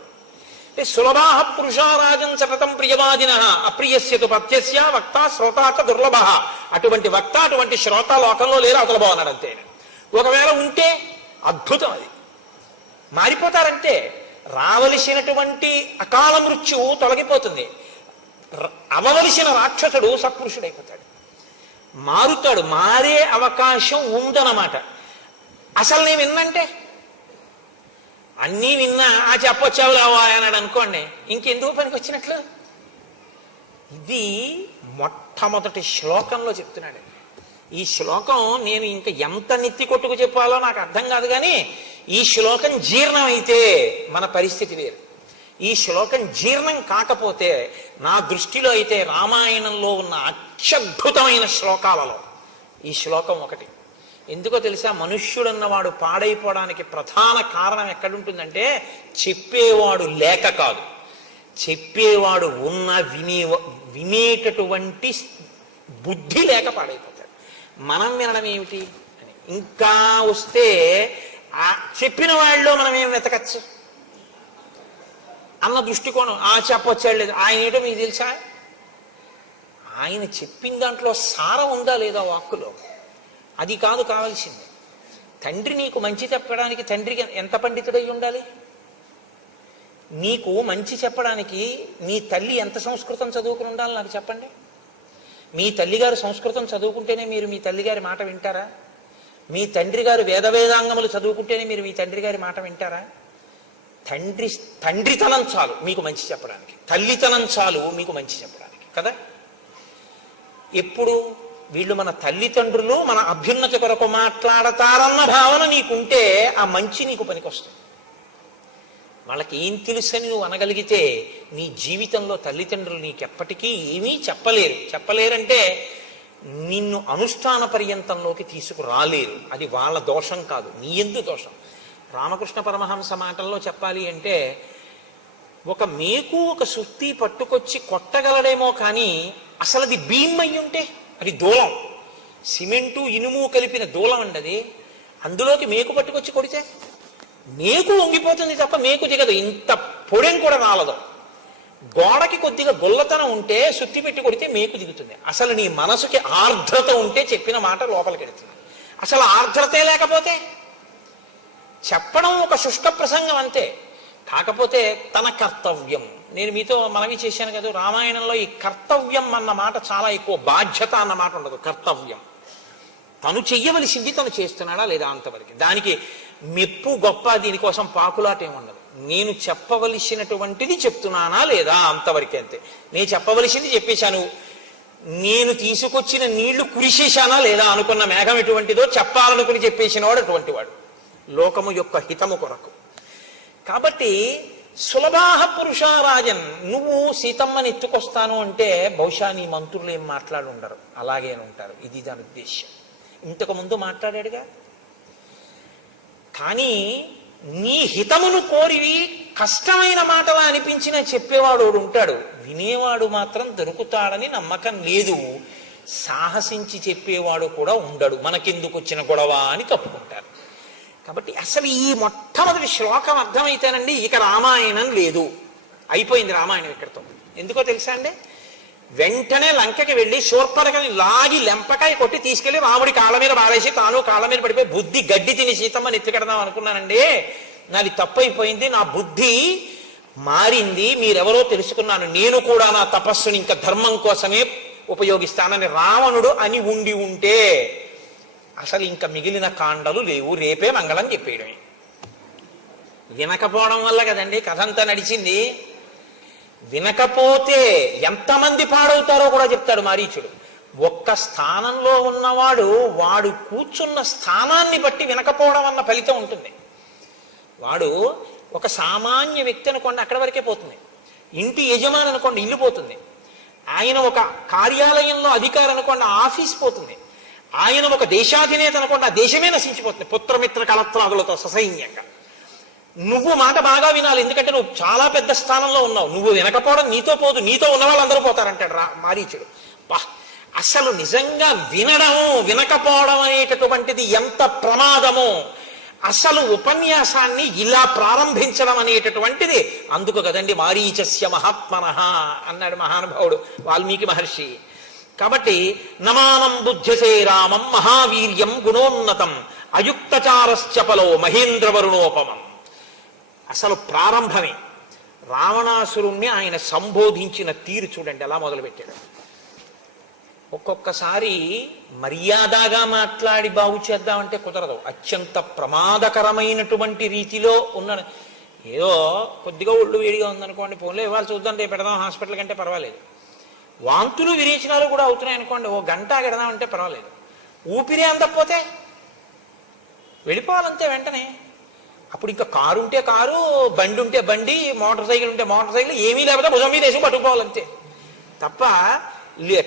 అంటే సులభాహ పురుషారాజం సతతం ప్రియవాదిన అప్రియస్యతు పథ్యస్య వక్త శ్రోతాచ దుర్లభ. అటువంటి వక్త, అటువంటి శ్రోత లోకంలో లేరు, అవతల బాగున్నాడు అంతే. ఒకవేళ ఉంటే అద్భుతం, అది మారిపోతారంటే రావలసినటువంటి అకాల మృత్యువు తొలగిపోతుంది. అవవలసిన రాక్షసుడు సత్పురుషుడైపోతాడు, మారుతాడు. మారే అవకాశం ఉందన్నమాట. అసలు నేను విన్నంటే అన్నీ విన్నా ఆ చెప్పొచ్చావులేవా అన్నాడు అనుకోండి, ఇంకెందుకు పనికి వచ్చినట్లు. ఇది మొట్టమొదటి శ్లోకంలో చెప్తున్నాడు. ఈ శ్లోకం నేను ఇంకా ఎంత నెత్తి కొట్టుకు చెప్పాలో నాకు అర్థం కాదు, కానీ ఈ శ్లోకం జీర్ణమైతే మన పరిస్థితి వేరు. ఈ శ్లోకం జీర్ణం కాకపోతే నా దృష్టిలో అయితే రామాయణంలో ఉన్న అత్యద్భుతమైన శ్లోకాలలో ఈ శ్లోకం ఒకటి. ఎందుకో తెలుసా? మనుష్యుడన్నవాడు పాడైపోవడానికి ప్రధాన కారణం ఎక్కడుంటుందంటే చెప్పేవాడు లేక కాదు, చెప్పేవాడు ఉన్న వినేటటువంటి బుద్ధి లేక పాడైపోతాడు. మనం వినడం ఏమిటి అని ఇంకా వస్తే ఆ చెప్పిన వాళ్ళలో మనం ఏం వెతకచ్చు అన్న దృష్టికోణం. చెప్పొచ్చాడు లేదు, ఆయన ఏంటో మీకు తెలుసా? ఆయన చెప్పిన దాంట్లో సారం ఉందా లేదా వాక్కులో, అది కాదు కావాల్సింది. తండ్రి నీకు మంచి చెప్పడానికి తండ్రికి ఎంత పండితుడై ఉండాలి? నీకు మంచి చెప్పడానికి మీ తల్లి ఎంత సంస్కృతం చదువుకుని ఉండాలి నాకు చెప్పండి. మీ తల్లిగారు సంస్కృతం చదువుకుంటేనే మీరు మీ తల్లిగారి మాట వింటారా? మీ తండ్రి గారు వేదాంగములు చదువుకుంటేనే మీరు మీ తండ్రి గారి మాట వింటారా? తండ్రితనం చాలు మీకు మంచి చెప్పడానికి, తల్లితనం చాలు మీకు మంచి చెప్పడానికి కదా. ఎప్పుడు వీళ్ళు మన తల్లిదండ్రులు మన అభ్యున్నతి కొరకు మాట్లాడతారన్న భావన నీకుంటే ఆ మంచి నీకు పనికొస్తుంది. వాళ్ళకి ఏం తెలుసని నువ్వు అనగలిగితే నీ జీవితంలో తల్లిదండ్రులు నీకెప్పటికీ ఏమీ చెప్పలేరంటే నిన్ను అనుష్ఠాన పర్యంతంలోకి తీసుకురాలేరు. అది వాళ్ళ దోషం కాదు, నీ యందు దోషం. రామకృష్ణ పరమహంస మాటల్లో చెప్పాలి అంటే ఒక మేకు ఒక సుత్తి పట్టుకొచ్చి కొట్టగలడేమో కానీ అసలు అది భీమ్ అయి ఉంటే అది దూలం, సిమెంటు ఇనుము కలిపిన దూలం అండి అది. అందులోకి మేకు పట్టుకొచ్చి కొడితే మేకు వంగిపోతుంది తప్ప మేకు దిగదు, ఇంత పొడెం కూడా రాలదు. గోడకి కొద్దిగా గొల్లతనం ఉంటే సుత్తి పెట్టి కొడితే మేకు దిగుతుంది. అసలు నీ మనసుకి ఆర్ద్రత ఉంటే చెప్పిన మాట లోపలికి వెళుతుంది. అసలు ఆర్ద్రతే లేకపోతే చెప్పడం ఒక శుష్క ప్రసంగం అంతే. కాకపోతే తన కర్తవ్యం, నేను మీతో మనవి చేశాను కదా, రామాయణంలో ఈ కర్తవ్యం అన్న మాట చాలా ఎక్కువ, బాధ్యత అన్న మాట ఉండదు. కర్తవ్యం తను చెయ్యవలసింది తను చేస్తున్నాడా లేదా అంతవరకు. దానికి మెప్పు గొప్ప దీనికోసం పాకులాట ఏముండదు. నేను చెప్పవలసినటువంటిది చెప్తున్నానా లేదా అంతవరకే అంతే. నేను చెప్పవలసింది చెప్పేశాను, నేను తీసుకొచ్చిన నీళ్లు కురిసేశానా లేదా, అనుకున్న మేఘం ఎటువంటిదో చెప్పాలనుకుని చెప్పేసిన వాడు అటువంటి వాడు లోకము యొక్క హితము కొరకు. కాబట్టి సులభాహ పురుషారాజన్, నువ్వు సీతమ్మని ఎత్తుకొస్తాను అంటే బహుశా నీ మంత్రులు ఏం మాట్లాడి ఉండరు, అలాగే ఉంటారు. ఇది దాని ఉద్దేశ్యం. ఇంతకు ముందు మాట్లాడాడుగా. కానీ నీ హితమును కోరి కష్టమైన మాటలా అనిపించిన చెప్పేవాడు ఉంటాడు, వినేవాడు మాత్రం దొరుకుతాడని నమ్మకం లేదు. సాహసించి చెప్పేవాడు కూడా ఉండడు. మనకెందుకు వచ్చిన గొడవ అని తప్పుకుంటారు. కాబట్టి అసలు ఈ మొట్టమొదటి శ్లోకం అర్థమైతేనండి ఇక రామాయణం లేదు, అయిపోయింది రామాయణం ఇక్కడితో. ఎందుకో తెలుసా అండి, వెంటనే లంకకి వెళ్ళి శూర్పణఖని లాగి లెంపకాయ కొట్టి తీసుకెళ్లి రాముడి కాళ్ళ మీద బారేసి తాను కాళ్ళ మీద పడిపోయి బుద్ధి గడ్డి తిని సీతమ్మని ఎత్తుకెడదాం అనుకున్నానండి, నాది తప్పైపోయింది, నా బుద్ధి మారింది, మీరెవరో తెలుసుకున్నాను, నేను కూడా నా తపస్సుని ఇంకా ధర్మం కోసమే ఉపయోగిస్తానని రావణుడు అని ఉండి ఉంటే అసలు ఇంకా మిగిలిన కాండలు లేవు, రేపే మంగళం చెప్పేయడమే. వినకపోవడం వల్ల కదండి కథ అంతా నడిచింది. వినకపోతే ఎంతమంది పాడవుతారో కూడా చెప్తాడు మారీచుడు. ఒక్క స్థానంలో ఉన్నవాడు వాడు కూర్చున్న స్థానాన్ని బట్టి వినకపోవడం అన్న ఫలితం ఉంటుంది. వాడు ఒక సామాన్య వ్యక్తి అనుకోండి, అక్కడి వరకే పోతుంది. ఇంటి యజమాని అనుకోండి, ఇల్లు పోతుంది. ఆయన ఒక కార్యాలయంలో అధికారి అనుకోండి, ఆఫీస్ పోతుంది. ఆయన ఒక దేశాధినేత అనుకోండి, ఆ దేశమే నశించిపోతుంది పుత్రమిత్ర కలత్రాదులతో ససైన్యంగా. నువ్వు మాట బాగా వినాలి, ఎందుకంటే నువ్వు చాలా పెద్ద స్థానంలో ఉన్నావు. నువ్వు వినకపోవడం నీతో పోదు, నీతో ఉన్న వాళ్ళందరూ పోతారంటాడు మారీచుడు. బా, అసలు నిజంగా వినడము వినకపోవడం అనేటటువంటిది ఎంత ప్రమాదమో, అసలు ఉపన్యాసాన్ని ఇలా ప్రారంభించడం అనేటటువంటిది. అందుకు కదండి మారీచస్య మహాత్మనః అన్నాడు మహానుభావుడు వాల్మీకి మహర్షి. కాబట్టి నమానం బుద్ధ్యసే రామం మహావీర్యం గుణోన్నతం అయుక్తచారశ్చపలో మహేంద్రవరుణోపమం. అసలు ప్రారంభమే. రావణాసురుణ్ణి ఆయన సంబోధించిన తీరు చూడండి ఎలా మొదలుపెట్టాడు. ఒక్కొక్కసారి మర్యాదగా మాట్లాడి బాగు చేద్దామంటే కుదరదు, అత్యంత ప్రమాదకరమైనటువంటి రీతిలో ఉన్న. ఏదో కొద్దిగా ఒళ్ళు వేడిగా ఉందనుకోండి, ఫోన్లో ఇవాళ చూద్దాం రేపు పెడదాం హాస్పిటల్ కంటే పర్వాలేదు. వాంతులు విరేచనాలు కూడా అవుతున్నాయి అనుకోండి, ఓ గంట గడదామంటే పర్వాలేదు. ఊపిరి అందకపోతే వెళ్ళిపోవాలంతే వెంటనే. అప్పుడు ఇంకా కారు ఉంటే కారు, బండి ఉంటే బండి, మోటార్ సైకిల్ ఉంటే మోటార్ సైకిల్, ఏమీ లేకపోతే భుజం మీద వేసి పట్టుకోవాలంతే తప్ప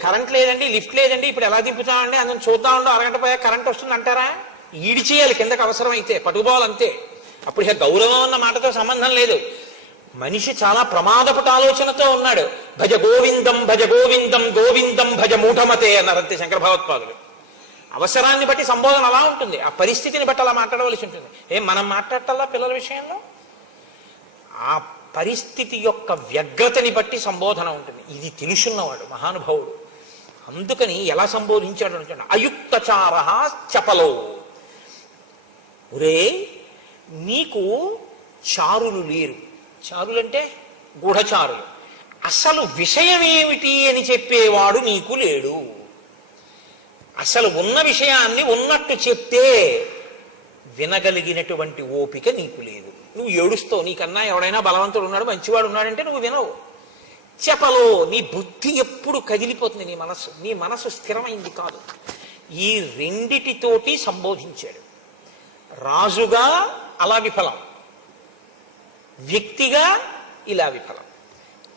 కరెంట్ లేదండి, లిఫ్ట్ లేదండి, ఇప్పుడు ఎలా దింపుతామండి, అందులో చూద్దామండి, అరగంట పోయా కరెంట్ వస్తుంది అంటారా? ఈడి చేయాలి కిందకు అవసరమైతే, పట్టుకోవాలంతే. అప్పుడు ఇక గౌరవం అన్న మాటతో సంబంధం లేదు. మనిషి చాలా ప్రమాదపట ఆలోచనతో ఉన్నాడు. భజ గోవిందం భజ గోవిందం గోవిందం భజ మూఢమతే అన్నారంతే శంకర భగవత్పాదులు. అవసరాన్ని బట్టి సంబోధన అలా ఉంటుంది, ఆ పరిస్థితిని బట్టి అలా మాట్లాడవలసి ఉంటుంది. మనం మాట్లాడటల్లా పిల్లల విషయంలో ఆ పరిస్థితి యొక్క వ్యగ్రతని బట్టి సంబోధన ఉంటుంది. ఇది తెలుసున్నవాడు మహానుభావుడు. అందుకని ఎలా సంబోధించాడు అంటే అయుక్తచార చపలో, ఒరే నీకు చారులు లేరు. చారులంటే గూఢచారులు. అసలు విషయం ఏమిటి అని చెప్పేవాడు నీకు లేడు. అసలు ఉన్న విషయాన్ని ఉన్నట్టు చెప్తే వినగలిగినటువంటి ఓపిక నీకు లేదు. నువ్వు ఏడుస్తావు, నీకన్నా ఎవడైనా బలవంతుడు ఉన్నాడు, మంచివాడు ఉన్నాడంటే నువ్వు వినవు. చెప్పలో నీ బుద్ధి ఎప్పుడు కదిలిపోతుంది, నీ మనసు స్థిరమైంది కాదు. ఈ రెండిటితోటి సంబోధించాడు. రాజుగా అలా విఫలం, వ్యక్తిగా ఇలా విఫలం.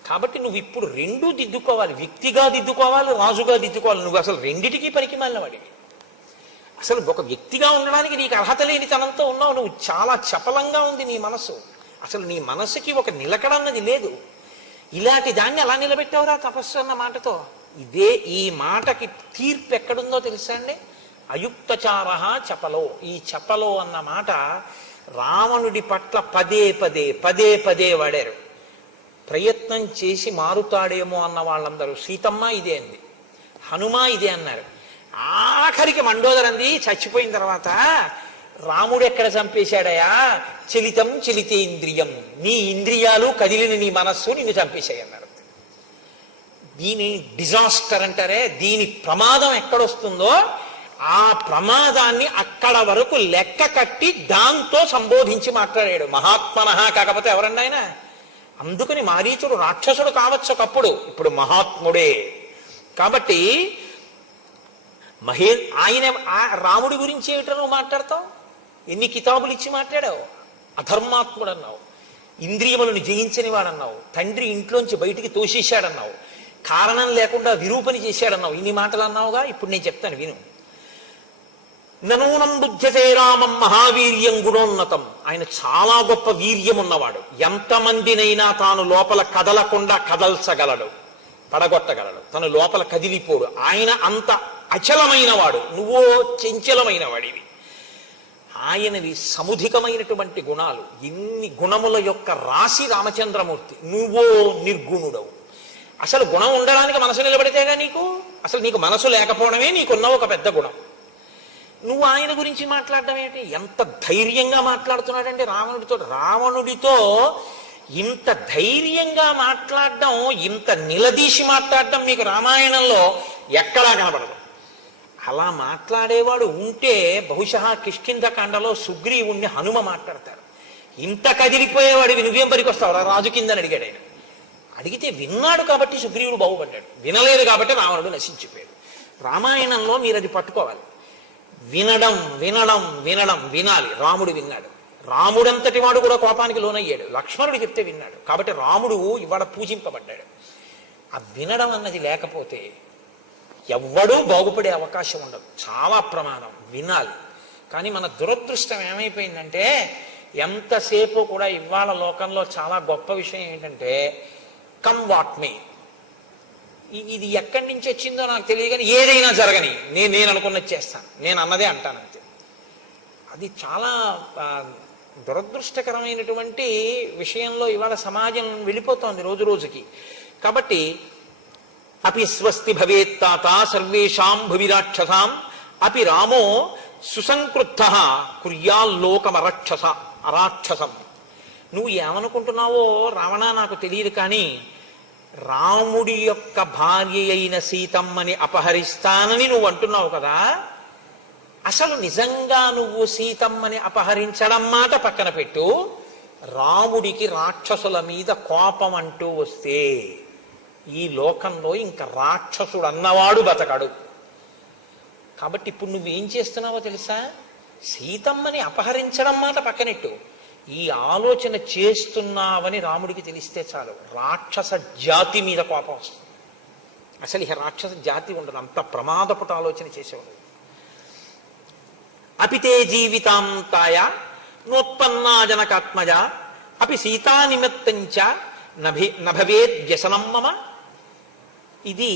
కాబట్టి నువ్వు ఇప్పుడు రెండూ దిద్దుకోవాలి, వ్యక్తిగా దిద్దుకోవాలి, రాజుగా దిద్దుకోవాలి. నువ్వు అసలు రెండిటికీ పనికి మాలినవాడివి. అసలు ఒక వ్యక్తిగా ఉండడానికి నీకు అర్హత లేని తనంతో ఉన్నావు. నువ్వు చాలా చపలంగా ఉంది నీ మనసు. అసలు నీ మనసుకి ఒక నిలకడన్నది లేదు. ఇలాంటి దాన్ని అలా నిలబెట్టావురా తపస్సు అన్న మాటతో. ఇదే ఈ మాటకి తీర్పు ఎక్కడుందో తెలుసా అండి? అయుక్తచార చపలో. ఈ చపలో అన్న మాట రావణుడి పట్ల పదే పదే పదే పదే వాడారు. ప్రయత్నం చేసి మారుతాడేమో అన్న వాళ్ళందరూ సీతమ్మ ఇదే అంది, హనుమ ఇదే అన్నారు. ఆఖరికి మండోదరంది చచ్చిపోయిన తర్వాత రాముడు ఎక్కడ చంపేశాడయా? చలితం చలితేంద్రియం, నీ ఇంద్రియాలు కదిలిన నీ మనస్సు నిన్ను చంపేశాయి అన్నారు. దీని డిజాస్టర్ అంటారే, దీని ప్రమాదం ఎక్కడొస్తుందో ఆ ప్రమాదాన్ని అక్కడ వరకు లెక్క కట్టి దాంతో సంబోధించి మాట్లాడాడు. మహాత్మనః కాకపోతే ఎవరండి ఆయన? అందుకని మారీచుడు రాక్షసుడు కావచ్చు ఒకప్పుడు, ఇప్పుడు మహాత్ముడే. కాబట్టి ఆయన రాముడి గురించి ఏమిటో నువ్వు మాట్లాడతావు? ఎన్ని కితాబులు ఇచ్చి మాట్లాడావు? అధర్మాత్ముడు అన్నావు. ఇంద్రియములను జయించని వాడన్నావు, తండ్రి ఇంట్లోంచి బయటికి తోసేశాడన్నావు, కారణం లేకుండా విరూపని చేశాడన్నావు. ఇన్ని మాటలు అన్నావుగా. ఇప్పుడు నేను చెప్తాను విను. ననూనం బుద్ధ్యతే రామం మహావీర్యం గుణోన్నతం. ఆయన చాలా గొప్ప వీర్యం ఉన్నవాడు. ఎంతమందినైనా తాను లోపల కదలకుండా కదల్చగలడు, పడగొట్టగలడు. తను లోపల కదిలిపోడు. ఆయన అంత అచలమైన వాడు, నువ్వో చంచలమైన వాడివి. ఆయనవి సముధికమైనటువంటి గుణాలు. ఇన్ని గుణముల యొక్క రాశి రామచంద్రమూర్తి. నువ్వో నిర్గుణుడవు. అసలు గుణం ఉండడానికి మనసు నిలబడితేగా నీకు. అసలు నీకు మనసు లేకపోవడమే నీకున్న ఒక పెద్ద గుణం. నువ్వు ఆయన గురించి మాట్లాడడం ఏంటి? ఎంత ధైర్యంగా మాట్లాడుతున్నాడంటే రావణుడితో ఇంత ధైర్యంగా మాట్లాడడం, ఇంత నిలదీసి మాట్లాడడం మీకు రామాయణంలో ఎక్కడా కనబడదు. అలా మాట్లాడేవాడు ఉంటే బహుశా కిష్కింధకాండలో సుగ్రీవుణ్ణి హనుమ మాట్లాడతారు. ఇంత కదిలిపోయేవాడివి నువ్వేం పనికొస్తావు రాజు కిందని అడిగాడు ఆయన. అడిగితే విన్నాడు కాబట్టి సుగ్రీవుడు బాగుపడ్డాడు, వినలేదు కాబట్టి రావణుడు నశించిపోయాడు. రామాయణంలో మీరు అది పట్టుకోవాలి. వినడం వినడం వినడం వినాలి. రాముడు విన్నాడు. రాముడంతటి వాడు కూడా కోపానికి లోనయ్యాడు. లక్ష్మణుడు చెప్తే విన్నాడు. కాబట్టి రాముడు ఇవాళ పూజింపబడ్డాడు. ఆ వినడం అన్నది లేకపోతే ఎవ్వడూ బాగుపడే అవకాశం ఉండదు. చాలా ప్రమాదం. వినాలి. కానీ మన దురదృష్టం ఏమైపోయిందంటే, ఎంతసేపు కూడా ఇవాళ లోకంలో చాలా గొప్ప విషయం ఏంటంటే, కమ్ వాట్ మే, ఇది ఎక్కడి నుంచి వచ్చిందో నాకు తెలియదు కానీ ఏదైనా జరగని నేను అనుకున్నది చేస్తాను, నేను అన్నదే అంటాను అంతే. అది చాలా దురదృష్టకరమైనటువంటి విషయంలో ఇవాళ సమాజం వెళ్ళిపోతోంది రోజు రోజుకి. కాబట్టి అపి స్వస్తి భవేత్తాత సర్వేషాం భువిరాక్షసాం అపి రామో సుసంకృద్ధ అరాక్షసం. నువ్వు ఏమనుకుంటున్నావో రావణ నాకు తెలియదు, కానీ రాముడి యొక్క భార్య అయిన సీతమ్మని అపహరిస్తానని నువ్వు అంటున్నావు కదా. అసలు నిజంగా నువ్వు సీతమ్మని అపహరించడం మాట పక్కన పెట్టు. రాముడికి రాక్షసుల మీద కోపం అంటూ వస్తే ఈ లోకంలో ఇంకా రాక్షసుడు అన్నవాడు బతకడు. కాబట్టి ఇప్పుడు నువ్వేం చేస్తున్నావో తెలుసా? సీతమ్మని అపహరించడం మాట పక్కనెట్టు, ఈ ఆలోచన చేస్తున్నావని రాముడికి తెలిస్తే చాలు, రాక్షస జాతి మీద కోపం వస్తుంది. అసలు ఇక రాక్షస జాతి ఉండదు, అంత ప్రమాదపుట ఆలోచన చేసేవాడు. అపితే జీవితాంతాయ నోత్పన్నా జనకాత్మజ అపి సీతా నిమిత్తంచ నభవేద్ వ్యసనం మమ. ఇది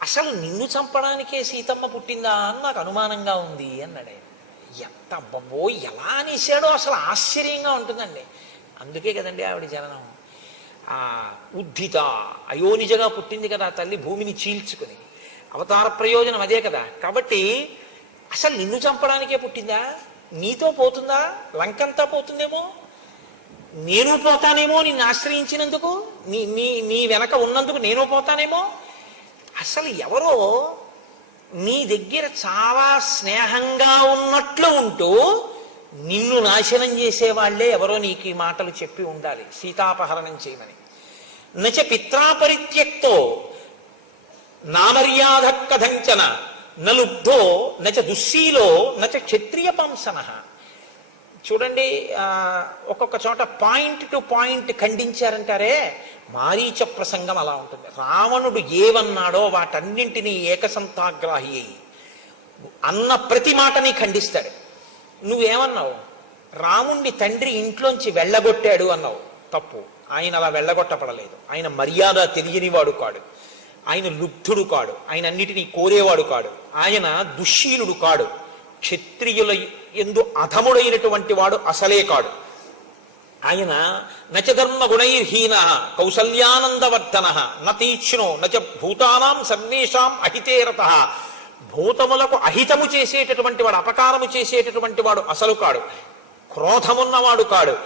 అసలు నిన్ను చంపడానికే సీతమ్మ పుట్టిందా అని నాకు అనుమానంగా ఉంది అన్నాడు. ఎంత అబ్బో ఎలా అనేసాడో అసలు ఆశ్చర్యంగా ఉంటుందండి. అందుకే కదండి ఆవిడ జననం. ఉద్ధిత అయోనిజగా పుట్టింది కదా తల్లి, భూమిని చీల్చుకుని. అవతార ప్రయోజనం అదే కదా. కాబట్టి అసలు నిన్ను చంపడానికే పుట్టిందా? నీతో పోతుందా? లంకంతా పోతుందేమో, నేను పోతానేమో నిన్ను ఆశ్రయించినందుకు, నీ వెనక ఉన్నందుకు నేను పోతానేమో. అసలు ఎవరో నీ దగ్గర చాలా స్నేహంగా ఉన్నట్లు ఉంటూ నిన్ను నాశనం చేసేవాళ్లే ఎవరో నీకు ఈ మాటలు చెప్పి ఉండాలి సీతాపహరణం చేయమని. నచ పిత్రాపరిత్యక్తో నామర్యాద కథంచన నలుబ్ధో నచ దుశ్శీలో నచ క్షత్రియ పంసన. చూడండి, ఒక్కొక్క చోట పాయింట్ టు పాయింట్ ఖండించారంటారే, మారీచ ప్రసంగం అలా ఉంటుంది. రావణుడు ఏవన్నాడో వాటన్నింటినీ ఏకసంతాగ్రాహి అయి అన్న ప్రతి మాటని ఖండిస్తాడు. నువ్వేమన్నావు? రాముణ్ణి తండ్రి ఇంట్లోంచి వెళ్ళగొట్టాడు అన్నావు. తప్పు. ఆయన అలా వెళ్ళగొట్టపడలేదు. ఆయన మర్యాద తెలియనివాడు కాడు, ఆయన లుబ్ధుడు కాడు, ఆయన అన్నిటినీ కోరేవాడు కాడు, ఆయన దుశ్శీలుడు కాడు, క్షత్రియుల ఎందు అధముడైనటువంటి వాడు అసలే కాడు. ఆయన నచ ధర్మ గుణైర్హీన కౌసల్యానందవర్ధన నతీక్ష్ణో నచ భూతానాం సర్వేషాం అహితేరత. భూతములకు అహితము చేసేటటువంటి వాడు, అపకారము చేసేటటువంటి వాడు అసలు కాడు, క్రోధమున్నవాడు కాడు,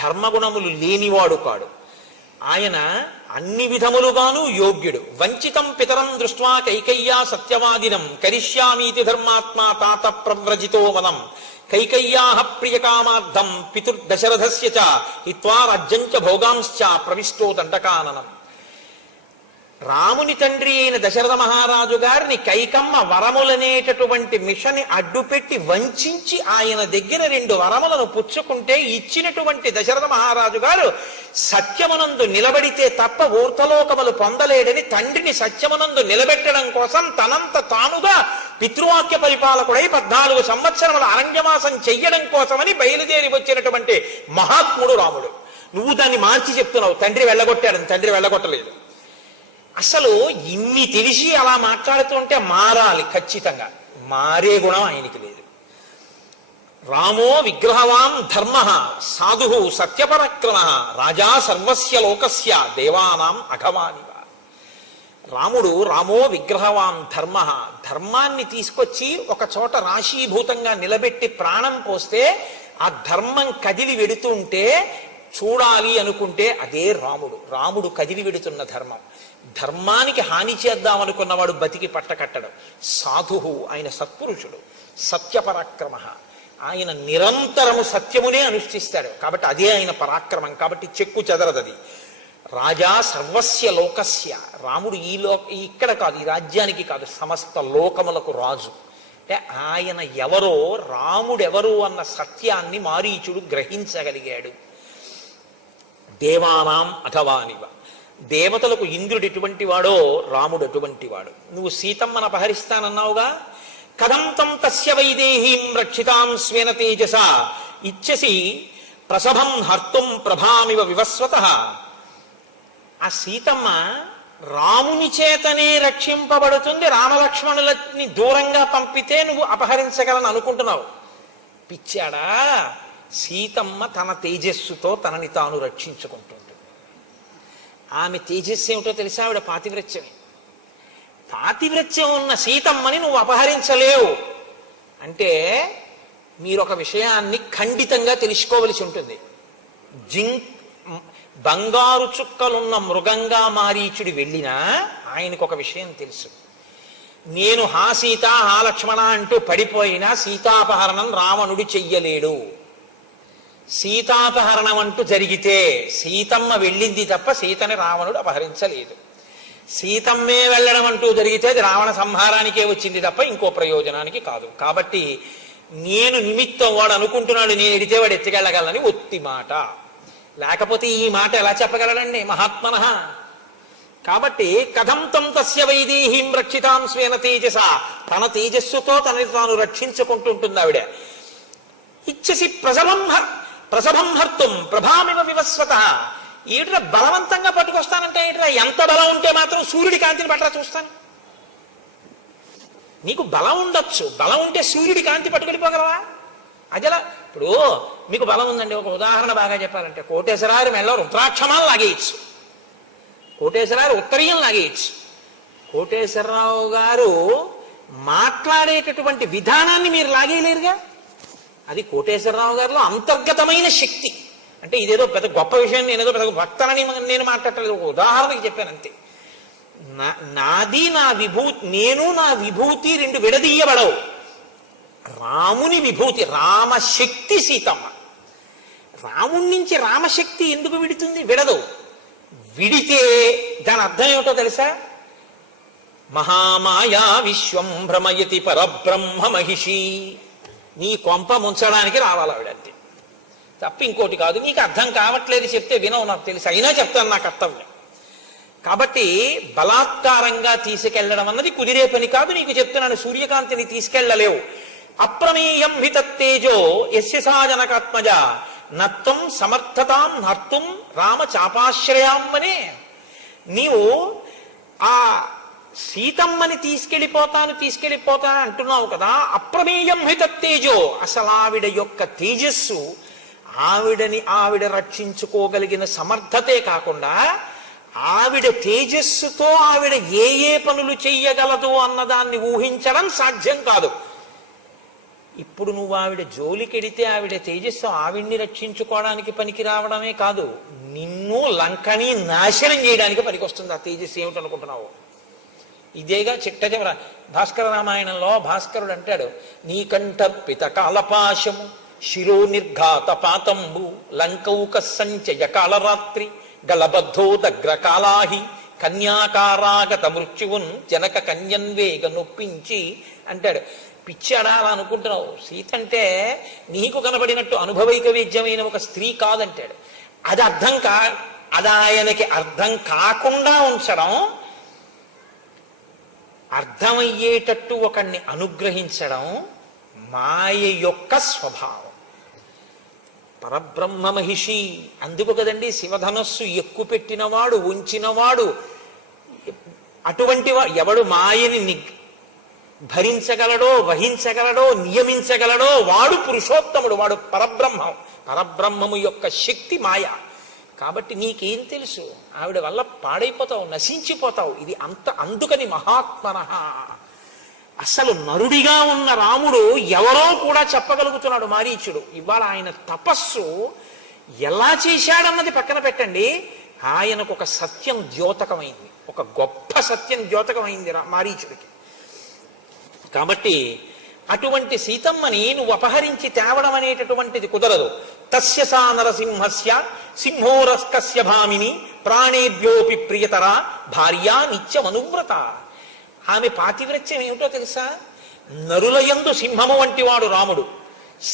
ధర్మగుణములు లేనివాడు కాడు. ఆయన అన్ని విధములుగాను యోగ్యుడు. వంచితం పితరం దృష్ట్వా కైకయ్యా సత్యవాదినం కరిష్యామీతి ధర్మాత్మా తాత ప్రవ్రజితో వనం కైకయ్యాః ప్రియకామార్థం పితుర్దశరథస్య చ హిత్వా రాజ్యంచ భోగాంశ్చ ప్రవిష్టో దండకాననం. రాముని తండ్రి అయిన దశరథ మహారాజు గారిని కైకమ్మ వరములనేటటువంటి మిషని అడ్డుపెట్టి వంచి ఆయన దగ్గర 2 వరములను పుచ్చుకుంటే ఇచ్చినటువంటి దశరథ మహారాజు గారు సత్యమునందు నిలబడితే తప్ప ఊర్ధలోకములు పొందలేడని తండ్రిని సత్యమునందు నిలబెట్టడం కోసం తనంత తానుగా పితృవాక్య పరిపాలకుడై 14 సంవత్సరముల అరణ్యవాసం చెయ్యడం కోసమని బయలుదేరి వచ్చినటువంటి మహాత్ముడు రాముడు. నువ్వు దాన్ని మార్చి చెప్తున్నావు, తండ్రి వెళ్ళగొట్టాడని. తండ్రి వెళ్ళగొట్టలేదు. అసలు ఇన్ని తెలిసి అలా మాట్లాడుతుంటే మారాలి, ఖచ్చితంగా మారే గుణం ఆయనకి లేదు. రామో విగ్రహవాన్ ధర్మ సాధు సత్యపరక్రమ రాజా సర్వస్య లోకస్య దేవానాం అఘవానివ. రామో విగ్రహవాన్ ధర్మ, ధర్మాన్ని తీసుకొచ్చి ఒక చోట రాశీభూతంగా నిలబెట్టి ప్రాణం పోస్తే ఆ ధర్మం కదిలి వెడుతుంటే చూడాలి అనుకుంటే అదే రాముడు కదిలి వెడుతున్న ధర్మం. ధర్మానికి హాని చేద్దామనుకున్నవాడు బతికి పట్టకట్టడం. సాధువు, ఆయన సత్పురుషుడు. సత్యపరాక్రమ, ఆయన నిరంతరము సత్యమునే అనుష్ఠిస్తాడు కాబట్టి అదే ఆయన పరాక్రమం. కాబట్టి చెక్కు చెదరదది. రాజా సర్వస్య లోకస్య, రాముడు ఇక్కడ కాదు, ఈ రాజ్యానికి కాదు, సమస్త లోకములకు రాజు. అంటే ఆయన ఎవరో, రాముడెవరు అన్న సత్యాన్ని మారీచుడు గ్రహించగలిగాడు. దేవానాం అథవానివ, దేవతలకు ఇంద్రుడు ఎటువంటి వాడో రాముడు అటువంటి వాడు. నువ్వు సీతమ్మను అపహరిస్తానన్నావుగా, కథం తం తస్య వైదేహీం రక్షితాం స్వేన తేజస ఇచ్చసి ప్రసభం హర్తుం ప్రభామివ వివస్వతః. ఆ సీతమ్మ రాముని చేతనే రక్షింపబడుతుంది, రామలక్ష్మణులని దూరంగా పంపితే నువ్వు అపహరించగలను అనుకుంటున్నావు. పిచ్చాడా? సీతమ్మ తన తేజస్సుతో తనని తాను రక్షించుకుంటుంది. ఆమె తేజస్సు ఏమిటో తెలుసా? ఆవిడ పాతివ్రత్యమే. పాతివ్రత్యం ఉన్న సీతమ్మని నువ్వు అపహరించలేవు అంటే మీరు ఒక విషయాన్ని ఖండితంగా తెలుసుకోవలసి ఉంటుంది. బంగారు చుక్కలున్న మృగంగా మారీచుడి వెళ్ళినా ఆయనకు ఒక విషయం తెలుసు. నేను హా సీత హా లక్ష్మణ అంటూ పడిపోయినా సీతాపహరణం రావణుడు చెయ్యలేడు. సీతాపహరణం అంటూ జరిగితే సీతమ్మ వెళ్ళింది తప్ప సీతని రావణుడు అపహరించలేదు. సీతమ్మే వెళ్ళడం అంటూ జరిగితే అది రావణ సంహారానికే వచ్చింది తప్ప ఇంకో ప్రయోజనానికి కాదు. కాబట్టి నేను నిమిత్తం, వాడు అనుకుంటున్నాడు నేను ఎడితే వాడు ఎత్తుకెళ్ళగలని ఒత్తి మాట. లేకపోతే ఈ మాట ఎలా చెప్పగలడండి మహాత్మనః? కాబట్టి కథం తం తస్య వైదేహీం రక్షితాం స్వేన తేజస, తన తేజస్సుతో తనని తాను రక్షించుకుంటుంటుంది ఆవిడ. ఇచ్చసి ప్రసభం హర్తుం ప్రభామివ వివస్వతః. ఏట్రా బలవంతంగా పట్టుకొస్తానంటే ఏట్రా? ఎంత బలం ఉంటే మాత్రం సూర్యుడి కాంతిని పట్టరా చూస్తాను. నీకు బలం ఉండొచ్చు, బలం ఉంటే సూర్యుడి కాంతి పట్టుకెళ్ళిపోగలవా? అదిలా. ఇప్పుడు మీకు బలం ఉందండి, ఒక ఉదాహరణ బాగా చెప్పాలంటే కోటేశ్వరారు మెళ్ళ రుద్రాక్షమాలు లాగేయచ్చు, కోటేశ్వరారు ఉత్తరీయం లాగేయచ్చు. కోటేశ్వరరావు గారు మాట్లాడేటటువంటి విధానాన్ని మీరు లాగేయలేరుగా. అది కోటేశ్వరరావు గారిలో అంతర్గతమైన శక్తి. అంటే ఇదేదో పెద్ద గొప్ప విషయం, నేనేదో పెద్ద భక్తనని నేను మాట్లాడలేదు, ఒక ఉదాహరణకి చెప్పాను అంతే. నాది నా విభూతి, నేను నా విభూతి రెండు విడదీయబడవు. రాముని విభూతి రామశక్తి సీతమ్మ. రాముడి నుంచి రామశక్తి ఎందుకు విడుతుంది? విడదు. విడితే దాని అర్థం ఏమిటో తెలుసా? మహామాయా విశ్వం భ్రమయతి పరబ్రహ్మ మహిషి. నీ కొంప ముంచడానికి రావాలి ఆవిడ, అంతే తప్ప ఇంకోటి కాదు. నీకు అర్థం కావట్లేదు చెప్తే వినవు, నాకు తెలుసు, అయినా చెప్తాను, నా కర్తవ్యం. కాబట్టి బలాత్కారంగా తీసుకెళ్లడం అన్నది కుదిరే పని కాదు. నీకు చెప్తున్నాను, సూర్యకాంతిని తీసుకెళ్లలేవు. అప్రమేయం హి తత్తేజో యస్య సా జనకాత్మజ నత్వం సమర్థతాం హర్తుం రామ చాపాశ్రయామ్మనే. నీవు ఆ సీతమ్మని తీసుకెళ్ళిపోతాను అంటున్నావు కదా. అప్రమేయం హి తత్తేజో, అసలు ఆవిడ యొక్క తేజస్సు, ఆవిడ రక్షించుకోగలిగిన సమర్థతే కాకుండా ఆవిడ తేజస్సుతో ఆవిడ ఏ ఏ పనులు చెయ్యగలదు అన్నదాన్ని ఊహించడం సాధ్యం కాదు. ఇప్పుడు నువ్వు ఆవిడ జోలికెడితే ఆవిడ తేజస్సు ఆవిడ్ని రక్షించుకోవడానికి పనికి రావడమే కాదు, నిన్ను లంకని నాశనం చేయడానికి పనికి వస్తుంది. ఆ తేజస్సు ఏమిటనుకుంటున్నావు? ఇదేగా చిట్ట చివర భాస్కర రామాయణంలో భాస్కరుడు అంటాడు, నీకంఠర్పిత కాలపాశము శిరో నిర్ఘాత పాతంబు లంకౌక సంచయ కాళరాత్రి గలబద్ధో దగ్ర కాళాహి కన్యాకారాగత మృత్యువున్ జనక కన్యన్వేగ నొప్పించి అంటాడు. పిచ్చాడా అలా అనుకుంటున్నావు, సీత అంటే నీకు కనబడినట్టు అనుభవైక వేద్యమైన ఒక స్త్రీ కాదంటాడు. అది అది ఆయనకి అర్థం కాకుండా ఉంచడం, అర్థమయ్యేటట్టు ఒకణ్ణి అనుగ్రహించడం మాయ యొక్క స్వభావం. పరబ్రహ్మ మహిషి అందుకు కదండి శివధనస్సు ఎక్కువ పెట్టినవాడు, ఉంచినవాడు, అటువంటి ఎవడు మాయని భరించగలడో, వహించగలడో, నియమించగలడో వాడు పురుషోత్తముడు, వాడు పరబ్రహ్మం. పరబ్రహ్మము యొక్క శక్తి మాయ. కాబట్టి నీకేం తెలుసు, ఆవిడ వల్ల పాడైపోతావు, నశించిపోతావు. ఇది అందుకని మహాత్మనః. అసలు నరుడిగా ఉన్న రాముడు ఎవరో కూడా చెప్పగలుగుతున్నాడు మారీచుడు. ఇవాళ ఆయన తపస్సు ఎలా చేశాడన్నది పక్కన పెట్టండి, ఆయనకు ఒక సత్యం ద్యోతకమైంది, ఒక గొప్ప సత్యం ద్యోతకమైంది మారీచుడికి. కాబట్టి అటువంటి సీతమ్మని నువ్వు అపహరించి తేవడం అనేటటువంటిది కుదరదు. తస్య సా నరసింహస్య సింహోరస్కస్య భామిని ప్రాణేభ్యోపి ప్రియతర భార్యా నిత్యమనువ్రత. ఆమె పాతివ్రత్యం ఏమిటో తెలుసా? నరులయందు సింహము వంటి వాడు రాముడు.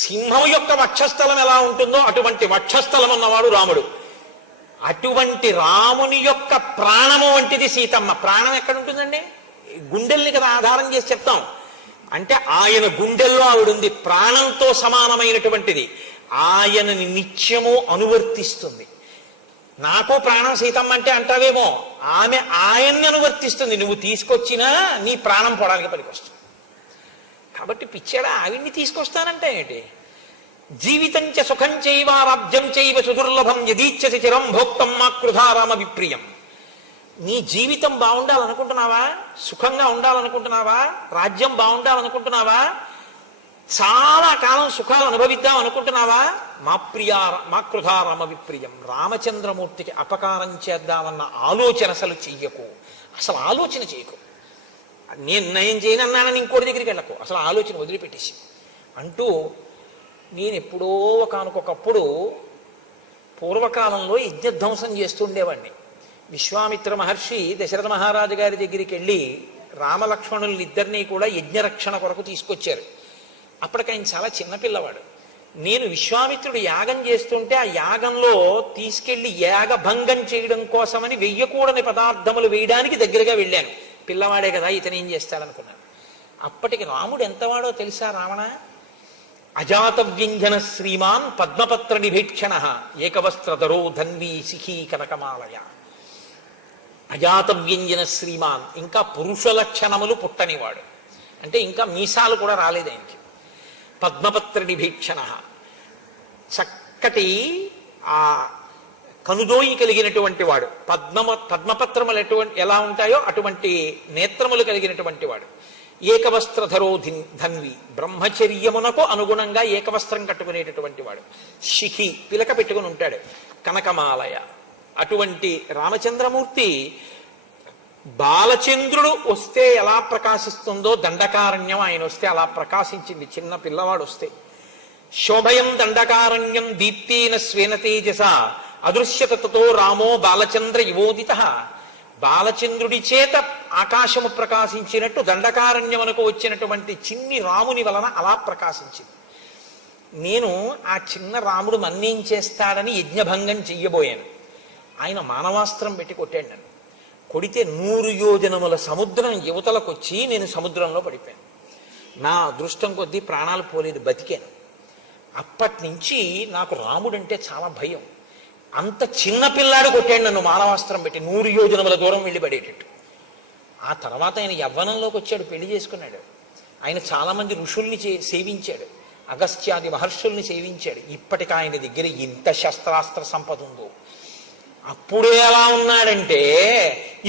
సింహం యొక్క వక్షస్థలం ఎలా ఉంటుందో అటువంటి వక్షస్థలం ఉన్నవాడు రాముడు. అటువంటి రాముని యొక్క ప్రాణము వంటిది సీతమ్మ. ప్రాణం ఎక్కడ ఉంటుందండి? గుండెల్ని కదా ఆధారం చేసి చెప్తాం. అంటే ఆయన గుండెల్లో ఆవిడుంది, ప్రాణంతో సమానమైనటువంటిది. ఆయనని నిత్యము అనువర్తిస్తుంది. నాకు ప్రాణం సీతమ్మ అంటే అంటావేమో, ఆమె ఆయన్ని అనువర్తిస్తుంది. నువ్వు తీసుకొచ్చినా నీ ప్రాణం పొడానికి పనికొస్తుంది. కాబట్టి పిచ్చాడా ఆవిడ్ని తీసుకొస్తానంటే ఏంటి? జీవితం చ సుఖం చైవ రాజ్యం చైవ సుదుర్లభం యదీచ్ఛసి చిరం భోక్తం మాకృధారామ విప్రియం. నీ జీవితం బాగుండాలనుకుంటున్నావా? సుఖంగా ఉండాలనుకుంటున్నావా? రాజ్యం బాగుండాలనుకుంటున్నావా? చాలా కాలం సుఖాలు అనుభవిద్దాం అనుకుంటున్నావా? మాకృధారామ విప్రియం. రామచంద్రమూర్తికి అపకారం చేద్దామన్న ఆలోచన అసలు చెయ్యకు. అసలు ఆలోచన చేయకు. నేను నయం చేయనన్నానని ఇంకోటి దగ్గరికి వెళ్ళకు. అసలు ఆలోచన వదిలిపెట్టేసి అంటూ, నేను ఎప్పుడో ఒకనకొకప్పుడు పూర్వకాలంలో యజ్ఞధ్వంసం చేస్తుండేవాడిని. విశ్వామిత్ర మహర్షి దశరథ మహారాజు గారి దగ్గరికి వెళ్ళి రామలక్ష్మణుల్ని ఇద్దరినీ కూడా యజ్ఞరక్షణ కొరకు తీసుకొచ్చారు. అప్పటికి ఆయన చాలా చిన్నపిల్లవాడు. నేను విశ్వామిత్రుడు యాగం చేస్తుంటే ఆ యాగంలో తీసుకెళ్లి యాగభంగం చేయడం కోసమని వెయ్యకూడని పదార్థములు వేయడానికి దగ్గరగా వెళ్ళాను. పిల్లవాడే కదా, ఇతను ఏం చేస్తాడనుకున్నాను. అప్పటికి రాముడు ఎంతవాడో తెలుసా? రావణ అజాత వ్యంజన శ్రీమాన్ పద్మపత్ర నిభీక్షణ ఏకవస్త్రధరో ధన్వీ శిఖీ కనకమాలయ. అజాత వ్యంజన శ్రీమాన్, ఇంకా పురుష లక్షణములు పుట్టనివాడు. అంటే ఇంకా మీసాలు కూడా రాలేదు ఆయనకి. పద్మపత్ర నిభీక్షణ, చక్కటి ఆ కనుదోయి కలిగినటువంటి వాడు. పద్మపత్రములు ఎలా ఉంటాయో అటువంటి నేత్రములు కలిగినటువంటి వాడు. ఏకవస్త్రధరో ధన్వి, బ్రహ్మచర్యమునకు అనుగుణంగా ఏకవస్త్రం కట్టుకునేటటువంటి వాడు. శిఖి, పిలక పెట్టుకుని ఉంటాడు. కనకమాలయ, అటువంటి రామచంద్రమూర్తి బాలచంద్రుడు వస్తే ఎలా ప్రకాశిస్తుందో దండకారణ్యం ఆయన వస్తే అలా ప్రకాశించింది. చిన్న పిల్లవాడు వస్తే శోభయం దండకారణ్యం దీప్తేన స్వేన తేజస అదృశ్యతతో రామో బాలచంద్ర యువోదిత. బాలచంద్రుడి చేత ఆకాశము ప్రకాశించినట్టు దండకారణ్యమునకు వచ్చినటువంటి చిన్ని రాముని వలన అలా ప్రకాశించింది. నేను ఆ చిన్న రాముడు మన్నేం చేస్తాడని యజ్ఞభంగం చెయ్యబోయాను. ఆయన మానవాస్త్రం పెట్టి కొట్టాడు నన్ను. కొడితే 100 యోజనముల సముద్రం యువతలకొచ్చి నేను సముద్రంలో పడిపోయాను. నా అదృష్టం కొద్దీ ప్రాణాలు పోలేదు, బతికాను. అప్పటి నుంచి నాకు రాముడంటే చాలా భయం. అంత చిన్న పిల్లాడు కొట్టాడు నన్ను మానవాస్త్రం పెట్టి 100 యోజనముల దూరం వెళ్ళి పడేటట్టు. ఆ తర్వాత ఆయన యవ్వనంలోకి వచ్చాడు, పెళ్లి చేసుకున్నాడు. ఆయన చాలామంది ఋషుల్ని సేవించాడు, అగస్త్యాది మహర్షుల్ని సేవించాడు. ఇప్పటికి ఆయన దగ్గర ఇంత శస్త్రాస్త్ర సంపద ఉందో. అప్పుడే ఎలా ఉన్నాడంటే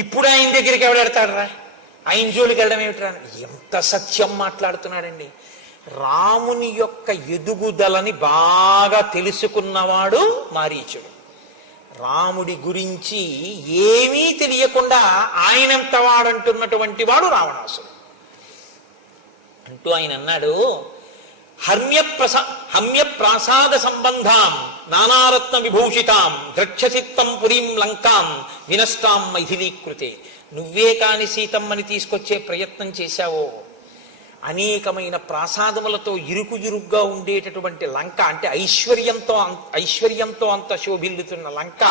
ఇప్పుడు ఆయన దగ్గరికి ఎవడెడతాడరా? ఆయన జోలికి వెళ్ళడం ఏమిట్రా? ఎంత సత్యం మాట్లాడుతున్నాడండి. రాముని యొక్క ఎదుగుదలని బాగా తెలుసుకున్నవాడు మారీచుడు. రాముడి గురించి ఏమీ తెలియకుండా ఆయనంత వాడంటున్నటువంటి వాడు రావణాసుడు. అంటూ ఆయన అన్నాడు, హమ్య ప్రాసాద సంబంధాం నానారత్న విభూషితాం ద్రక్షచిత్తం పురీం లంకాం వినష్టాం మైథిలీకృతే. నువ్వే కాని సీతమ్మని తీసుకొచ్చే ప్రయత్నం చేశావో, అనేకమైన ప్రాసాదములతో ఇరుకు ఇరుగ్గా ఉండేటటువంటి లంక, అంటే ఐశ్వర్యంతో అంత శోభిల్లుతున్న లంక,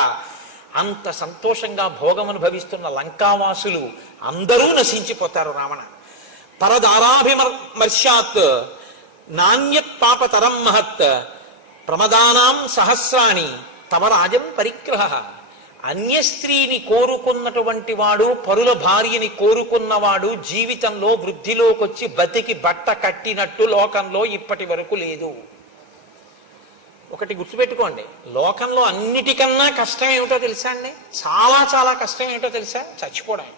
అంత సంతోషంగా భోగమనుభవిస్తున్న లంకావాసులు అందరూ నశించిపోతారు. రావణ పరదారాభిమర్శాత్ నాణ్యత్ పాపతరం మహత్ ప్రమదానాం సహస్రాణి తవ రాజం పరిగ్రహ. అన్య స్త్రీని కోరుకున్నటువంటి వాడు, పరుల భార్యని కోరుకున్నవాడు జీవితంలో వృద్ధిలోకి వచ్చి బతికి బట్ట కట్టినట్టు లోకంలో ఇప్పటి వరకు లేదు. ఒకటి గుర్తుపెట్టుకోండి, లోకంలో అన్నిటికన్నా కష్టం ఏమిటో తెలుసా అండి? చాలా చాలా కష్టం ఏమిటో తెలుసా? చచ్చిపోవడం.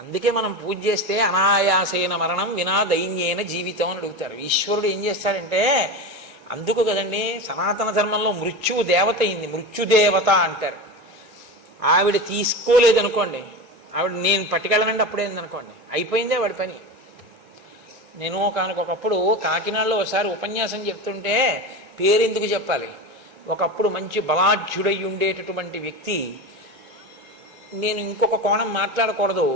అందుకే మనం పూజ చేస్తే అనాయాసేన మరణం వినా దైన్యేన జీవితం అని అడుగుతారు. ఈశ్వరుడు ఏం చేస్తాడంటే, అందుకు కదండి సనాతన ధర్మంలో మృత్యువు దేవత అయింది, మృత్యుదేవత అంటారు. ఆవిడ తీసుకోలేదనుకోండి, ఆవిడ నేను పట్టుకెళ్ళనండి అప్పుడేందనుకోండి, అయిపోయిందే వాడి పని. నేను ఒకనకొకప్పుడు కాకినాడలో ఒకసారి ఉపన్యాసం చెప్తుంటే, పేరెందుకు చెప్పాలి, ఒకప్పుడు మంచి బలాఢ్యుడై ఉండేటటువంటి వ్యక్తి, నేను ఇంకొక కోణం మాట్లాడకూడదు,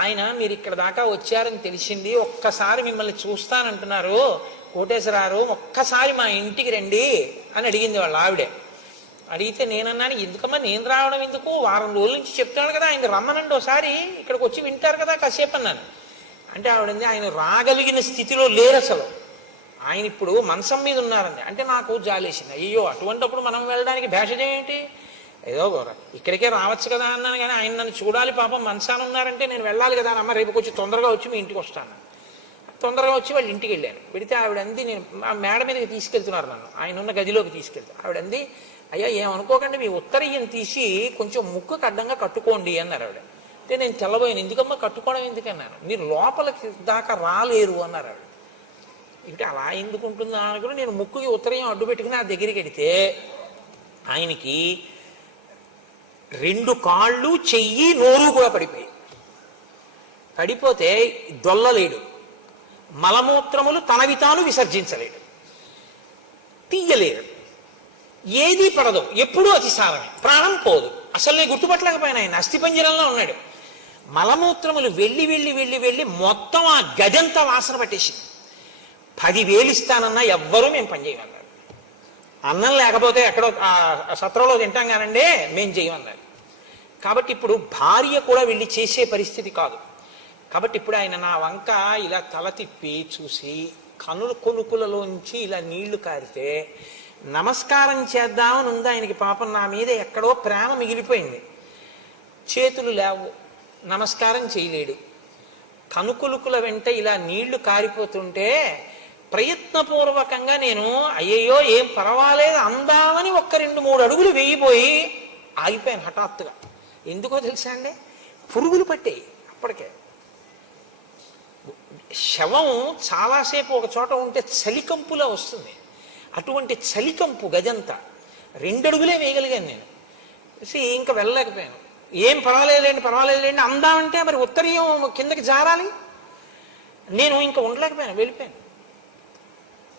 ఆయన మీరు ఇక్కడ దాకా వచ్చారని తెలిసింది, ఒక్కసారి మిమ్మల్ని చూస్తానంటున్నారు కోటేశ్వరారు, ఒక్కసారి మా ఇంటికి రండి అని అడిగింది వాళ్ళ ఆవిడే. అడిగితే నేనన్నాను, ఎందుకమ్మా నేను రావడం ఎందుకు, వారం రోజుల నుంచి చెప్తాడు కదా ఆయన రమ్మనండి ఒకసారి, ఇక్కడికి వచ్చి వింటారు కదా కాసేపు అన్నాను. అంటే ఆవిడంది, ఆయన రాగలిగిన స్థితిలో లేరు అసలు, ఆయన ఇప్పుడు మంచం మీద ఉన్నారండి. అంటే నాకు జాలేసింది, అయ్యో అటువంటిప్పుడు మనం వెళ్ళడానికి భేషజం ఏంటి, ఏదో ఇక్కడికే రావచ్చు కదా అన్నాను. కానీ ఆయన నన్ను చూడాలి, పాపం మనసాన ఉన్నారంటే నేను వెళ్ళాలి కదా అమ్మ, రేపు కొంచెం తొందరగా వచ్చి మీ ఇంటికి వస్తాను. తొందరగా వచ్చి వాళ్ళ ఇంటికి వెళ్ళాను. వెళితే ఆవిడంది, నేను ఆ మేడ మీదకి తీసుకెళ్తున్నారు నన్ను, ఆయన ఉన్న గదిలోకి తీసుకెళ్తాను. ఆవిడంది, అయ్యా ఏమనుకోకండి, మీ ఉత్తరీయం తీసి కొంచెం ముక్కుకు అడ్డంగా కట్టుకోండి అన్నారు ఆవిడ. అంటే నేను తెల్లబోయాను, ఎందుకమ్మా కట్టుకోవడం ఎందుకన్నాను, మీరు లోపలికి దాకా రాలేరు అన్నారు ఆవిడ. అంటే అలా ఎందుకు ఉంటుందా అనుకుని నేను ముక్కుకి ఉత్తరీయం అడ్డు పెట్టుకుని ఆ దగ్గరికి వెడితే ఆయనకి 2 కాళ్ళు చెయ్యి నోరు కూడా పడిపోయి, పడిపోతే దొల్లలేడు, మలమూత్రములు తనవి తాను విసర్జించలేడు, తీయలేడు, ఏదీ పడదు, ఎప్పుడూ అతిసారమే, ప్రాణం పోదు. అసలు నేను గుర్తుపట్టలేకపోయినా ఆయన అస్థిపంజరంలో ఉన్నాడు. మలమూత్రములు వెళ్ళి వెళ్ళి వెళ్ళి వెళ్ళి మొత్తం ఆ గదంతా వాసన పట్టేసింది. 10,000 ఇస్తానన్నా ఎవ్వరూ మేము పనిచేయమన్నారు. అన్నం లేకపోతే ఎక్కడో సత్రంలో తింటాం కానండి, మేము చేయమన్నారు. కాబట్టి ఇప్పుడు భార్య కూడా వెళ్ళి చేసే పరిస్థితి కాదు. కాబట్టి ఇప్పుడు ఆయన నా వంక ఇలా తల తిప్పి చూసి కనుల కొనుకులలోంచి ఇలా నీళ్లు కారితే నమస్కారం చేద్దామని ఉంది ఆయనకి. పాపం నా మీద ఎక్కడో ప్రేమ మిగిలిపోయింది. చేతులు లేవు, నమస్కారం చేయలేడు. కనుకొలుకుల వెంట ఇలా నీళ్లు కారిపోతుంటే ప్రయత్నపూర్వకంగా నేను అయ్యయ్యో ఏం పర్వాలేదు అందామని 1-2-3 అడుగులు వేయిపోయి ఆగిపోయాను హఠాత్తుగా. ఎందుకో తెలుసా అండి, పురుగులు పట్టాయి అప్పటికే. శవం చాలాసేపు ఒక చోట ఉంటే చలికంపులా వస్తుంది, అటువంటి చలికంపు గదంతా. 2 అడుగులే వేయగలిగాను నేను. ఇంకా వెళ్ళలేకపోయాను. ఏం పర్వాలేదులేండి అందామంటే మరి ఉత్తరీయం కిందకి జారాలి, నేను ఇంకా ఉండలేకపోయాను, వెళ్ళిపోయాను.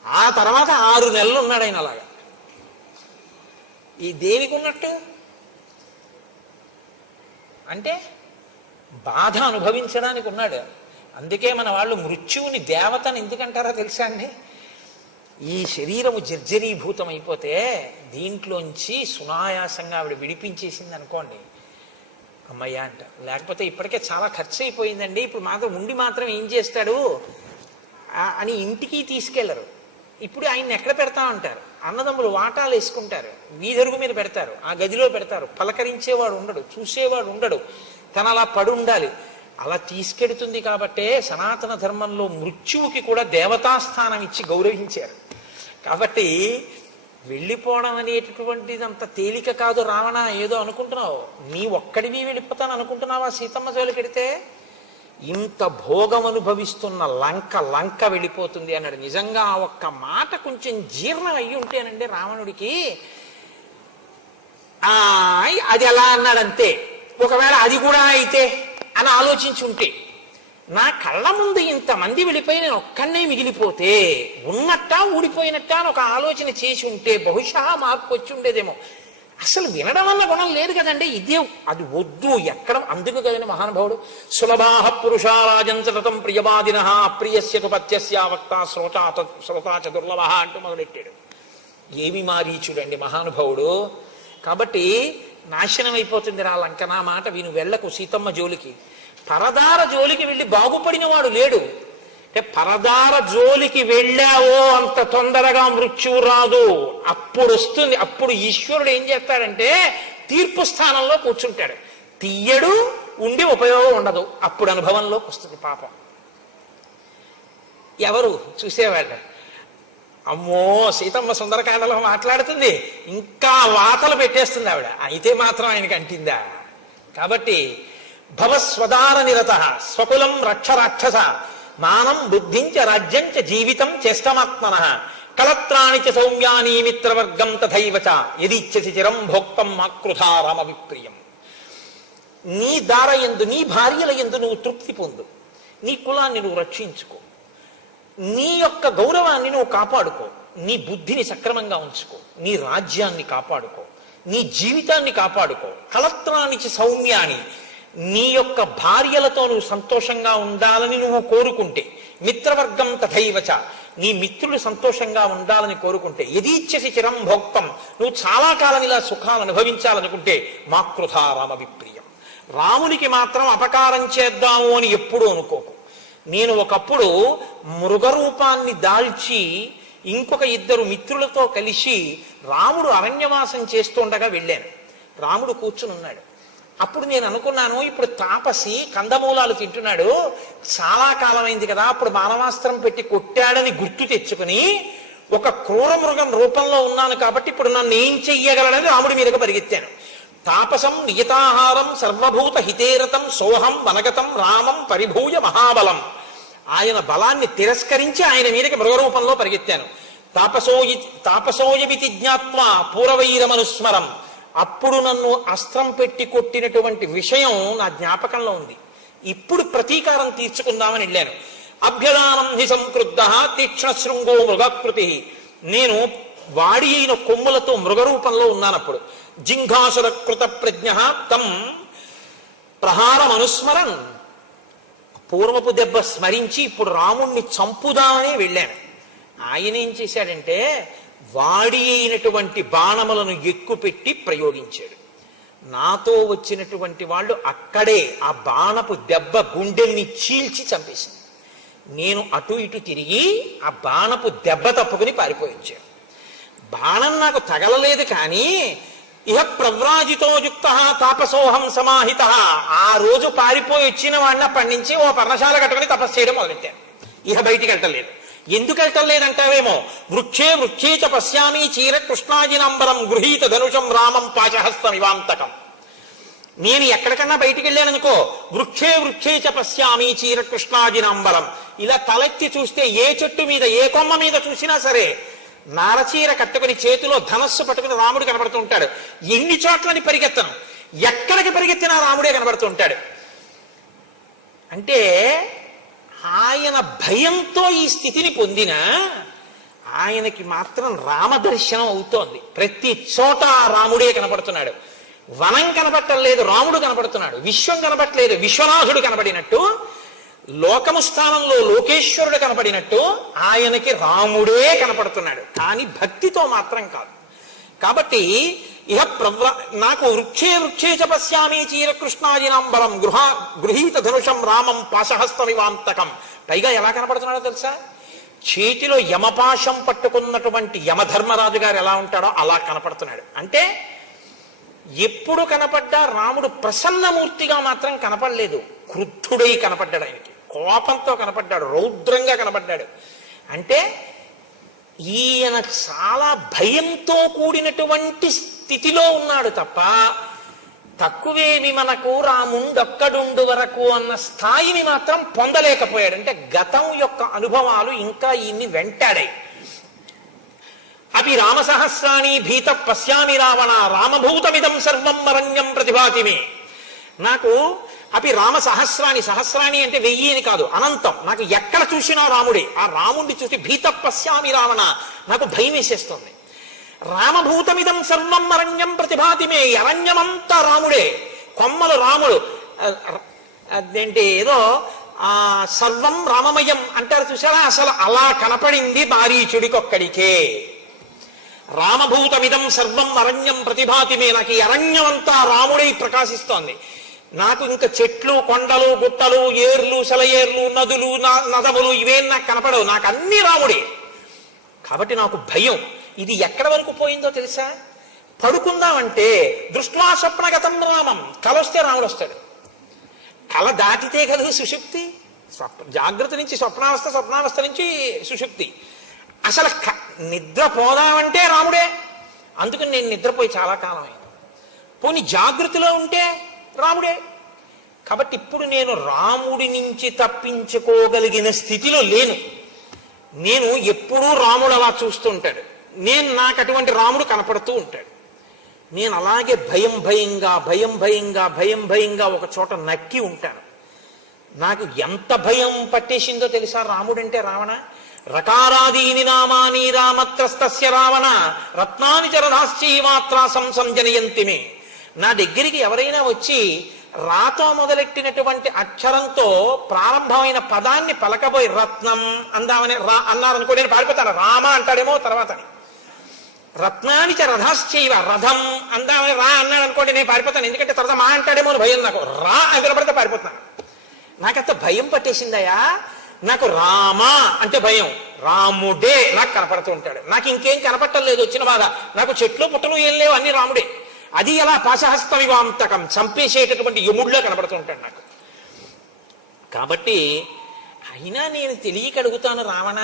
ఆ తర్వాత 6 నెలలు ఉన్నాడు ఆయన అలాగా. ఈ దేనికి ఉన్నట్టు అంటే బాధ అనుభవించడానికి ఉన్నాడు. అందుకే మన వాళ్ళు మృత్యువుని దేవతని ఎందుకంటారో తెలుసా అండి, ఈ శరీరము జర్జరీభూతం అయిపోతే దీంట్లోంచి సునాయాసంగా ఆవిడ విడిపించేసింది అనుకోండి, అమ్మయ్య అంట. లేకపోతే ఇప్పటికే చాలా ఖర్చు అయిపోయిందండి, ఇప్పుడు మాత్రం ఏం చేస్తాడు అని ఇంటికి తీసుకెళ్లరు. ఇప్పుడు ఆయన్ని ఎక్కడ పెడతామంటారు, అన్నదమ్ములు వాటాలు వేసుకుంటారు, వీధరుగు మీద పెడతారు, ఆ గదిలో పెడతారు. పలకరించేవాడు ఉండడు, చూసేవాడు ఉండడు, తన అలా పడి ఉండాలి. అలా తీసుకెడుతుంది కాబట్టే సనాతన ధర్మంలో మృత్యువుకి కూడా దేవతాస్థానం ఇచ్చి గౌరవించారు. కాబట్టి వెళ్ళిపోవడం అనేటటువంటిది అంత తేలిక కాదు. రావణ ఏదో అనుకుంటున్నావు, నీ ఒక్కడివి వెళ్ళిపోతాను అనుకుంటున్నావా? సీతమ్మ జోలికెడితే ఇంత భోగం అనుభవిస్తున్న లంక వెళ్ళిపోతుంది అన్నాడు. నిజంగా ఆ ఒక్క మాట కొంచెం జీర్ణం అయ్యి ఉంటేనండి రావణుడికి, అది ఎలా అన్నాడంతే, ఒకవేళ అది కూడా అయితే అని ఆలోచించి ఉంటే, నా కళ్ళ ముందు ఇంతమంది వెళ్ళిపోయి నేను ఒక్కనే మిగిలిపోతే ఉన్నట్టా ఊడిపోయినట్టా అని ఒక ఆలోచన చేసి ఉంటే బహుశా మార్పు వచ్చి ఉండేదేమో. అసలు వినడం వల్ల గుణం లేదు కదండి, ఇదే అది వద్దు ఎక్కడ. అందుకు కదండి మహానుభావుడు సులభాహ పురుషారాజంచతం ప్రియవాదిన అప్రియస్యతు పత్యస్య వక్త శ్రోతాచ దుర్లభ అంటూ మొదలెట్టాడు. ఏమి మారీచుడండి మహానుభావుడు. కాబట్టి నాశనం అయిపోతుంది రా లంక, నా మాట విను, వెళ్ళకు సీతమ్మ జోలికి. పరదార జోలికి వెళ్ళి బాగుపడిన వాడు లేడు. అంటే పరదార జోలికి వెళ్ళావో అంత తొందరగా మృత్యువు రాదు, అప్పుడు వస్తుంది. అప్పుడు ఈశ్వరుడు ఏం చేస్తాడంటే తీర్పు స్థానంలో కూర్చుంటాడు, తీయడు, ఉండి ఉపయోగం ఉండదు, అప్పుడు అనుభవంలోకి వస్తుంది పాపం. ఎవరు చూసేవాళ్ళు, అమ్మో సీతమ్మ సుందరకాండలో మాట్లాడుతుంది, ఇంకా వాతలు పెట్టేస్తుంది ఆవిడ, అయితే మాత్రం ఆయనకి అంటిందా. కాబట్టి భవస్వదార నిరత స్వకులం రక్ష రాక్షస మానం బుద్ధించ రాజ్యంచ జీవితం చేష్టమాత్మన కళత్రాణి చ సౌమ్యాని మిత్రవర్గం తథైవచ యదిచ్ఛసి చిరం భోక్తం మాకృధా రామ విప్రియం. నీ దార యందు, నీ భార్యల యందు నువ్వు తృప్తి పొందు, నీ కులాన్ని నువ్వు రక్షించుకో, నీ యొక్క గౌరవాన్ని నువ్వు కాపాడుకో, నీ బుద్ధిని సక్రమంగా ఉంచుకో, నీ రాజ్యాన్ని కాపాడుకో, నీ జీవితాన్ని కాపాడుకో. కళత్రానికి సౌమ్యాని, నీ యొక్క భార్యలతో నువ్వు సంతోషంగా ఉండాలని నువ్వు కోరుకుంటే, మిత్రవర్గం తథైవచ, నీ మిత్రులు సంతోషంగా ఉండాలని కోరుకుంటే, యదీచ్ఛసి చిరం భోక్తం, నువ్వు చాలా కాలం ఇలా సుఖాలు అనుభవించాలనుకుంటే మాకృధా రామ విప్రియం, రామునికి మాత్రం అపకారం చేద్దాము అని ఎప్పుడూ అనుకోకు. నేను ఒకప్పుడు మృగరూపాన్ని దాల్చి ఇంకొక ఇద్దరు మిత్రులతో కలిసి రాముడు అరణ్యవాసం చేస్తుండగా వెళ్ళాను. రాముడు కూర్చుని ఉన్నాడు. అప్పుడు నేను అనుకున్నాను, ఇప్పుడు తాపసి కందమూలాలు తింటున్నాడు, చాలా కాలమైంది కదా, అప్పుడు మానవాస్త్రం పెట్టి కొట్టాడని గుర్తు తెచ్చుకుని ఒక క్రూర మృగం రూపంలో ఉన్నాను కాబట్టి ఇప్పుడు నన్ను ఏం చెయ్యగలడని రాముడి మీదకి పరిగెత్తాను. తాపసం నియతాహారం సర్వభూత హితేరతం సోహం వనగతం రామం పరిభూయ మహాబలం. ఆయన బలాన్ని తిరస్కరించి ఆయన మీదకి మృగరూపంలో పరిగెత్తాను. తాపసోయమితి జ్ఞాత్వా పూర్వవైరమనుస్మరం, అప్పుడు నన్ను అస్త్రం పెట్టి కొట్టినటువంటి విషయం నా జ్ఞాపకంలో ఉంది, ఇప్పుడు ప్రతీకారం తీర్చుకుందామని వెళ్ళాను. అభ్యదానం హి సంక్రుద్ధ తీక్ష్ణ శృంగో మృగాకృతి, నేను వాడి అయిన కొమ్ములతో మృగరూపంలో ఉన్నానప్పుడు. జింఘాసుర కృత ప్రజ్ఞ తం ప్రహారమనుస్మరన్, పూర్వపు దెబ్బ స్మరించి ఇప్పుడు రాముణ్ణి చంపుదామని వెళ్ళాను. ఆయన ఏం చేశాడంటే వాడి అయినటువంటి బాణములను ఎక్కుపెట్టి ప్రయోగించాడు. నాతో వచ్చినటువంటి వాళ్ళు అక్కడే ఆ బాణపు దెబ్బ గుండెల్ని చీల్చి చంపేసింది. నేను అటు ఇటు తిరిగి ఆ బాణపు దెబ్బ తప్పుకుని పారిపోయి వచ్చాను. బాణం నాకు తగలలేదు, కానీ ఇహ ప్రవ్రాజితో యుక్త తాపసోహం సమాహిత, ఆ రోజు పారిపోయి వచ్చిన వాడిని అప్పటి నుంచి ఓ పర్ణశాల కట్టుకుని తపస్సు చేయడం మొదలెట్టాను. ఇహ బయటికి వెళ్ళటలేదు. ఎందుకు వెళ్ళటం లేదంటావేమో, వృక్షే వృక్షే చ పశ్యామి చీర కృష్ణాజినంబరం గృహీత ధనుషం రామం పాశహస్తం ఇవాంతకం. నేను ఎక్కడికన్నా బయటికి వెళ్ళాననుకో, వృక్షే వృక్షే చ పశ్యామి చీర కృష్ణాజినంబరం, ఇలా తలెత్తి చూస్తే ఏ చెట్టు మీద ఏ కొమ్మ మీద చూసినా సరే నారచీర కట్టుకుని చేతిలో ధనస్సు పట్టుకుని రాముడు కనబడుతూ ఉంటాడు. ఎన్ని చోట్లని పరిగెత్తను, ఎక్కడికి పరిగెత్తినా రాముడే కనబడుతూ ఉంటాడు. అంటే ఆయన భయంతో ఈ స్థితిని పొందిన ఆయనకి మాత్రం రామదర్శనం అవుతోంది. ప్రతి చోట రాముడే కనపడుతున్నాడు. వనం కనపడటం లేదు, రాముడు కనపడుతున్నాడు. విశ్వం కనపడలేదు, విశ్వనాథుడు కనపడినట్టు, లోకము స్థానంలో లోకేశ్వరుడు కనపడినట్టు ఆయనకి రాముడే కనపడుతున్నాడు. కానీ భక్తితో మాత్రం కాదు. కాబట్టి ఇహ నాకు వృక్షే వృక్షే చ పశ్యామి చీరకృష్ణాజినాంబరం గృహీత ధనుషం రామం పాశహస్తమివాంతకం. పైగా ఎలా కనపడుతున్నాడో తెలుసా, చేతిలో యమపాశం పట్టుకున్నటువంటి యమధర్మరాజు గారు ఎలా ఉంటాడో అలా కనపడుతున్నాడు. అంటే ఎప్పుడు కనపడ్డా రాముడు ప్రసన్నమూర్తిగా మాత్రం కనపడలేదు, క్రుద్ధుడై కనపడ్డాడు. ఆయనకి కోపంతో కనపడ్డాడు, రౌద్రంగా కనపడ్డాడు. అంటే ఈయన చాలా భయంతో కూడినటువంటి స్థితిలో ఉన్నాడు తప్ప తక్కువేమి మనకు రాముండొక్కడుండు వరకు అన్న స్థాయిని మాత్రం పొందలేకపోయాడు. అంటే గతం యొక్క అనుభవాలు ఇంకా ఈయన్ని వెంటాడాయి. అపి రామసహస్రాణి భీత పశ్యామి రావణ రామభూతమిదం సర్వం అరణ్యం ప్రతిభాతిమే. నాకు అపి రామ సహస్రాణి, సహస్రాణి అంటే 1000 అని కాదు, అనంతం. నాకు ఎక్కడ చూసినా రాముడే. ఆ రాముడిని చూసి భీత పశ్యామి రావణ, నాకు భయం వేసేస్తుంది. రామభూతమిదం సర్వం అరణ్యం ప్రతిభాతిమే, అరణ్యమంతా రాముడే, కొమ్మలు రాముడు. అదేంటి ఏదో సర్వం రామమయం అంటారు చూసారా, అసలు అలా కనపడింది మారీచుడికొక్కడికే. రామభూతమిదం సర్వం అరణ్యం ప్రతిభాతిమే, నాకు ఈ అరణ్యం అంతా రాముడై ప్రకాశిస్తోంది. నాకు ఇంకా చెట్లు, కొండలు, గుట్టలు, ఏర్లు, సెలయేర్లు, నదులు, నదములు ఇవేం నాకు కనపడవు, నాకు అన్ని రాముడే. కాబట్టి నాకు భయం. ఇది ఎక్కడ వరకు పోయిందో తెలుసా? పడుకుందామంటే దృష్ట్వా స్వప్నగతం రామం, కల వస్తే రాముడు వస్తాడు. కల దాటితే కదా సుషుప్తి. జాగ్రత్త నుంచి స్వప్నావస్థ, స్వప్నావస్థ నుంచి సుషుప్తి. అసలు నిద్ర పోదామంటే రాముడే. అందుకని నేను నిద్రపోయి చాలా కాలం అయింది. పోనీ జాగృతిలో ఉంటే రాముడే. కాబట్టి ఇప్పుడు నేను రాముడి నుంచి తప్పించుకోగలిగిన స్థితిలో లేను. నేను ఎప్పుడూ రాముడు అలా చూస్తూ ఉంటాడు, నాకు అటువంటి రాముడు కనపడుతూ ఉంటాడు. నేను అలాగే భయం భయంగా ఒక చోట నక్కి ఉంటాను. నాకు ఎంత భయం పట్టేసిందో తెలుసా రాముడంటే? రావణ రకారాదీని నామాని రామత్రస్తస్య రావణ రత్నాని చరధాశ్చీమాత్రా సంసంజనయంతిమే. నా దగ్గరికి ఎవరైనా వచ్చి రాతో మొదలెట్టినటువంటి అక్షరంతో ప్రారంభమైన పదాన్ని పలకబోయి రత్నం అందామని అన్నారనుకో, నేను పారిపోతాను. రామ అంటాడేమో తర్వాత. రత్నాని చ రథాశ్చైవ, రథం అందామని రా అన్నాడు అనుకోండి, నేను పారిపోతాను. ఎందుకంటే తర్వాత మా అంటాడేమో భయం. నాకు రా అని వినపడితే పారిపోతాను. నాకంత భయం పట్టేసిందయా. నాకు రామ అంటే భయం, రాముడే నాకు కనపడుతూ ఉంటాడు. నాకు ఇంకేం కనపట్టం లేదు వచ్చిన బాధ. నాకు చెట్లు పుట్టలు ఏం లేవు, అన్ని రాముడే. అది ఎలా పాశహస్తమివాంతకం, చంపేసేటటువంటి యముడిలో కనపడుతూ ఉంటాడు నాకు. కాబట్టి అయినా నేను తెలియక అడుగుతాను, రావణ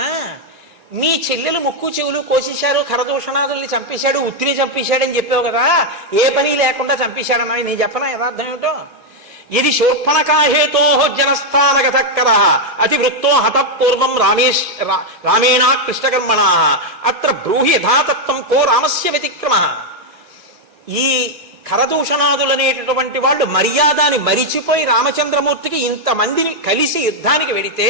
మీ చెల్లెలు ముక్కు చెవులు కోసేశారు, ఖరదూషణాదుల్ని చంపేశాడు, ఉత్తిని చంపేశాడని చెప్పావు కదా, ఏ పని లేకుండా చంపేశాడన్నా? నేను చెప్పనా యథార్థం ఏమిటో? ఇది శూర్పణకాహేతో జనస్థానగతకర అతివృత్తో హతపూర్వం రామేణా కృష్ణకర్మణా అత్ర బ్రూహి యథాతత్వం కో రామస్య వ్యతిక్రమ. ఈ ఖరదూషణాదులనేటటువంటి వాళ్ళు మర్యాదని మరిచిపోయి రామచంద్రమూర్తికి ఇంతమందిని కలిసి యుద్ధానికి వెడితే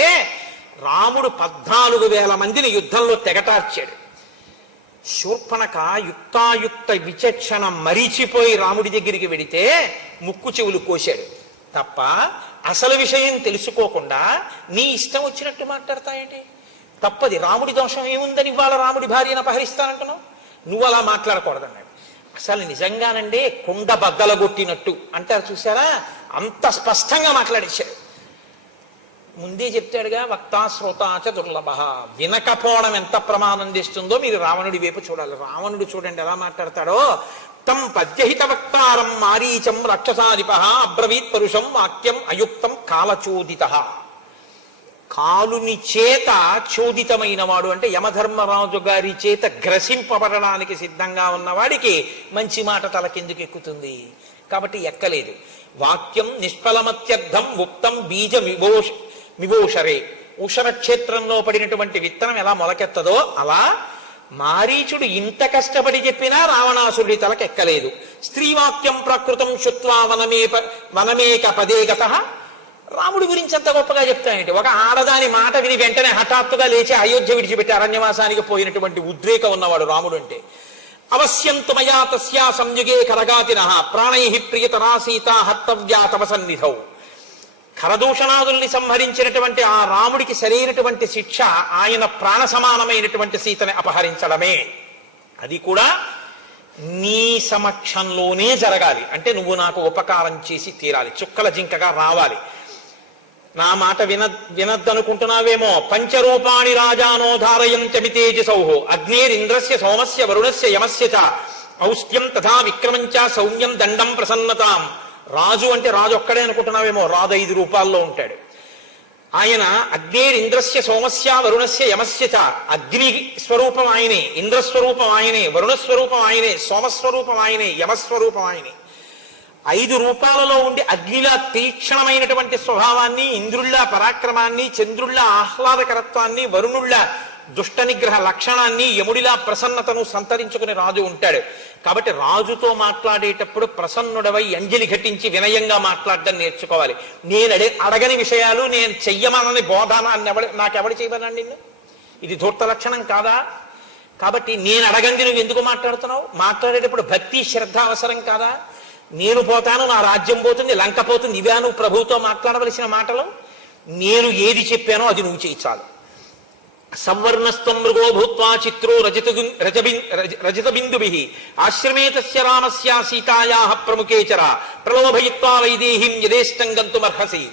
రాముడు 14,000 మందిని యుద్ధంలో తెగటార్చాడు. శూర్పణక యుక్తాయుక్త విచక్షణ మరిచిపోయి రాముడి దగ్గరికి వెడితే ముక్కు చెవులు కోశాడు తప్ప అసలు విషయం తెలుసుకోకుండా నీ ఇష్టం వచ్చినట్టు మాట్లాడతాయండి. తప్పది. రాముడి దోషం ఏముందని ఇవాళ రాముడి భార్యను అపహరిస్తానంటున్నావు? నువ్వు అలా మాట్లాడకూడదన్నాడు. అసలు నిజంగానండి కుండ బద్దలగొట్టినట్టు అంటారు చూసారా, అంత స్పష్టంగా మాట్లాడేశాడు. ముందే చెప్తాడుగా, వక్తా శ్రోతాచ దుర్లభ. వినకపోవడం ఎంత ప్రమాదం తెస్తుందో మీరు రావణుడి వైపు చూడాలి. రావణుడు చూడండి ఎలా మాట్లాడతాడో. తం పద్యహిత వక్తారం మారీచం రక్షసాధిప అబ్రవీత్ పరుషం వాక్యం అయుక్తం కాలచోదిత. కాలుని చేత చోదితమైన వాడు అంటే యమధర్మరాజు గారి చేత గ్రసింపబడడానికి సిద్ధంగా ఉన్నవాడికి మంచి మాట తలకెందుకు ఎక్కుతుంది? కాబట్టి ఎక్కలేదు. వాక్యం నిష్ఫలమత్యర్థం ఉక్తం బీజ మివోషరే. ఉషర క్షేత్రంలో పడినటువంటి విత్తనం ఎలా మొలకెత్తదో అలా మారీచుడు ఇంత కష్టపడి చెప్పినా రావణాసురుడి తలకెక్కలేదు. స్త్రీవాక్యం ప్రకృతం శుత్వా వనమేక పదే గతః. రాముడి గురించి అంత గొప్పగా చెప్తాయంటే, ఒక ఆడదాని మాట విని వెంటనే హఠాత్తుగా లేచి అయోధ్య విడిచిపెట్టి అరణ్యవాసానికి పోయినటువంటి ఉద్రేకం ఉన్నవాడు రాముడు అంటే. అవశ్యంతు మయా తస్యా సంయుగే కరగాతినః ప్రాణై ప్రియతరా సీతా హర్తవ్యా తవ సన్నిధౌ. ఖరదూషణాదుల్ని సంహరించినటువంటి ఆ రాముడికి సరైనటువంటి శిక్ష ఆయన ప్రాణ సమానమైనటువంటి సీతని అపహరించడమే. అది కూడా నీ సమక్షంలోనే జరగాలి. అంటే నువ్వు నాకు ఉపకారం చేసి తీరాలి, చుక్కల జింకగా రావాలి. నా మాట వినద్దనుకుంటున్నావేమో. పంచరూపాణి రాజానో ధారయంత్యమి తేజసౌః అగ్నేరింద్రస్య సోమస్య వరుణస్య యమస్య చ ఔష్ట్యం తథా విక్రమంచ సౌమ్యం దండం ప్రసన్నతాం. రాజు అంటే రాజు ఒక్కడే అనుకుంటున్నావేమో, రాజు 5 రూపాల్లో ఉంటాడు. ఆయన అగ్నేరింద్రస్య సోమస్య వరుణస్య యమస్య చ. అగ్ని స్వరూపం ఆయనే, ఇంద్రస్వరూపం ఆయనే, వరుణస్వరూపం ఆయనే, సోమస్వరూపం ఆయనే, యమస్వరూపం ఆయనే. 5 రూపాలలో ఉండి అగ్నిలా తీక్షణమైనటువంటి స్వభావాన్ని, ఇంద్రుళ్ళ పరాక్రమాన్ని, చంద్రుళ్ళ ఆహ్లాదకరత్వాన్ని, వరుణుళ్ళ దుష్ట నిగ్రహ లక్షణాన్ని, యముడిలా ప్రసన్నతను సంతరించుకుని రాజు ఉంటాడు. కాబట్టి రాజుతో మాట్లాడేటప్పుడు ప్రసన్నుడవై అంజలి ఘటించి వినయంగా మాట్లాడడం నేర్చుకోవాలి. నేను అడగని విషయాలు నేను చెయ్యమనని బోధానాన్ని నాకెవడు చేయమన్నాడు నిన్ను? ఇది ధూర్త లక్షణం కాదా? కాబట్టి నేను అడగంది నువ్వు ఎందుకు మాట్లాడుతున్నావు? మాట్లాడేటప్పుడు భక్తి శ్రద్ధ అవసరం కాదా? నేను పోతాను, నా రాజ్యం పోతుంది, లంక పోతుంది, ఇవే నువ్వు ప్రభువుతో మాట్లాడవలసిన మాటలు? నేను ఏది చెప్పానో అది నువ్వు చేయి చాలు. సంవర్ణస్త్వం మృగో భూత్వా చిత్రో రజత బిందుభిః ఆశ్రమే తస్య రామస్య సీతాయాః ప్రముఖే చర ప్రలోభయిత్వా వైదేహీం యథేష్టం గంతుమర్హసి.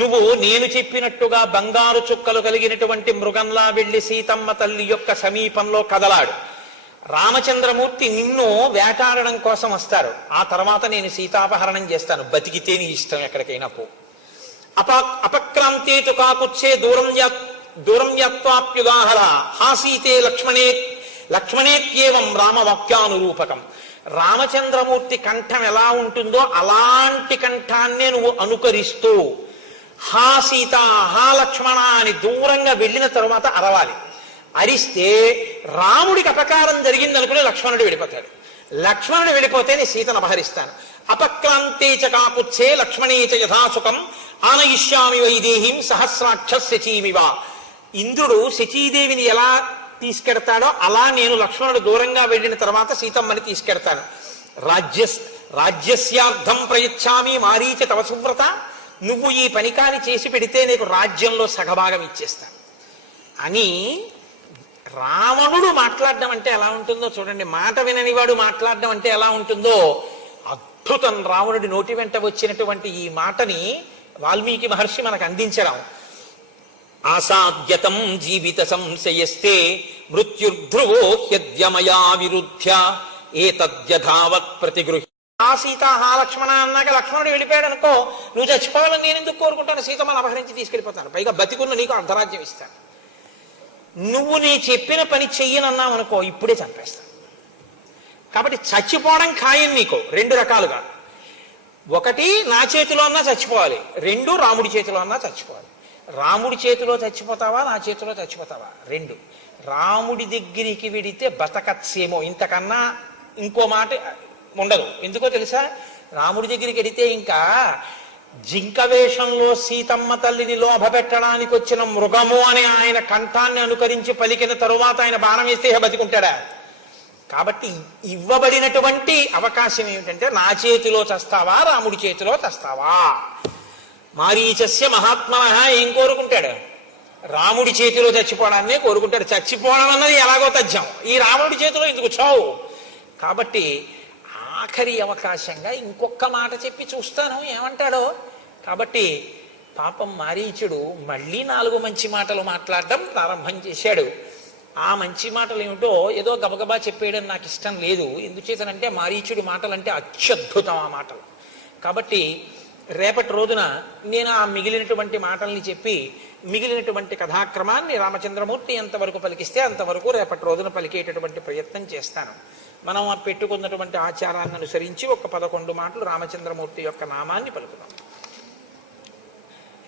నువ్వు నేను చెప్పినట్టుగా బంగారు చుక్కలు కలిగినటువంటి మృగంలా వెళ్లి సీతమ్మ తల్లి యొక్క సమీపంలో కదలాడు. రామచంద్రమూర్తి నిన్ను వేటాడడం కోసం వస్తారు. ఆ తర్వాత నేను సీతాపహరణం చేస్తాను. బతికితే నీ ఇష్టం, ఎక్కడికైనా పో. అపక్రాంతే తు కాకుత్సే దూరం యత్వాప్యుదాహర హాసీతే లక్ష్మణేత్యేవం రామవాక్యానురూపకం. రామచంద్రమూర్తి కంఠం ఎలా ఉంటుందో అలాంటి కంఠాన్నే నువ్వు అనుకరిస్తూ హా సీత, హా లక్ష్మణ అని దూరంగా వెళ్ళిన తరువాత అరవాలి. అరిస్తే రాముడికి అపకారం జరిగిందనుకుని లక్ష్మణుడు వెళ్ళిపోతాడు. లక్ష్మణుడు వెళ్ళిపోతే నేను సీతను అపహరిస్తాను. అపక్రాంతే చ కాకుత్సే లక్ష్మణే చ యథాసుఖం ఆనయిష్యామి వైదేహీం సహస్రాక్ష శచీమివ. ఇంద్రుడు శచీదేవిని ఎలా తీసుకెడతాడో అలా నేను లక్ష్మణుడు దూరంగా వెళ్ళిన తర్వాత సీతమ్మని తీసుకెడతాను. రాజ్యస్యార్థం ప్రయచ్చామి మారీచ తవ సువ్రత. నువ్వు ఈ పనికాని చేసి పెడితే నీకు రాజ్యంలో సగభాగం ఇచ్చేస్తాను అని రావణుడు మాట్లాడడం అంటే ఎలా ఉంటుందో చూడండి. మాట విననివాడు మాట్లాడడం అంటే ఎలా ఉంటుందో అద్భుతం. రావణుడి నోటి వెంట వచ్చినటువంటి ఈ మాటని వాల్మీకి మహర్షి మనకు అందించడం. ఆసాద్యతం జీవిత సంశయస్తే మృత్యుర్ధ్రువో హ్యద్యమయా విరుధ్య ఏతద్యథావత్ ప్రతిగృహ్య. ఆ సీత హా లక్ష్మణ అన్నాక లక్ష్మణుడు వెళ్ళిపోయాడు అనుకో, నువ్వు చచ్చిపోవాలని నేను ఎందుకు కోరుకుంటాను? సీతమ్మను అపహరించి తీసుకెళ్ళిపోతాను, పైగా బతికున్న నీకు అర్ధరాజ్యం ఇస్తాను. నువ్వు నీ చెప్పిన పని చెయ్యనన్నావు అనుకో, ఇప్పుడే చంపేస్తాను. కాబట్టి చచ్చిపోవడం ఖాయం నీకు రెండు రకాలుగా. ఒకటి నా చేతిలో అన్నా చచ్చిపోవాలి, రెండు రాముడి చేతిలో అన్నా చచ్చిపోవాలి. రాముడి చేతిలో చచ్చిపోతావా, నా చేతిలో చచ్చిపోతావా? రెండు. రాముడి దగ్గరికి వెడితే బతకచ్చేమో, ఇంతకన్నా ఇంకో మాట ఉండదు. ఎందుకో తెలుసా? రాముడి దగ్గరికి వెడితే ఇంకా జింక వేషంలో సీతమ్మ తల్లిని లోభ పెట్టడానికి వచ్చిన మృగము అని ఆయన కంఠాన్ని అనుకరించి పలికిన తరువాత ఆయన బాణం వేస్తే బతికుంటాడా? కాబట్టి ఇవ్వబడినటువంటి అవకాశం ఏమిటంటే నా చేతిలో చస్తావా, రాముడి చేతిలో చస్తావా. మారీచస్య మహాత్మనః ఏం కోరుకుంటాడు? రాముడి చేతిలో చచ్చిపోవడాన్నే కోరుకుంటాడు. చచ్చిపోవడం అన్నది ఎలాగో తథ్యం, ఈ రాముడి చేతిలో ఎందుకు చావు? కాబట్టి ఆఖరి అవకాశంగా ఇంకొక మాట చెప్పి చూస్తాను ఏమంటాడో. కాబట్టి పాపం మారీచుడు మళ్ళీ 4 మంచి మాటలు మాట్లాడడం ప్రారంభం చేశాడు. ఆ మంచి మాటలు ఏమిటో ఏదో గబగబా చెప్పేయడం నాకు ఇష్టం లేదు. ఎందుచేతనంటే మారీచుడి మాటలంటే అత్యద్భుతం ఆ మాటలు. కాబట్టి రేపటి రోజున నేను ఆ మిగిలినటువంటి మాటల్ని చెప్పి మిగిలినటువంటి కథాక్రమాన్ని రామచంద్రమూర్తి ఎంతవరకు పలికిస్తే అంతవరకు రేపటి రోజున పలికేటటువంటి ప్రయత్నం చేస్తాను. మనం పెట్టుకున్నటువంటి ఆచారాన్ని అనుసరించి ఒక 11 మాటలు రామచంద్రమూర్తి యొక్క నామాన్ని పలుకుదాం.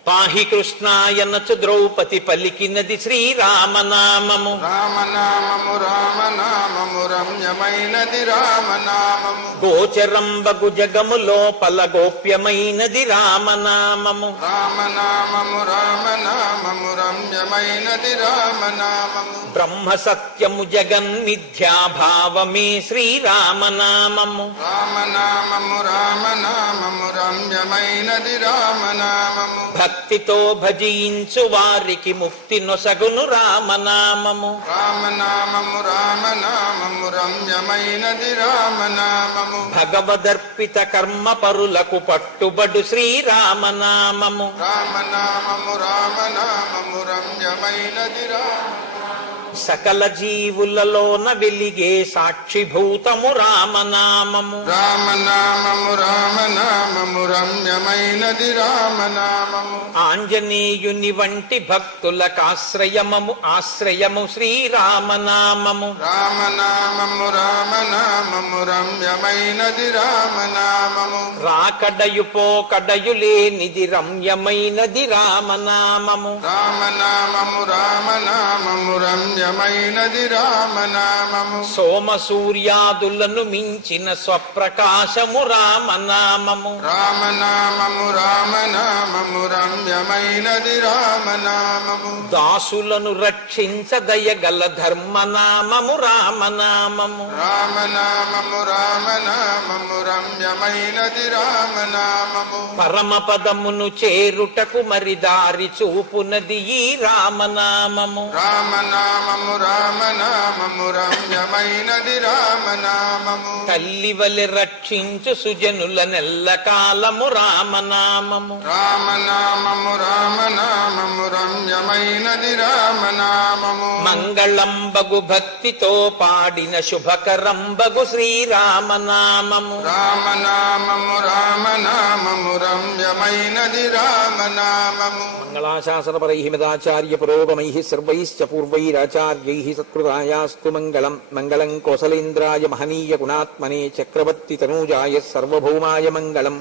పాహి కృష్ణాయనచు ద్రౌపది పలికినది శ్రీరామనామము. రామనామము రామనామము రమ్యమైనది రామనామము. గోచరంబగు జగము లోపల గోప్యమైనది రామనామము. రామనామము రామనామము రమ్యమైనది రామనామము. బ్రహ్మ సత్యము జగన్మిథ్యాభావమే శ్రీరామనామము. రామనామము రామనామము రమ్యమైనది రామనామము. భక్తితో భజించు వారికి ముక్తి నొసగును రామనామము. రామనామము రామనామము రమ్యమైనది రామనామము. భగవదర్పిత కర్మ పరులకు పట్టుబడు శ్రీరామనామము. రామనామము రామనామము రమ్యమైనది రామనామము. సకల జీవులలోన వెలిగే సాక్షిభూతము రామనామము. రామనామము రామనామము రమ్యమైనది రామనామము. ఆంజనేయుని వంటి భక్తులకాశ్రయమము ఆశ్రయము శ్రీరామనామము. రామనామము రామనామము రమ్యమైనది రామనామము. రాకడయు పోకడయు లేనిది రమ్యమైనది రామనామము. రామనామము రామనామము రమ్యమైనది రామనామము. సోమ సూర్యాదులను మించిన స్వప్రకాశము రామనామము. రామనామము రామనామము రమ్యమైనది రామనామము. దాసులను రక్షించదయగల ధర్మనామము రామనామము. రామనామము రామనామము రమ్యమైనది రామనామము. పరమపదమును చేరుటకు మరి దారి చూపునది ఈ రామనామము. రామనామము రామనామము రమ్యమైనది రామనామము. తల్లి వలె రక్షించు సుజనుల నెల్ల కాలము రామనామము. రామనామము రామనామము రమ్యమైనది రామనామము. మంగళంబగు భక్తితో పాడిన శుభకరంబగు శ్రీరామనామము. రామనామము రామనామము రమ్యమైనది రామనామము. మంగళాశాసనపరై మదాచార్య పురోగమై సర్వైశ్చ పూర్వైరాచార్యై సత్కృతాయాస్తు మంగళం. మంగళం కోసలేంద్రాయ మహనీయ గుణాత్మనే చక్రవర్తి తనూజాయ సర్వభౌమాయ మంగళం.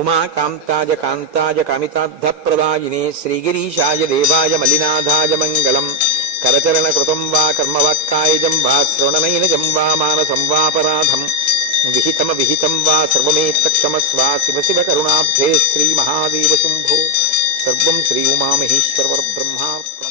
ఉమాకాంతాయ కాంతాయ కామితార్థప్రదాయినే శ్రీగిరీశాయ దేవాయ మలినాథాయ మంగళం. కరచరణ కృతం వా కర్మవాక్కాయజం వా శ్రవణనైనజం వా మానసం వాపరాధం విహితం వా సర్వమేత్తక్షమస్వ. శివ శివ కరుణాబ్ధే శ్రీ మహాదేవ శంభో. సర్వం శ్రీ ఉమామహేశ్వర పరబ్రహ్మార్పణమస్తు.